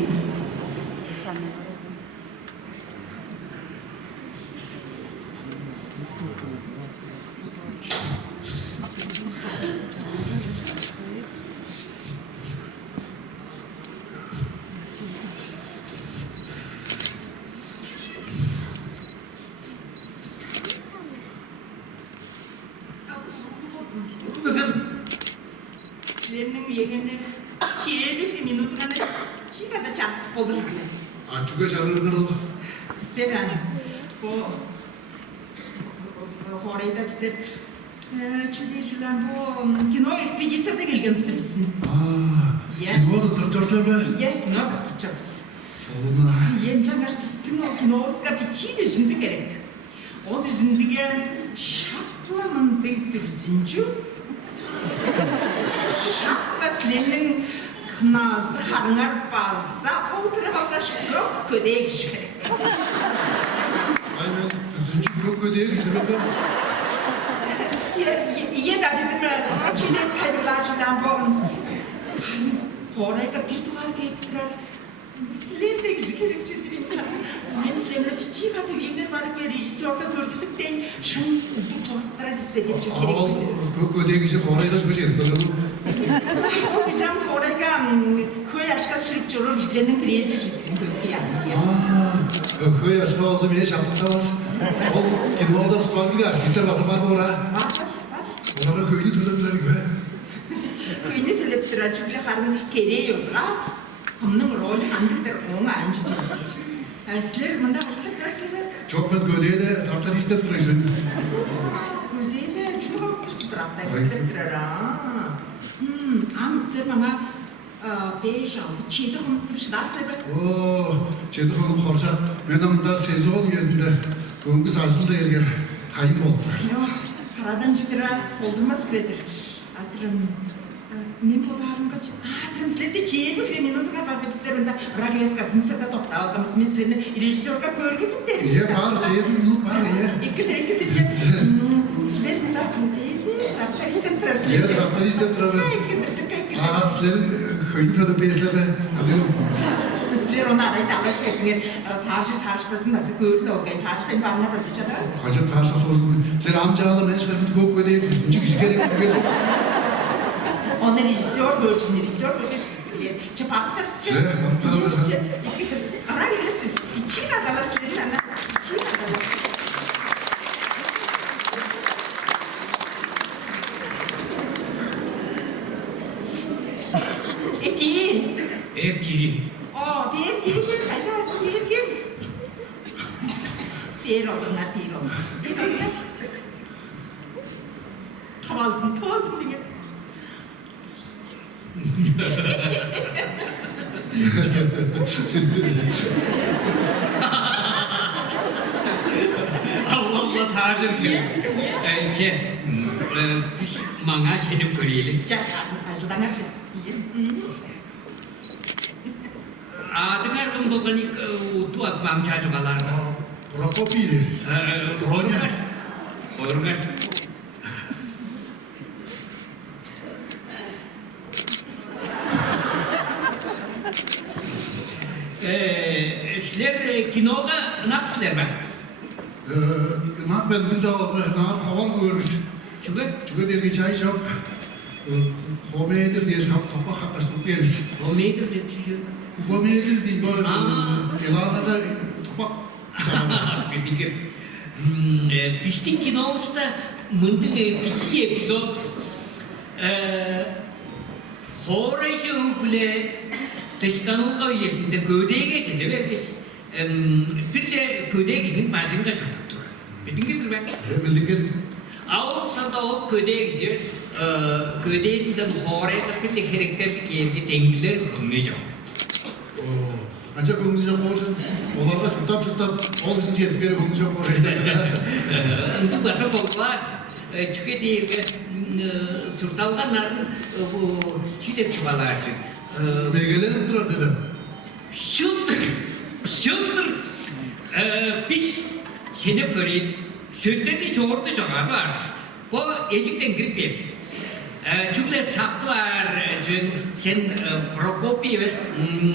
Сілерінің егені чиелі минут ғана шиғада чатып болды ғана. Ачуға жарылдыр ол. Біздер аны, хорайда біздер чуде жылан кино экспедицияда келген үсті біздің. Киноды тұрып жүрсілер бе? Иә, кино тұрып жүрміз. Солына. Ең жаңаш біздің ол киноғызға печиль үзінді керек. Ол үзіндіге шапламын дейді үзінчу. Шапқа сілемнің қыназы қарыңар база отырып алғаш көп көдек жігерек. Ай, мен үзінші көп көдек жігерек. Е, дадедім, чүлек қайбыла жылан болын. Орайға бір туғар кейттірер. Сілемдегі жігерек жүрдірейін. Мен сілемді пичи қатып еңдер барып режиссерді көргізіп дейін шын ұлдың тоғаттыра бізбедеп жүрдірек жүрдірейін. Көп көдек жігерек орайға жүрдірейін. Ол жам орайға көй ашқа сүріп жүрір жілерінің біресі жүрдірейін көпке яғын. Көй ашқа олсы мені шаптық қалас. Ол кинода сұлаңды артистер басы бар бұра. Оларға көйні төліп тұрар көй. Көйні төліп тұрар жүрлі қарын керей өзға. Құмның ролі қандықтыр оңа ән жүрдірейін. Сілер мұнда қашылып тұрасыңдар? Çok ben Göde'de traktör istep duruyorsun. Göde'de çok almışsın traktör istep durar ha. Am sılır bana 5-6 çeyde konuttum şılar sılır. Oo, çeyde konum korcak. Ben onda sezon gezinde öngü saçıldı ergen kayıp oldular. Yok, paradan çıktıra oldurmaz kredir. Atırım. Men bodarım kaç. Atırım sizlerde çeyde bir minutu kadar bizler onda Ragveskasını sete topta aldığımız meslerini rejissörga görgüzüp derim. İyi var, çeyde minut var ya. İki diyeceğim. Sizler de traktör istep durasın. Ya traktör istep durasın. Sizlerin köyünü tadı bezlere. Sizler onu araydı Allah çektiğine taşıtasın nasıl gördü o gay taş ben varına basacağız. Hacı taşa sordum. Sen amcalı ben çıkarım çok ödeyim. Kızıncı kişi gerek yok. Onu rejissör görsün, rejissör görsün. Çapaktır sizce. Ara gelesiniz. İçin adalar sizlerin ana. İçin adalar. Eki. Aa, bir gel. Hadi gel. Bir olunlar. Kavaldım diye. Allah tarzır ki. Biz bana seni görelim. Acıdan aşı. Adınlar bunu bana utu atmam çocuklarda. Prokopiydi. Orgar. Sizler kinoga naksızlar mı? Nak ben dilde olsa, nak haval görmüş. Çünkü dergi çay çok. Homedir diye şap topak haklaştık yeriz. Homedir diye bir şey. Homedir diye böyle. Yılanda da topak çağırır. Bildik. Bizden kinomuzda mındı biçi epizod. Horaycı bile dışkanlığa üyesinde gövdeye geçindi ve biz bir de gövdeye geçinin bazını da şarttık. Bildin gibi ben? Bildik gibi. Ağustada o gövdeye geçiyor. Gövdeye geçinden horayda bir de karakterlik yerine dengiler kurulmayacak. Ancak konuşacak olsun. Olarda çutap ol bizim yetkileri konuşacak olsun. Bu kadar var. Tüketiği çurtalganların bu şiddet çıbalar. Megelerin durar dedem. Şıldır. Biz seni görelim. Sözlerini çoğurdu çoğadı var. O ezikten girip gelsin. Çünkü saktı var. Sen Prokopiyevs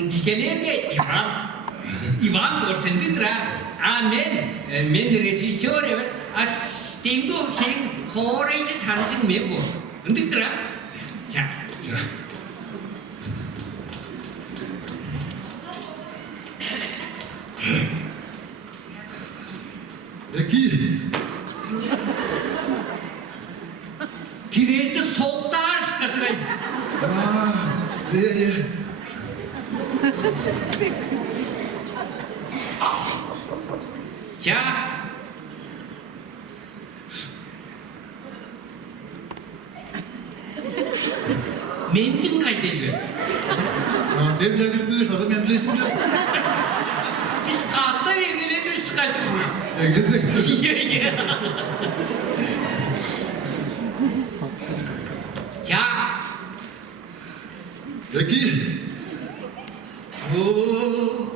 çiçeğe İvan görsendidir ha. Men rejissör evs. Stingdo sen horayı tanısın men bu. Unuttur ha. Ça. Peki. Kireyde soğukta aşkası ben. Ye. Ça. Mendin kaydı şu. Dem çakır bilir fazla mentleştim ya. Biz kahta vergiledir çıkarsın. Gezdik. Ça. Peki. Oo.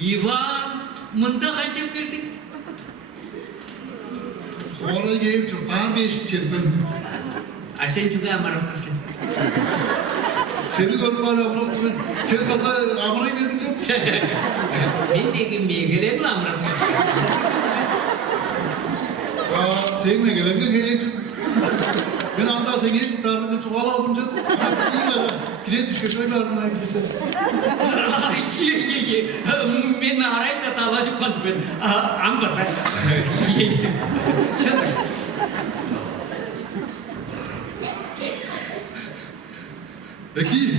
İvan, mında kaçıp girdik. Horayı giyip çok kardeş çirpin. Sen juga amarapsın. Seni görüp hala bırakmadın. Sen fazla amarayı verdin canım. Ben de megelen mi amarapsın? Sen megelen geleceksin. Ben anda seni kurtardım çuvala aldım canım. Bir şey var ha. Kilit düşüyor şöyle bir ardından bilirsin. Ben arayıp da dalaşıp kaldım ben. Ambasa. Çabuk. Peki.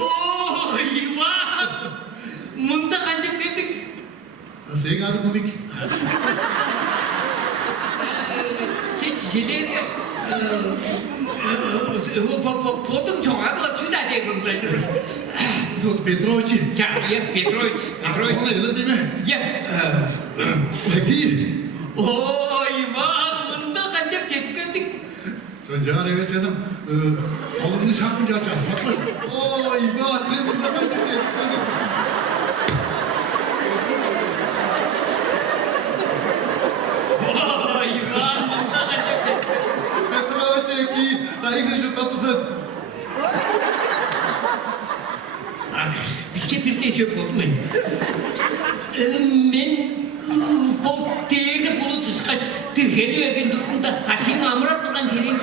Oo, İvan! Munda kaçıp girdik. Senin adın komik. Çiçeğler 보통 정화도가 주다대 그런 사실. Petrovic. 자, 예, Petrovic. Ona öyle değil mi? 예. Peki. 오, 이봐, 문다 간접 제득간dik. Önce eve senin kolunu çarpınca açarsın. Oy bak sen burada ben de 오, 이봐, 문다 간접 제득간dik. Petrovic dayı kışıp kapısın. Bizde bir ne şey oldu. Ben bu değerli bulut ıskaş Türkiye'li vergen durumda Hasim Amurat duran gereğim.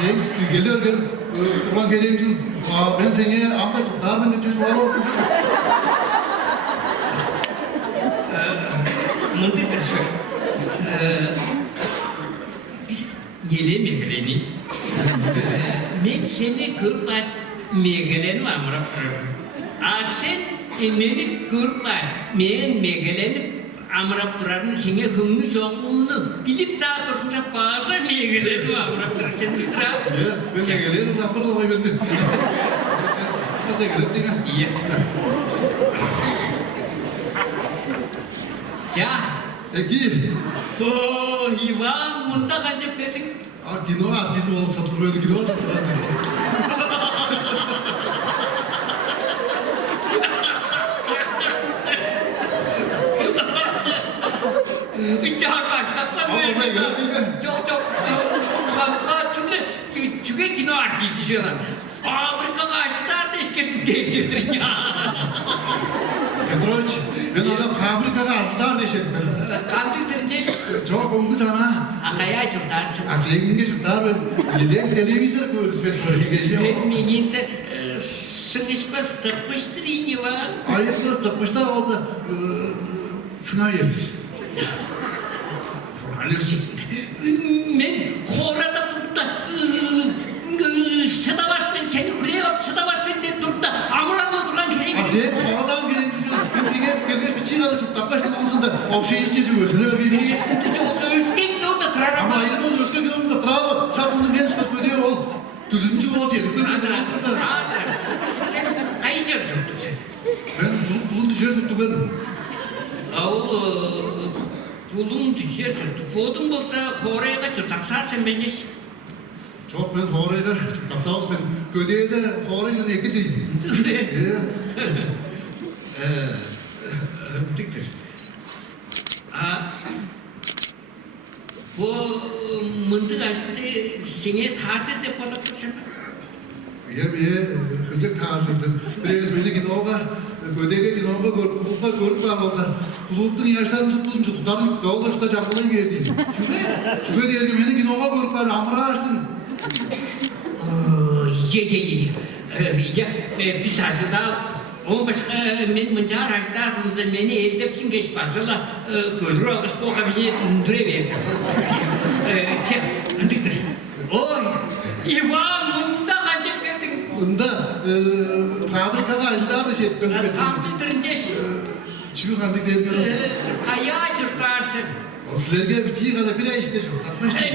Sen geliyor ben kurban geleyim için ben seni amca çok dardım için şu var olmuş. Mındı taşı. Biz yele megeleni. Ben seni kırbaç megeleni Amurat duran. Sen meni kırbaç men megeleni Amurat duranın seni hımını çoğunluğunu bilip daha dursunca bazı megeleni Amurat duran. Sen bitra. Ben de geliyorum zampır da oy verdim. Size gelip değil mi? İyi. Ya. Peki. Oo, İvan, munda kaçıp geldik. Kino artist olsa böyle kino satır. Cahar başlatlar böyle. Çok. Çünkü kino artisti şu an. Afrika kaçlar da işkirdim değiştirdim ya. Petrovic, ben adam Afrika'da aslar deşerim. Kandırdıncı. Çok oldu sana. Akaya çırtarsın. Senin çocuklar ben yedek televizyon görürüz Petrovic geçiyor. Ben miyinde sınışmaz tıkmıştır yine var. Hayırsız tıkmışlar olsa sınav yeriz. Alırsın. Ben horada tuttu da Sıdavaş ben seni kuleye bak Sıdavaş ben de tuttu da Amurat'la duran gereğim. Sen havadan gelin ben seni gelmiş bir çiğnalı çok taklaştın olsun da o şeyi içici görsün. Neresinde oldu özgek ne oldu tırar ama hayır bu özgek ne oldu tırar çapını ben çıkıp ödüyor ol. Düzüncü ol diyelim. Sen kayıcı tuttu sen. Ben bunu dışarı tuttu ben. Oğlum pulun düşer, podun bolsa horayga çıtaksarsın bence. Çok ben horayda taksağız ben gödeyde horayda ne gideyim. Diktir. Bu mıntık aslında seni tarzı depolatırsan. Kıcık tarzıdır. Biraz beni ginoga gödeyde ginoga görüp bağladılar. Kulüptün yaşlarını tutulunca tutarım. Doğru işte camdan geldi. Çünkü diyelim beni ginoga görüp bağladı. Amra açtın. Ya biz aslında o başka men mınca araçta beni eldepsin geç basıla köylü alış bu kabini düre vereceğim. Diktir. Oy, İvan bunda kaçıp geldin. Bunda fabrikada acılar da şey ettim. Kansıldırınca Şu kandık demiyorum. kaya çırtarsın. Sizlerge bir çiğ kadar bir ay işte şu.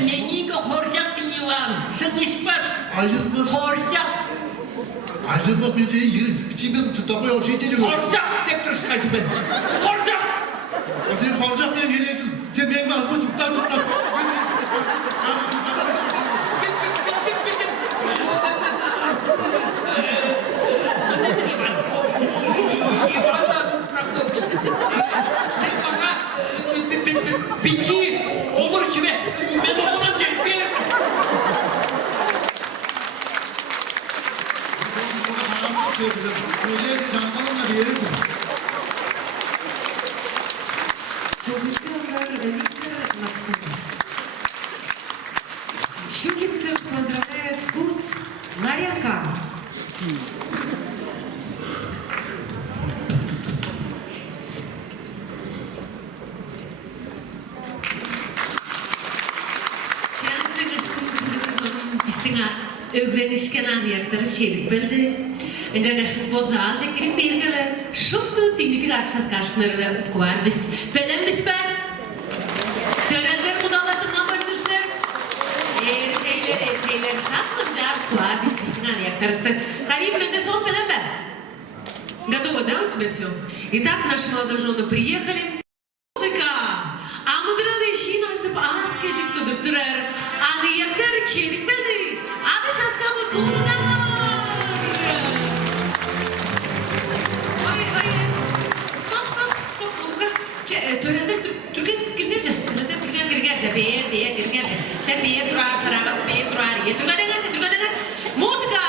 Menini horşak İvan, sıkışmaz. Acıtmaz. Horşak. Acıtmaz ben senin yığın. Bir çiğ bir tutakı yok şey diyeceğim. Horşak tek duruş kaçı ben. Horşak. O senin horşak diye geliyorsun. Sen benim var bu çuktan. Piçi olur ki be. Ben oğlan gelip Щукинцев поздравляет курс Нарянка. Öğrenişken anıyakları şeydik bildi. Önce kaçtık bozal, şekerim belgeler. Şuntu dinledik açacağız kaşıkları kuvar biz. Peden biz ben. Törenler budalatından bölmüşler. Erkeyler şatlınca kuvar biz bizim anıyaklarısın. Карим, мен де сон педем бе? Готово, да, у тебя все? Итак, наши молодожены приехали. Музыка! А мудрый işin açıp az keşik tutup durar. Anıyakları çelik bildi. Adı şaska mutluğuna. Stop, muzika. Törenler Türkiye girgerse. Törenler Türkiye girgerse. Bir yer girgerse. Sen bir yer durar, sarabas bir yer durar. Türkiye dengerse. Muzika!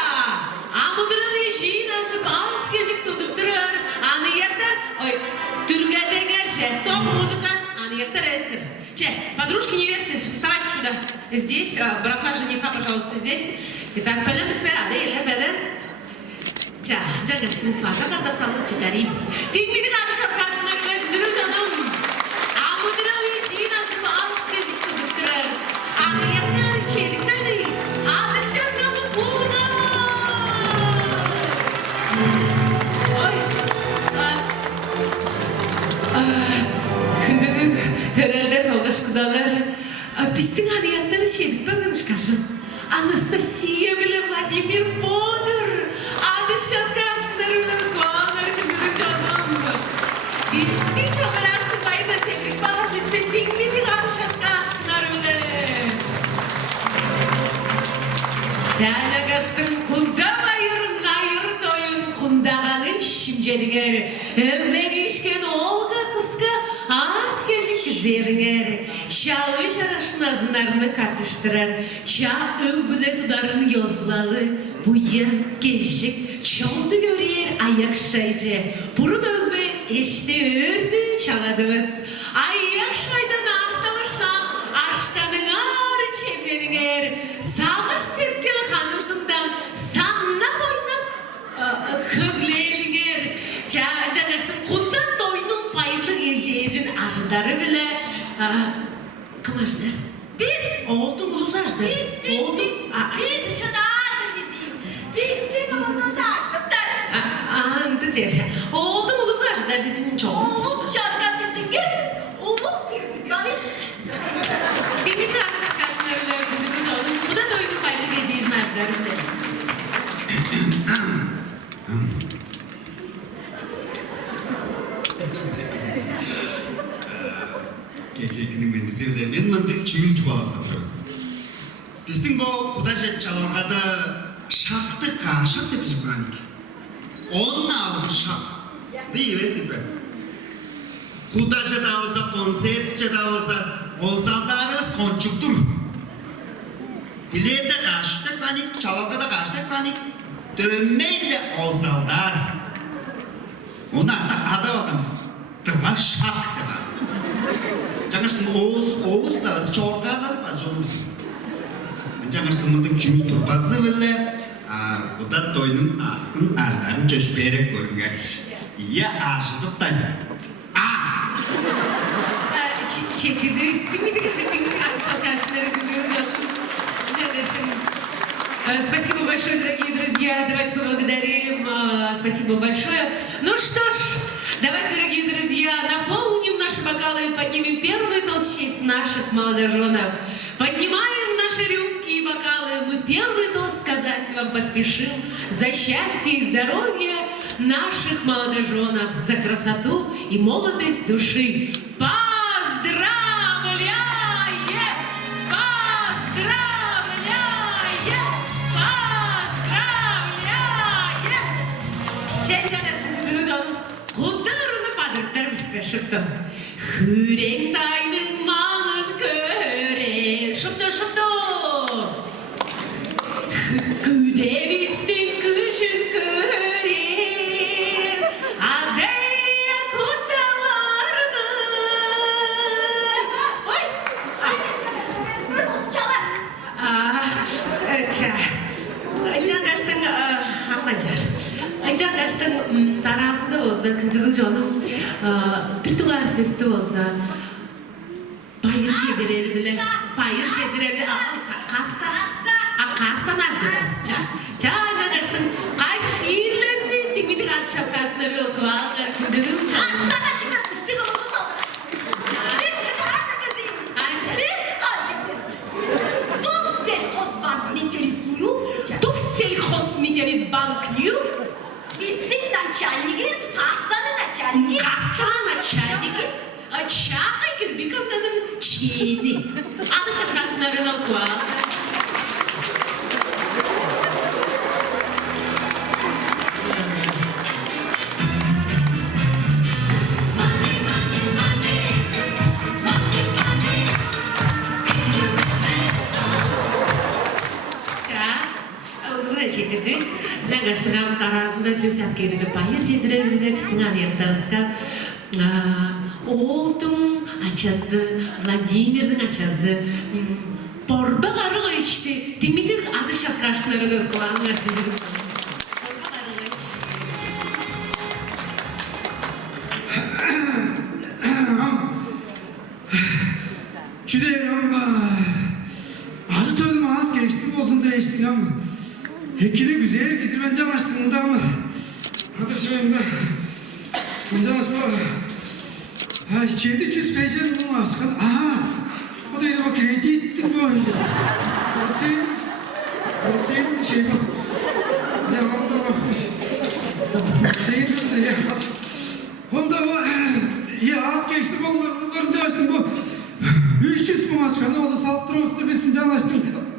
Amudurun işin açıp az keşik tutup durur. Anıyaklar, Türkiye dengerse. Stop, muzika. Анıyaklar estir. Подружки невесты, вставайте сюда. Здесь, братва жениха, пожалуйста, здесь. Итак, пойдем без пера, да, или пойдем? Jangan pasang atap sama cekarim. Tinggi di atas kasih nari dulu jangan. Amu tidak lagi nasi maaf sekejap tu dokter. Anaknya celik tadi. Atas kamu puna. Şimdi terelde kavgaş kudalar. Pistin anakları celik ben çıkarsın. Анастасия бile Владимир Бодр. Adı şaska aşklarımın kuanları kınırı canım. Biz hiç haberleştik bayıda çevirik var. Biz de dinledik adı şaska aşklarımı. Çayla kaçtım kunda bayırın ayır doyun kundaganın şimcediger. Evlenişken olga kıska az gecik güzelinger. Çalış araşnazlarını katıştırar. Ça öbüle tudarın yozlalı. Bu yıl gecik çaldı yürüyer ayak şaycı. Burun ögbe işte ördü çaladımız. Ayak şaydan artamışan aştanın ağrı çemlenin er. Sağır serkeli hanızından sanna boynum hıgleyelin er. Çağırcan kundan doydum payırlı gecezin aşıları bile. Kim aşılar? Biz. Oldu ulus aşılar. Biz. Biz şunadır bizim. Biz bir olanı da açtıklar. Andı dedi. Oldu ulus aşılar dedim çok. Ulus şarkı bildin gel. Ulus bir kaviç. Dinle aşağı kaşlarıyla öpüldünüz oğlum. Bu da doydum payırlı gecezin aşıları bile. Gece кезінде мен мындай чүйілч баласам жүр. Біздің бұл құдажет çalarғада шақты қашық деп жүрген екен. Onun aldı şak. Değil mi Sipe? Kudaca da olsa, konsertçe da olsa, olsaldarız konçuktur. Bilede kaçtık panik, çalaka da kaçtık panik. Dönmeyle olsaldar. Ona adı bakamız. Tıva şak tıva. Жаңа şimdi Oğuz da çorkarlar bacımız. Жаңа şimdi mındık kimi turbası bile Kuda toyunun astın arıların çöşpeyerek görünür. Ya aşıdıp da Çekirdeği üstü müydü? Спасибо большое, дорогие друзья. Давайте поблагодарим. Спасибо большое. Ну что ж, давайте, дорогие друзья, наполним наши бокалы и поднимем первый тост в честь наших молодоженов. Поднимаем наши рюмки и бокалы. Мы первый тост сказать вам поспешим за счастье и здоровье наших молодоженов, за красоту и молодость души. Поздравляем! Поздравляем! Поздравляем! Çeyreden canım, kudarını padırtlarım sıkışıktım. Hürek daydın malın köre, şuptu şuptu. Küdevistin küçük köre, adaya kudalarını. Oy! Can kaçtın, Amacar. Can kaçtın tarasında olsa, kıntılık canım. Bir tuğar sözde olsa, bayır şeydirer bile, bayır şeydirer bile, kassa. Kassa nerede? Can kaçtın, kay sihirlerini, dimidi kaçacağız karşıları okuvalar, kıntılık canım. Sana çıkart istikamızı saldır. Biz şimdi artık kızıyım. Biz kalacak biz. Dur selhozbank nitelik buyu. Тук сельхозмедиалит банк Нью. Біздің начальнигіміз кассаны начальник. Касса начальники. Чака Кирбиковнаның чейни. Алыша скажынарын алкуа. Çektirdiz. Ne karşıdan tarazında söz yapkerine payır jedireline bizden anıyaktarızka. Oğultum açazı, Vladimir'in açazı. Borba karığı içti. Demidir adışaz karşılarını kulağına. Çüdeyim adı tözüm az geçtim olsun değiştim ama Hekili güzel gizdirmence açtım bunda ama Hatırşımayım da Bunca nasıl bu içeride 300 peycer bunu aşkın O da yine bak kredi ettim bu Olsaydınız şey bak Ya onda bak Olsaydınız da ya Onda bu Ya az geçtim onları da açtım bu 300 mu aşkın o da salttır olsun bilsin can açtım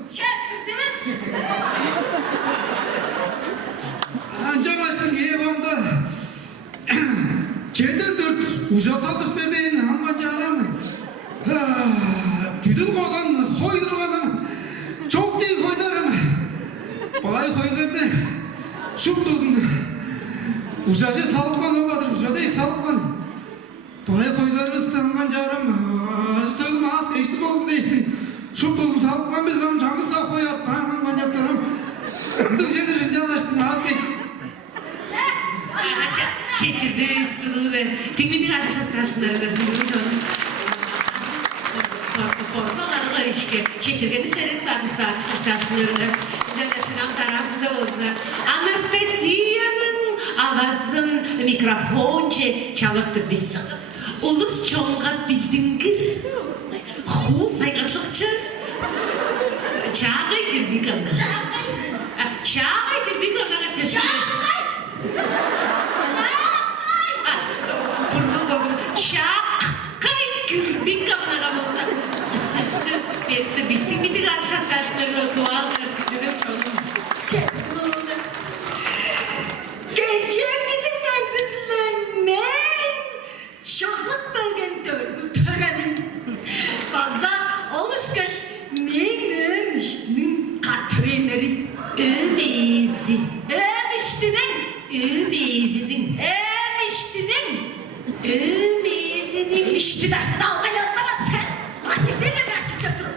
Çektirdiniz. Can açtım iyi banda Çeyden 4 uca saldırız derdeyin amma caram Bütün kodan koydurganım Çok değil koylarım Balay koylarım Şup tuzumdu Ucacı salıkman oğladır uca değil salıkman Balay koylarım ısıtangan caram Acı tözüm az geçtim olsun değiştim Şup tuzum salıkman bizim canımız da koyar Bana manyaklarım Dık yedirin can açtım az geçtim Çektirdiz sılığı. Timidin adışaz karşılarını. Borba karığı içki. Çektirgeni seyredip varmış da adışaz karşılarını. Canlaştıran tarazında olsa. Anastasia'nın avazın mikrofonca çalıptır biz. Ulus çoğunga bildiнгir. Hu saygırlıkçı. Çağay Kirbikovna. Çağay Kirbikovna'ga sesini. Çağay Kirbikovna'ga olsa. Emiştinin. Ümizinin. Emiştinin. Ümizinin. İşte dersin alga yanında bak sen. Artistlerle bir artistler durun.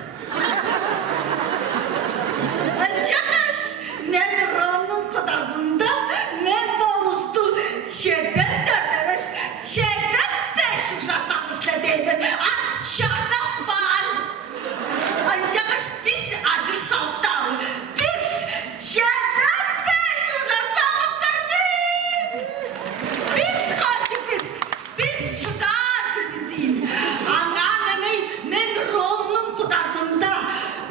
Canış, men Rom'un kodasında men bolustu. Çeden dördemiz, çeden beş uşak sanmışlar değilim. Aşağıda var. Canış biz acır saltalı. Biz çeden beş uşak sanmışlar değil. Biz kaçı biz şudardı bizim. Anneannemin men Rom'un kodasında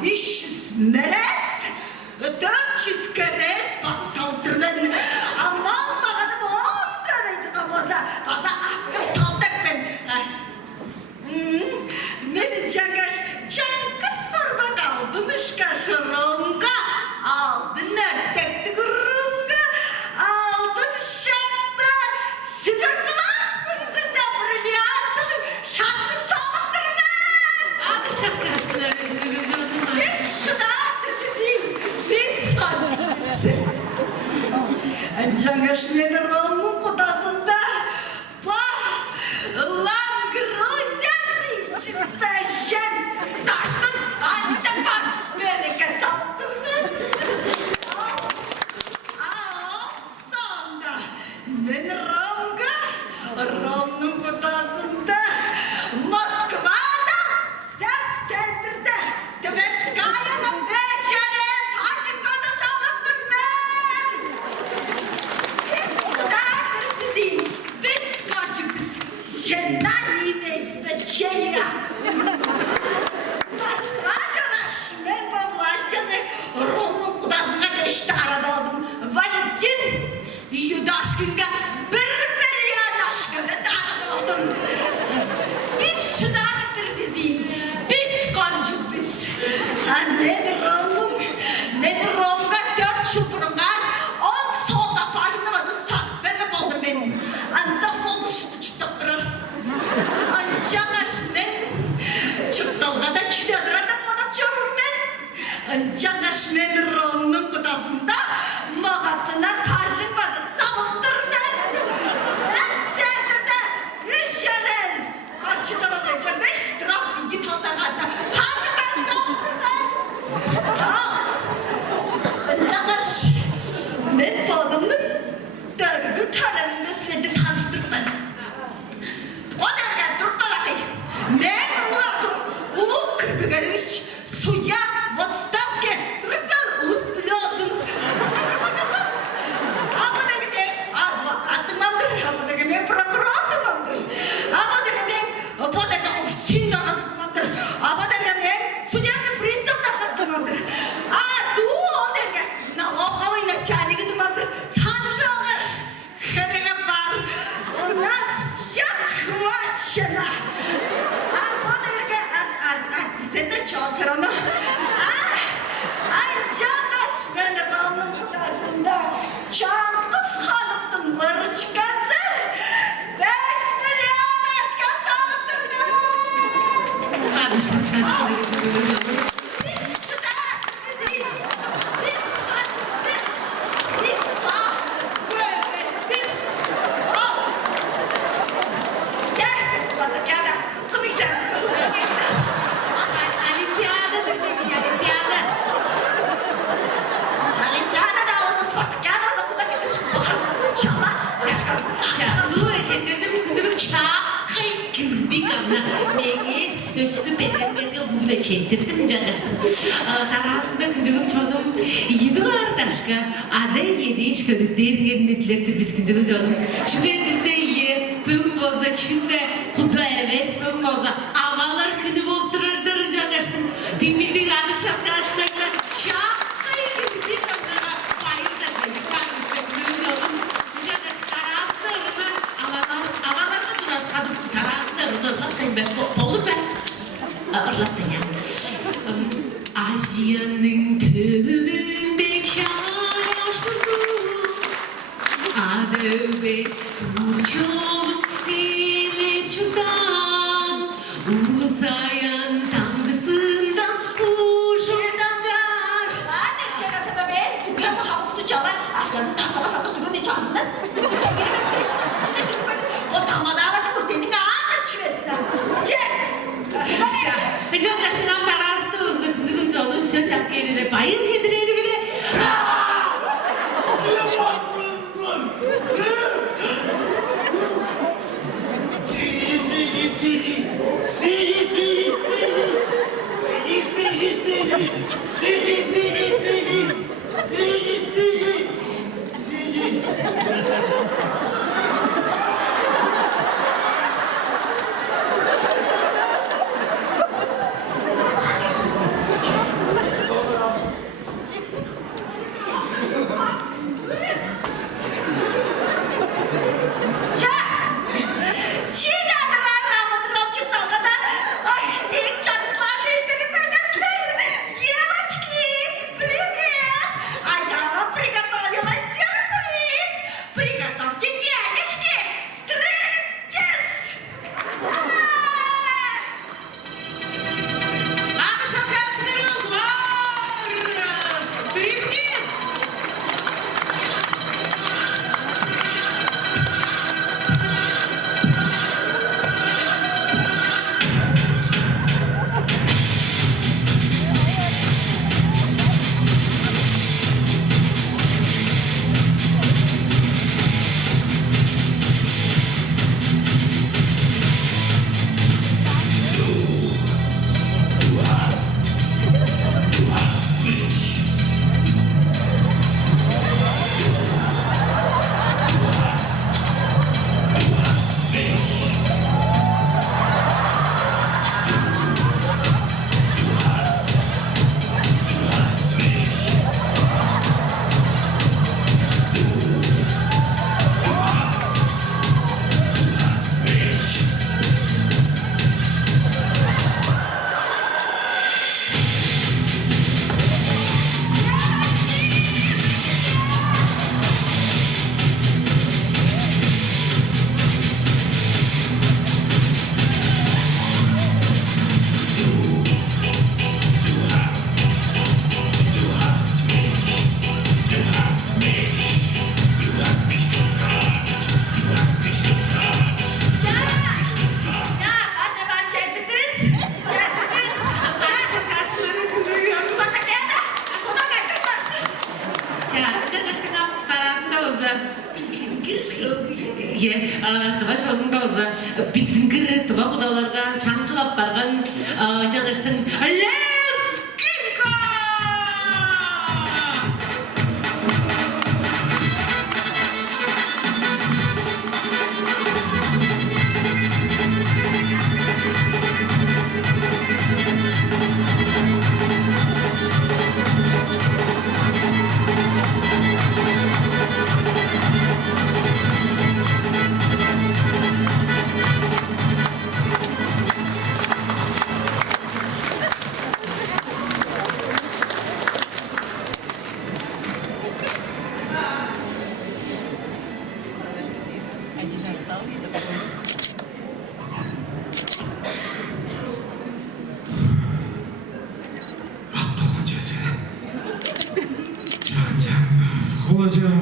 iş meres 400 keres bazı saldırın. Ama almadım on göreydi kapaza. Bazı aktır saldır ben. Menin çankız format aldımış kaşırınga. Aldın ertekti kırınga. Aldın şaptı. Sipirdiler. Birisinde brilyantını. Şaptı saldırın. Adı şaskı aşkına. Biz şudardır bizim. Biz kaçımız. Cangaşmenin Rom'un kudasında bak lan Gruzya çıtaşen taştın taştın bak beni kasattırdın. Sonra men Rom'un kudasında Moskva'da sen sendirde Tverskaya'nın beşeri taşın kodası alıptır men. Biz kaçımız senden yemeğizde çenya. Moskva'da ben bablarken Rom'un kudasına deşti arada oldum. Valentin Yudaşkın'a 1 milyon aşkına dağıt oldum. Biz şudardır bizim. Biz kaçımız. Ne Rom'ga 4 çubuğundan 10 solda başını vazı sak. Ben de buldum benim. Anda konuştu çıtıktırır. Ancak aşmen çıktığında da çıtıktırır da buldum çorum ben. Ancak aşmen Rom'un kudasında mağatına taşın vazı salıktır ben. Sen de 3 yerel. Kaçıda bakacağım 5 lira iyi tasarladı. Taşın ben salıktır ben. Canış, ben bu adamın dördü tanemi meselede tanıştırdım. O derken Türk'ten ben ulatım, Ulu Kırgıgariç, suya, vodstavke, Türk'ten uz biliyorsun. Ama dedim ben advokatım amdır, ama dedim ben prokurordum amdır. Ama dedim ben poderde ofisin darasdım amdır. Ama dedim ben судебный пристав darasdım amdır. Налоговый начальник думает, танжалар, хребар, у нас все схвачено. А вот артистler çok все равно. Ancak ben Rom'un kudasında Çankız Hanım'ın vırçkası 5 milyon aşka sağlıktırdı. Adı şaskı aşkına. Sözdü berenlerge burada çektirdim canıştım. Tarasında kündülük çoğunum yedi var taşka. Ada yedi iş ködük dergerini etileptir biz kündülük çoğunum. Şu kendisi iyi, bugün boza çünde kuda eves, bugün boza avalar günü bolup dururdur canıştım. Dinmidi adı şaska aşınaklar. Çakayı gibi bir kamera bayır da çektik. Karnımızda kündülük çoğunum. Canıştım tarasında ırına avalar da duras kadıp tarasında ırına. Ben olur ben. Arlattı ya. Asya'nın tövünde çağrıştı bu. Adı ve uçurum elip çudan. Usayan tangısından uçurdan gaş. Hadi işte ben tüken bu havuzu çalar. Aşkınızın tasama satıştırın Aslı. Sen benim arkadaşım içinde çocuk var. Ortağıma dağlarını vur dedin ağır çüvesinden. Çek. Candaşından parası da uzun. Kudunun çocuğum söz hakkı yerine bayıl yedireğini bile. Bittіңкір тұба құдаларға чаңшылап барған жанаштың Лескинка!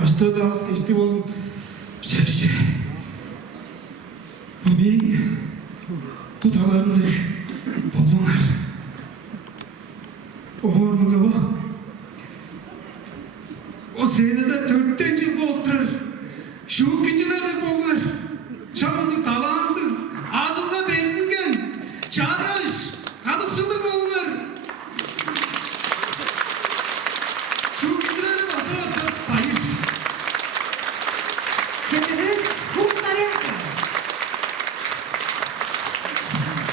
Aştırda az geçti bozun. Şerşe. Bu benim kudalarımda boldular. Oğurluğunda bu. O senede 4 yıl oturur. Şu geceler de boldular. Çamındı talandı. Ağzında berdingen. Çağırış. Kalıksızlık boldular. Şu geceler basar bayır.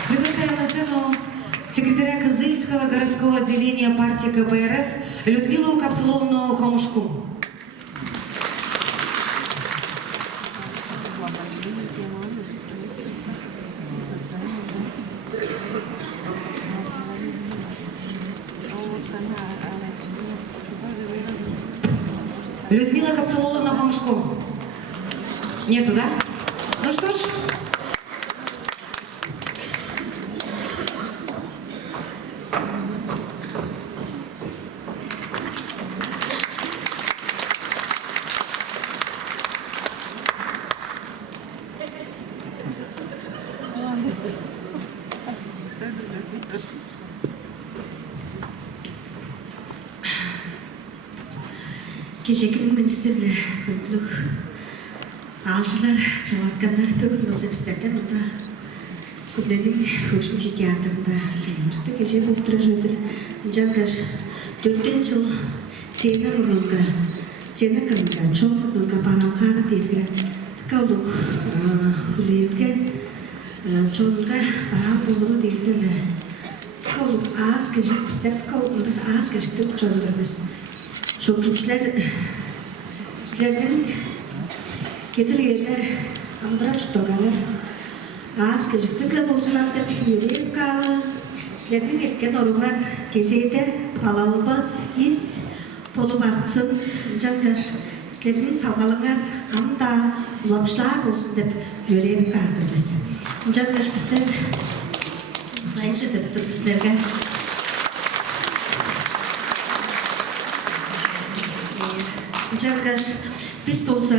Приглашаем на сцену секретаря Кызыльского городского отделения партии КПРФ Людмилу Капсуловну Хомушку. Людмила Капсуловна Хомушку. Нету, да? Ну что ж. Кешекінің міндісірлі күнтлік алшылар, чалаткандар бүгін болса біздерде мұнда күнненің көшімші театрында қайыншықты кеше болып тұры жөдір. Жанғаш 4 жыл сені ұрынға, сені қырынға, чоң ұрынға баралғаны берге, тікалдық үлерге, чоңға барал болуы дейгілі. Тікалдық аз кешік, біздер тікалдық аз кешікті құшандырмыз. Шоқыншылар сілердің кетіргені аңдыра жұттағалар. Аз кешіктігі болсынам деп үйрек қағын. Сілердің еткен орылар кезейді алалыбыз ис болып артсын. Жанғаш сілердің салғалыңар аңда ұламшылар болсын деп үйрек қағынбыз. Жанғаш біздер қайшы деп тұр біздерге. Жанғаш біз болса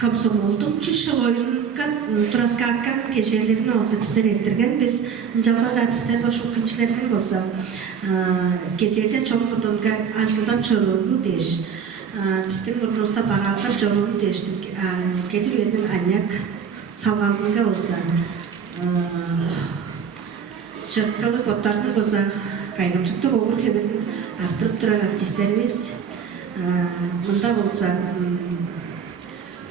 комсомолдың 3 жыл ойынға тұраскатқан кешелерін олса біздер еттірген. Біз жалсада біздер бош өкіншілермен болса кезерде чоң бұдынға ажылдан чоруру деш. Біздің бұрнызда бағалға чоруру дештің. Кетір едін аньяк салғалыңға олса жыртқалы боттардың болса қайғымшықты оғыр кебетін артып тұрар артистеріміз. Мұнда болса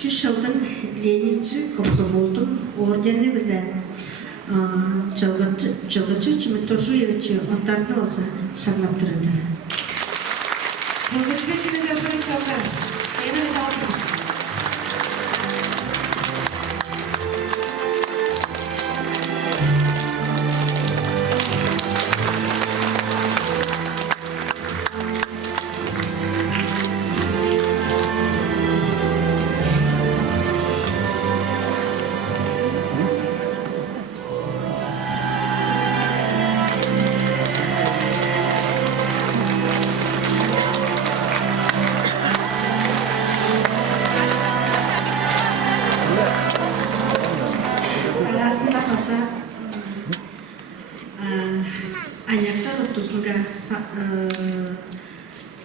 3 жылдың Ленинші комсомолдың ордені білді Жылғычы Чемет-Торжуевичі онтарды болса шаңлап тұрады. Жылғычы Чемет-Торжуевичі онтарды. Сені жалпымыз.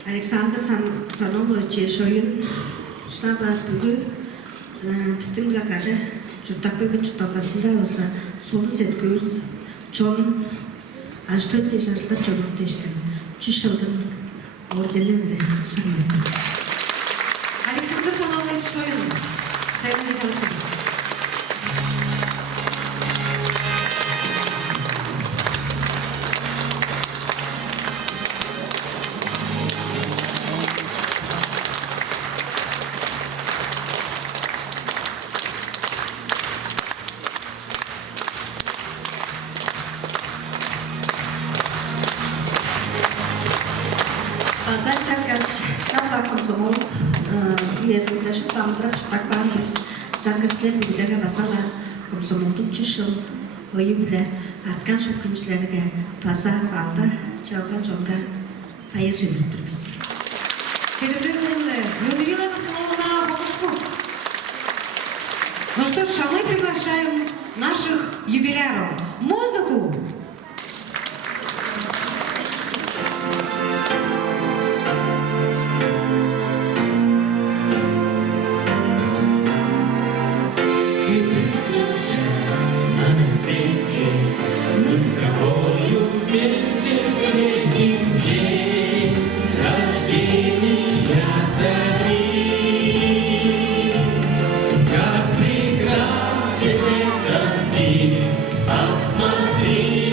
Александр Саномович шойын штабар бүгін біздің лақары жұрттақ бүгін жұтталғасында олса солын зеткөйін чон ажтөт дешашылда чорын дештің 3 жылдың орденінде шаңлаппыз. Александр Саномович шойын сәйінді жалпымыз. Комсомол üyesinde şu tamdıra çıplak varız. Жаргасылар бүгілігі басала комсомолдың 3 жыл ойы білі артқан шөкіншілерге баса залда жалған жонға айыр жібіріп тұрбыз. Людмила Комсомоловна Бабушку. Ну что ж, а мы приглашаем наших юбиляров. Музыку! Посмотри,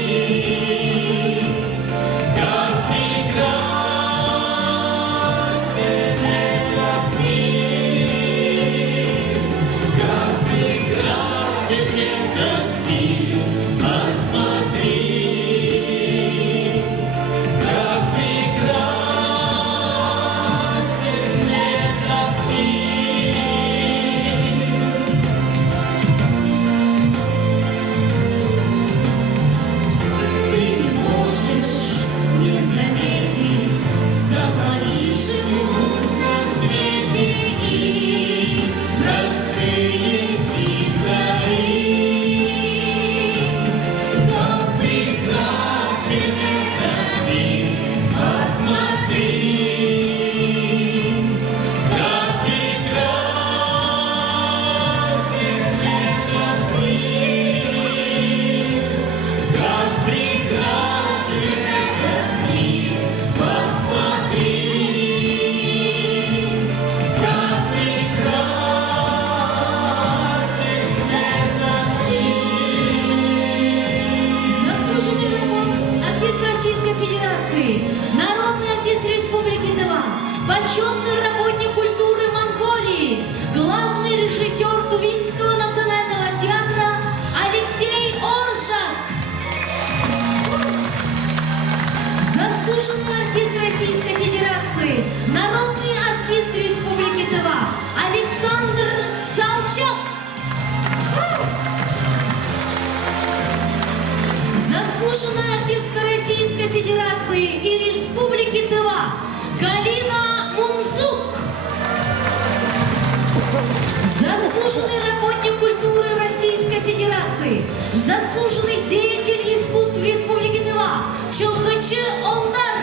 заслуженный работник культуры Российской Федерации, заслуженный деятель искусств Республики Тыва, Чолкачы Ондар,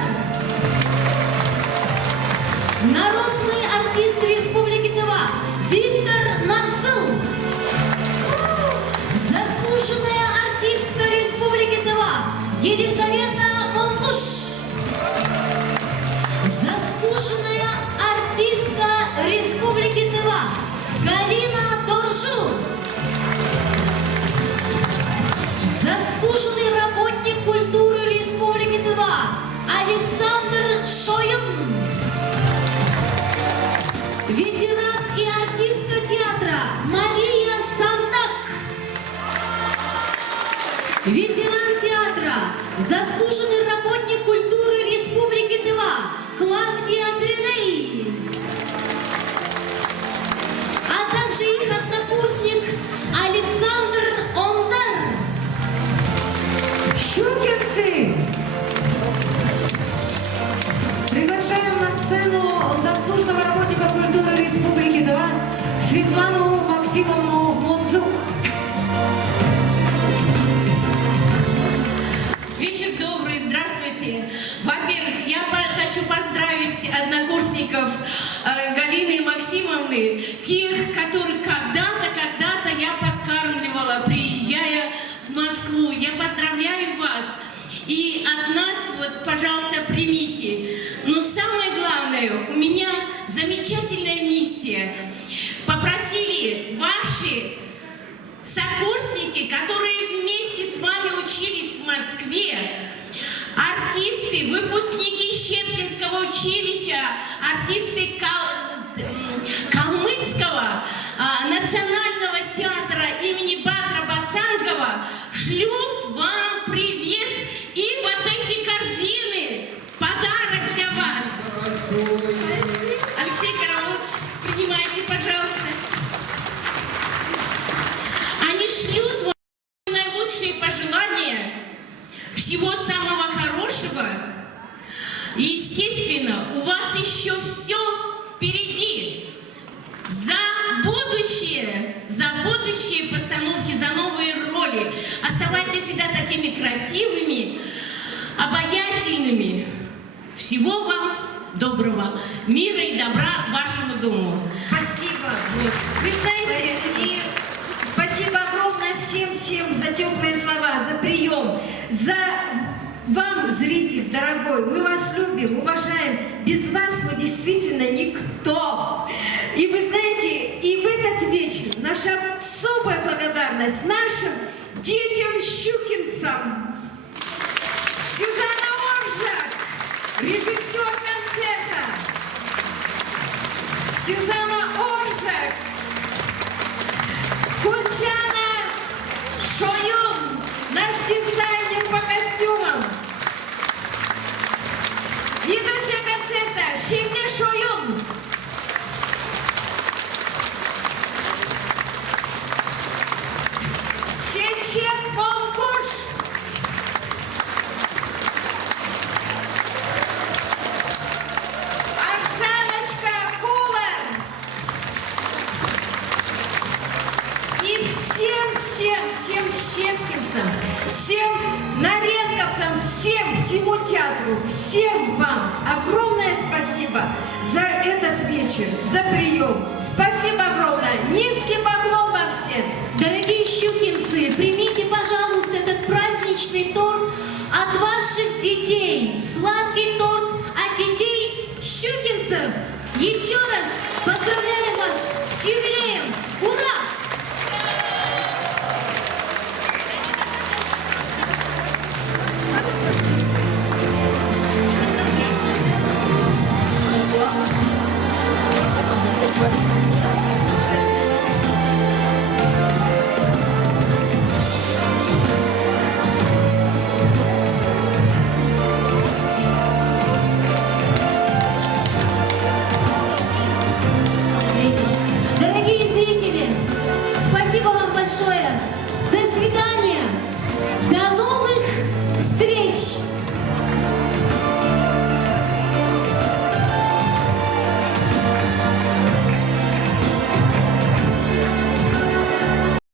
народный артист Республики Тыва Виктор Нацил, заслуженная артистка Республики Тыва Елизавета Монгуш, заслуженная артистка Республики Тыва Галина Доржу, заслуженный работник культуры Республики Тыва Александр Шоем, ветеран и артистка театра Мария Сандак, ветеран театра, заслуженный работник культуры Республики Тыва Клавдия Переней, а также их однокурсник Александр Ондар. Щукинцы! Приглашаем на сцену заслуженного работника культуры Республики Тыва Светлану Максимовну Монцук. Вечер добрый, здравствуйте. Во-первых, я хочу поздравить однокурсников Галины Максимовны, тех, которых когда-то я подкармливала, приезжая в Москву. Я поздравляю вас. И от нас, вот, пожалуйста, примите. Но самое главное, у меня замечательная миссия. Попросили ваши сокурсники, которые вместе с вами учились в Москве, артисты, выпускники Щепкинского училища, артисты Калмыцкого национального театра имени Бадра Басангова шлют вам привет и вот эти корзины, подарок для вас. Алексей Караулович, принимайте, пожалуйста. Они шлют вам наилучшие пожелания, всего самого хорошего. И, естественно, у вас еще все впереди. За будущие постановки, за новые роли. Оставайтесь всегда такими красивыми, обаятельными. Всего вам доброго, мира и добра вашему дому. Спасибо. Вы знаете, и спасибо огромное всем за теплые слова, за прием, за вам, зритель дорогой. Мы вас любим, уважаем. Без вас мы действительно никто. И вы знаете, и в этот вечер наша особая благодарность нашим детям-щукинцам. Сюзанна Оржак, режиссер концерта. Сюзанна Оржак, Кунчана Шоюн, наш дизайнер по костюмам. Ведущая концерта Шимне Шоюн. Чечен Монгуш. Аршаночка Кулер. И всем щепкинцам, всем наренковцам, всему театру, всем вам огромное спасибо за этот вечер, за прием. Спасибо огромное.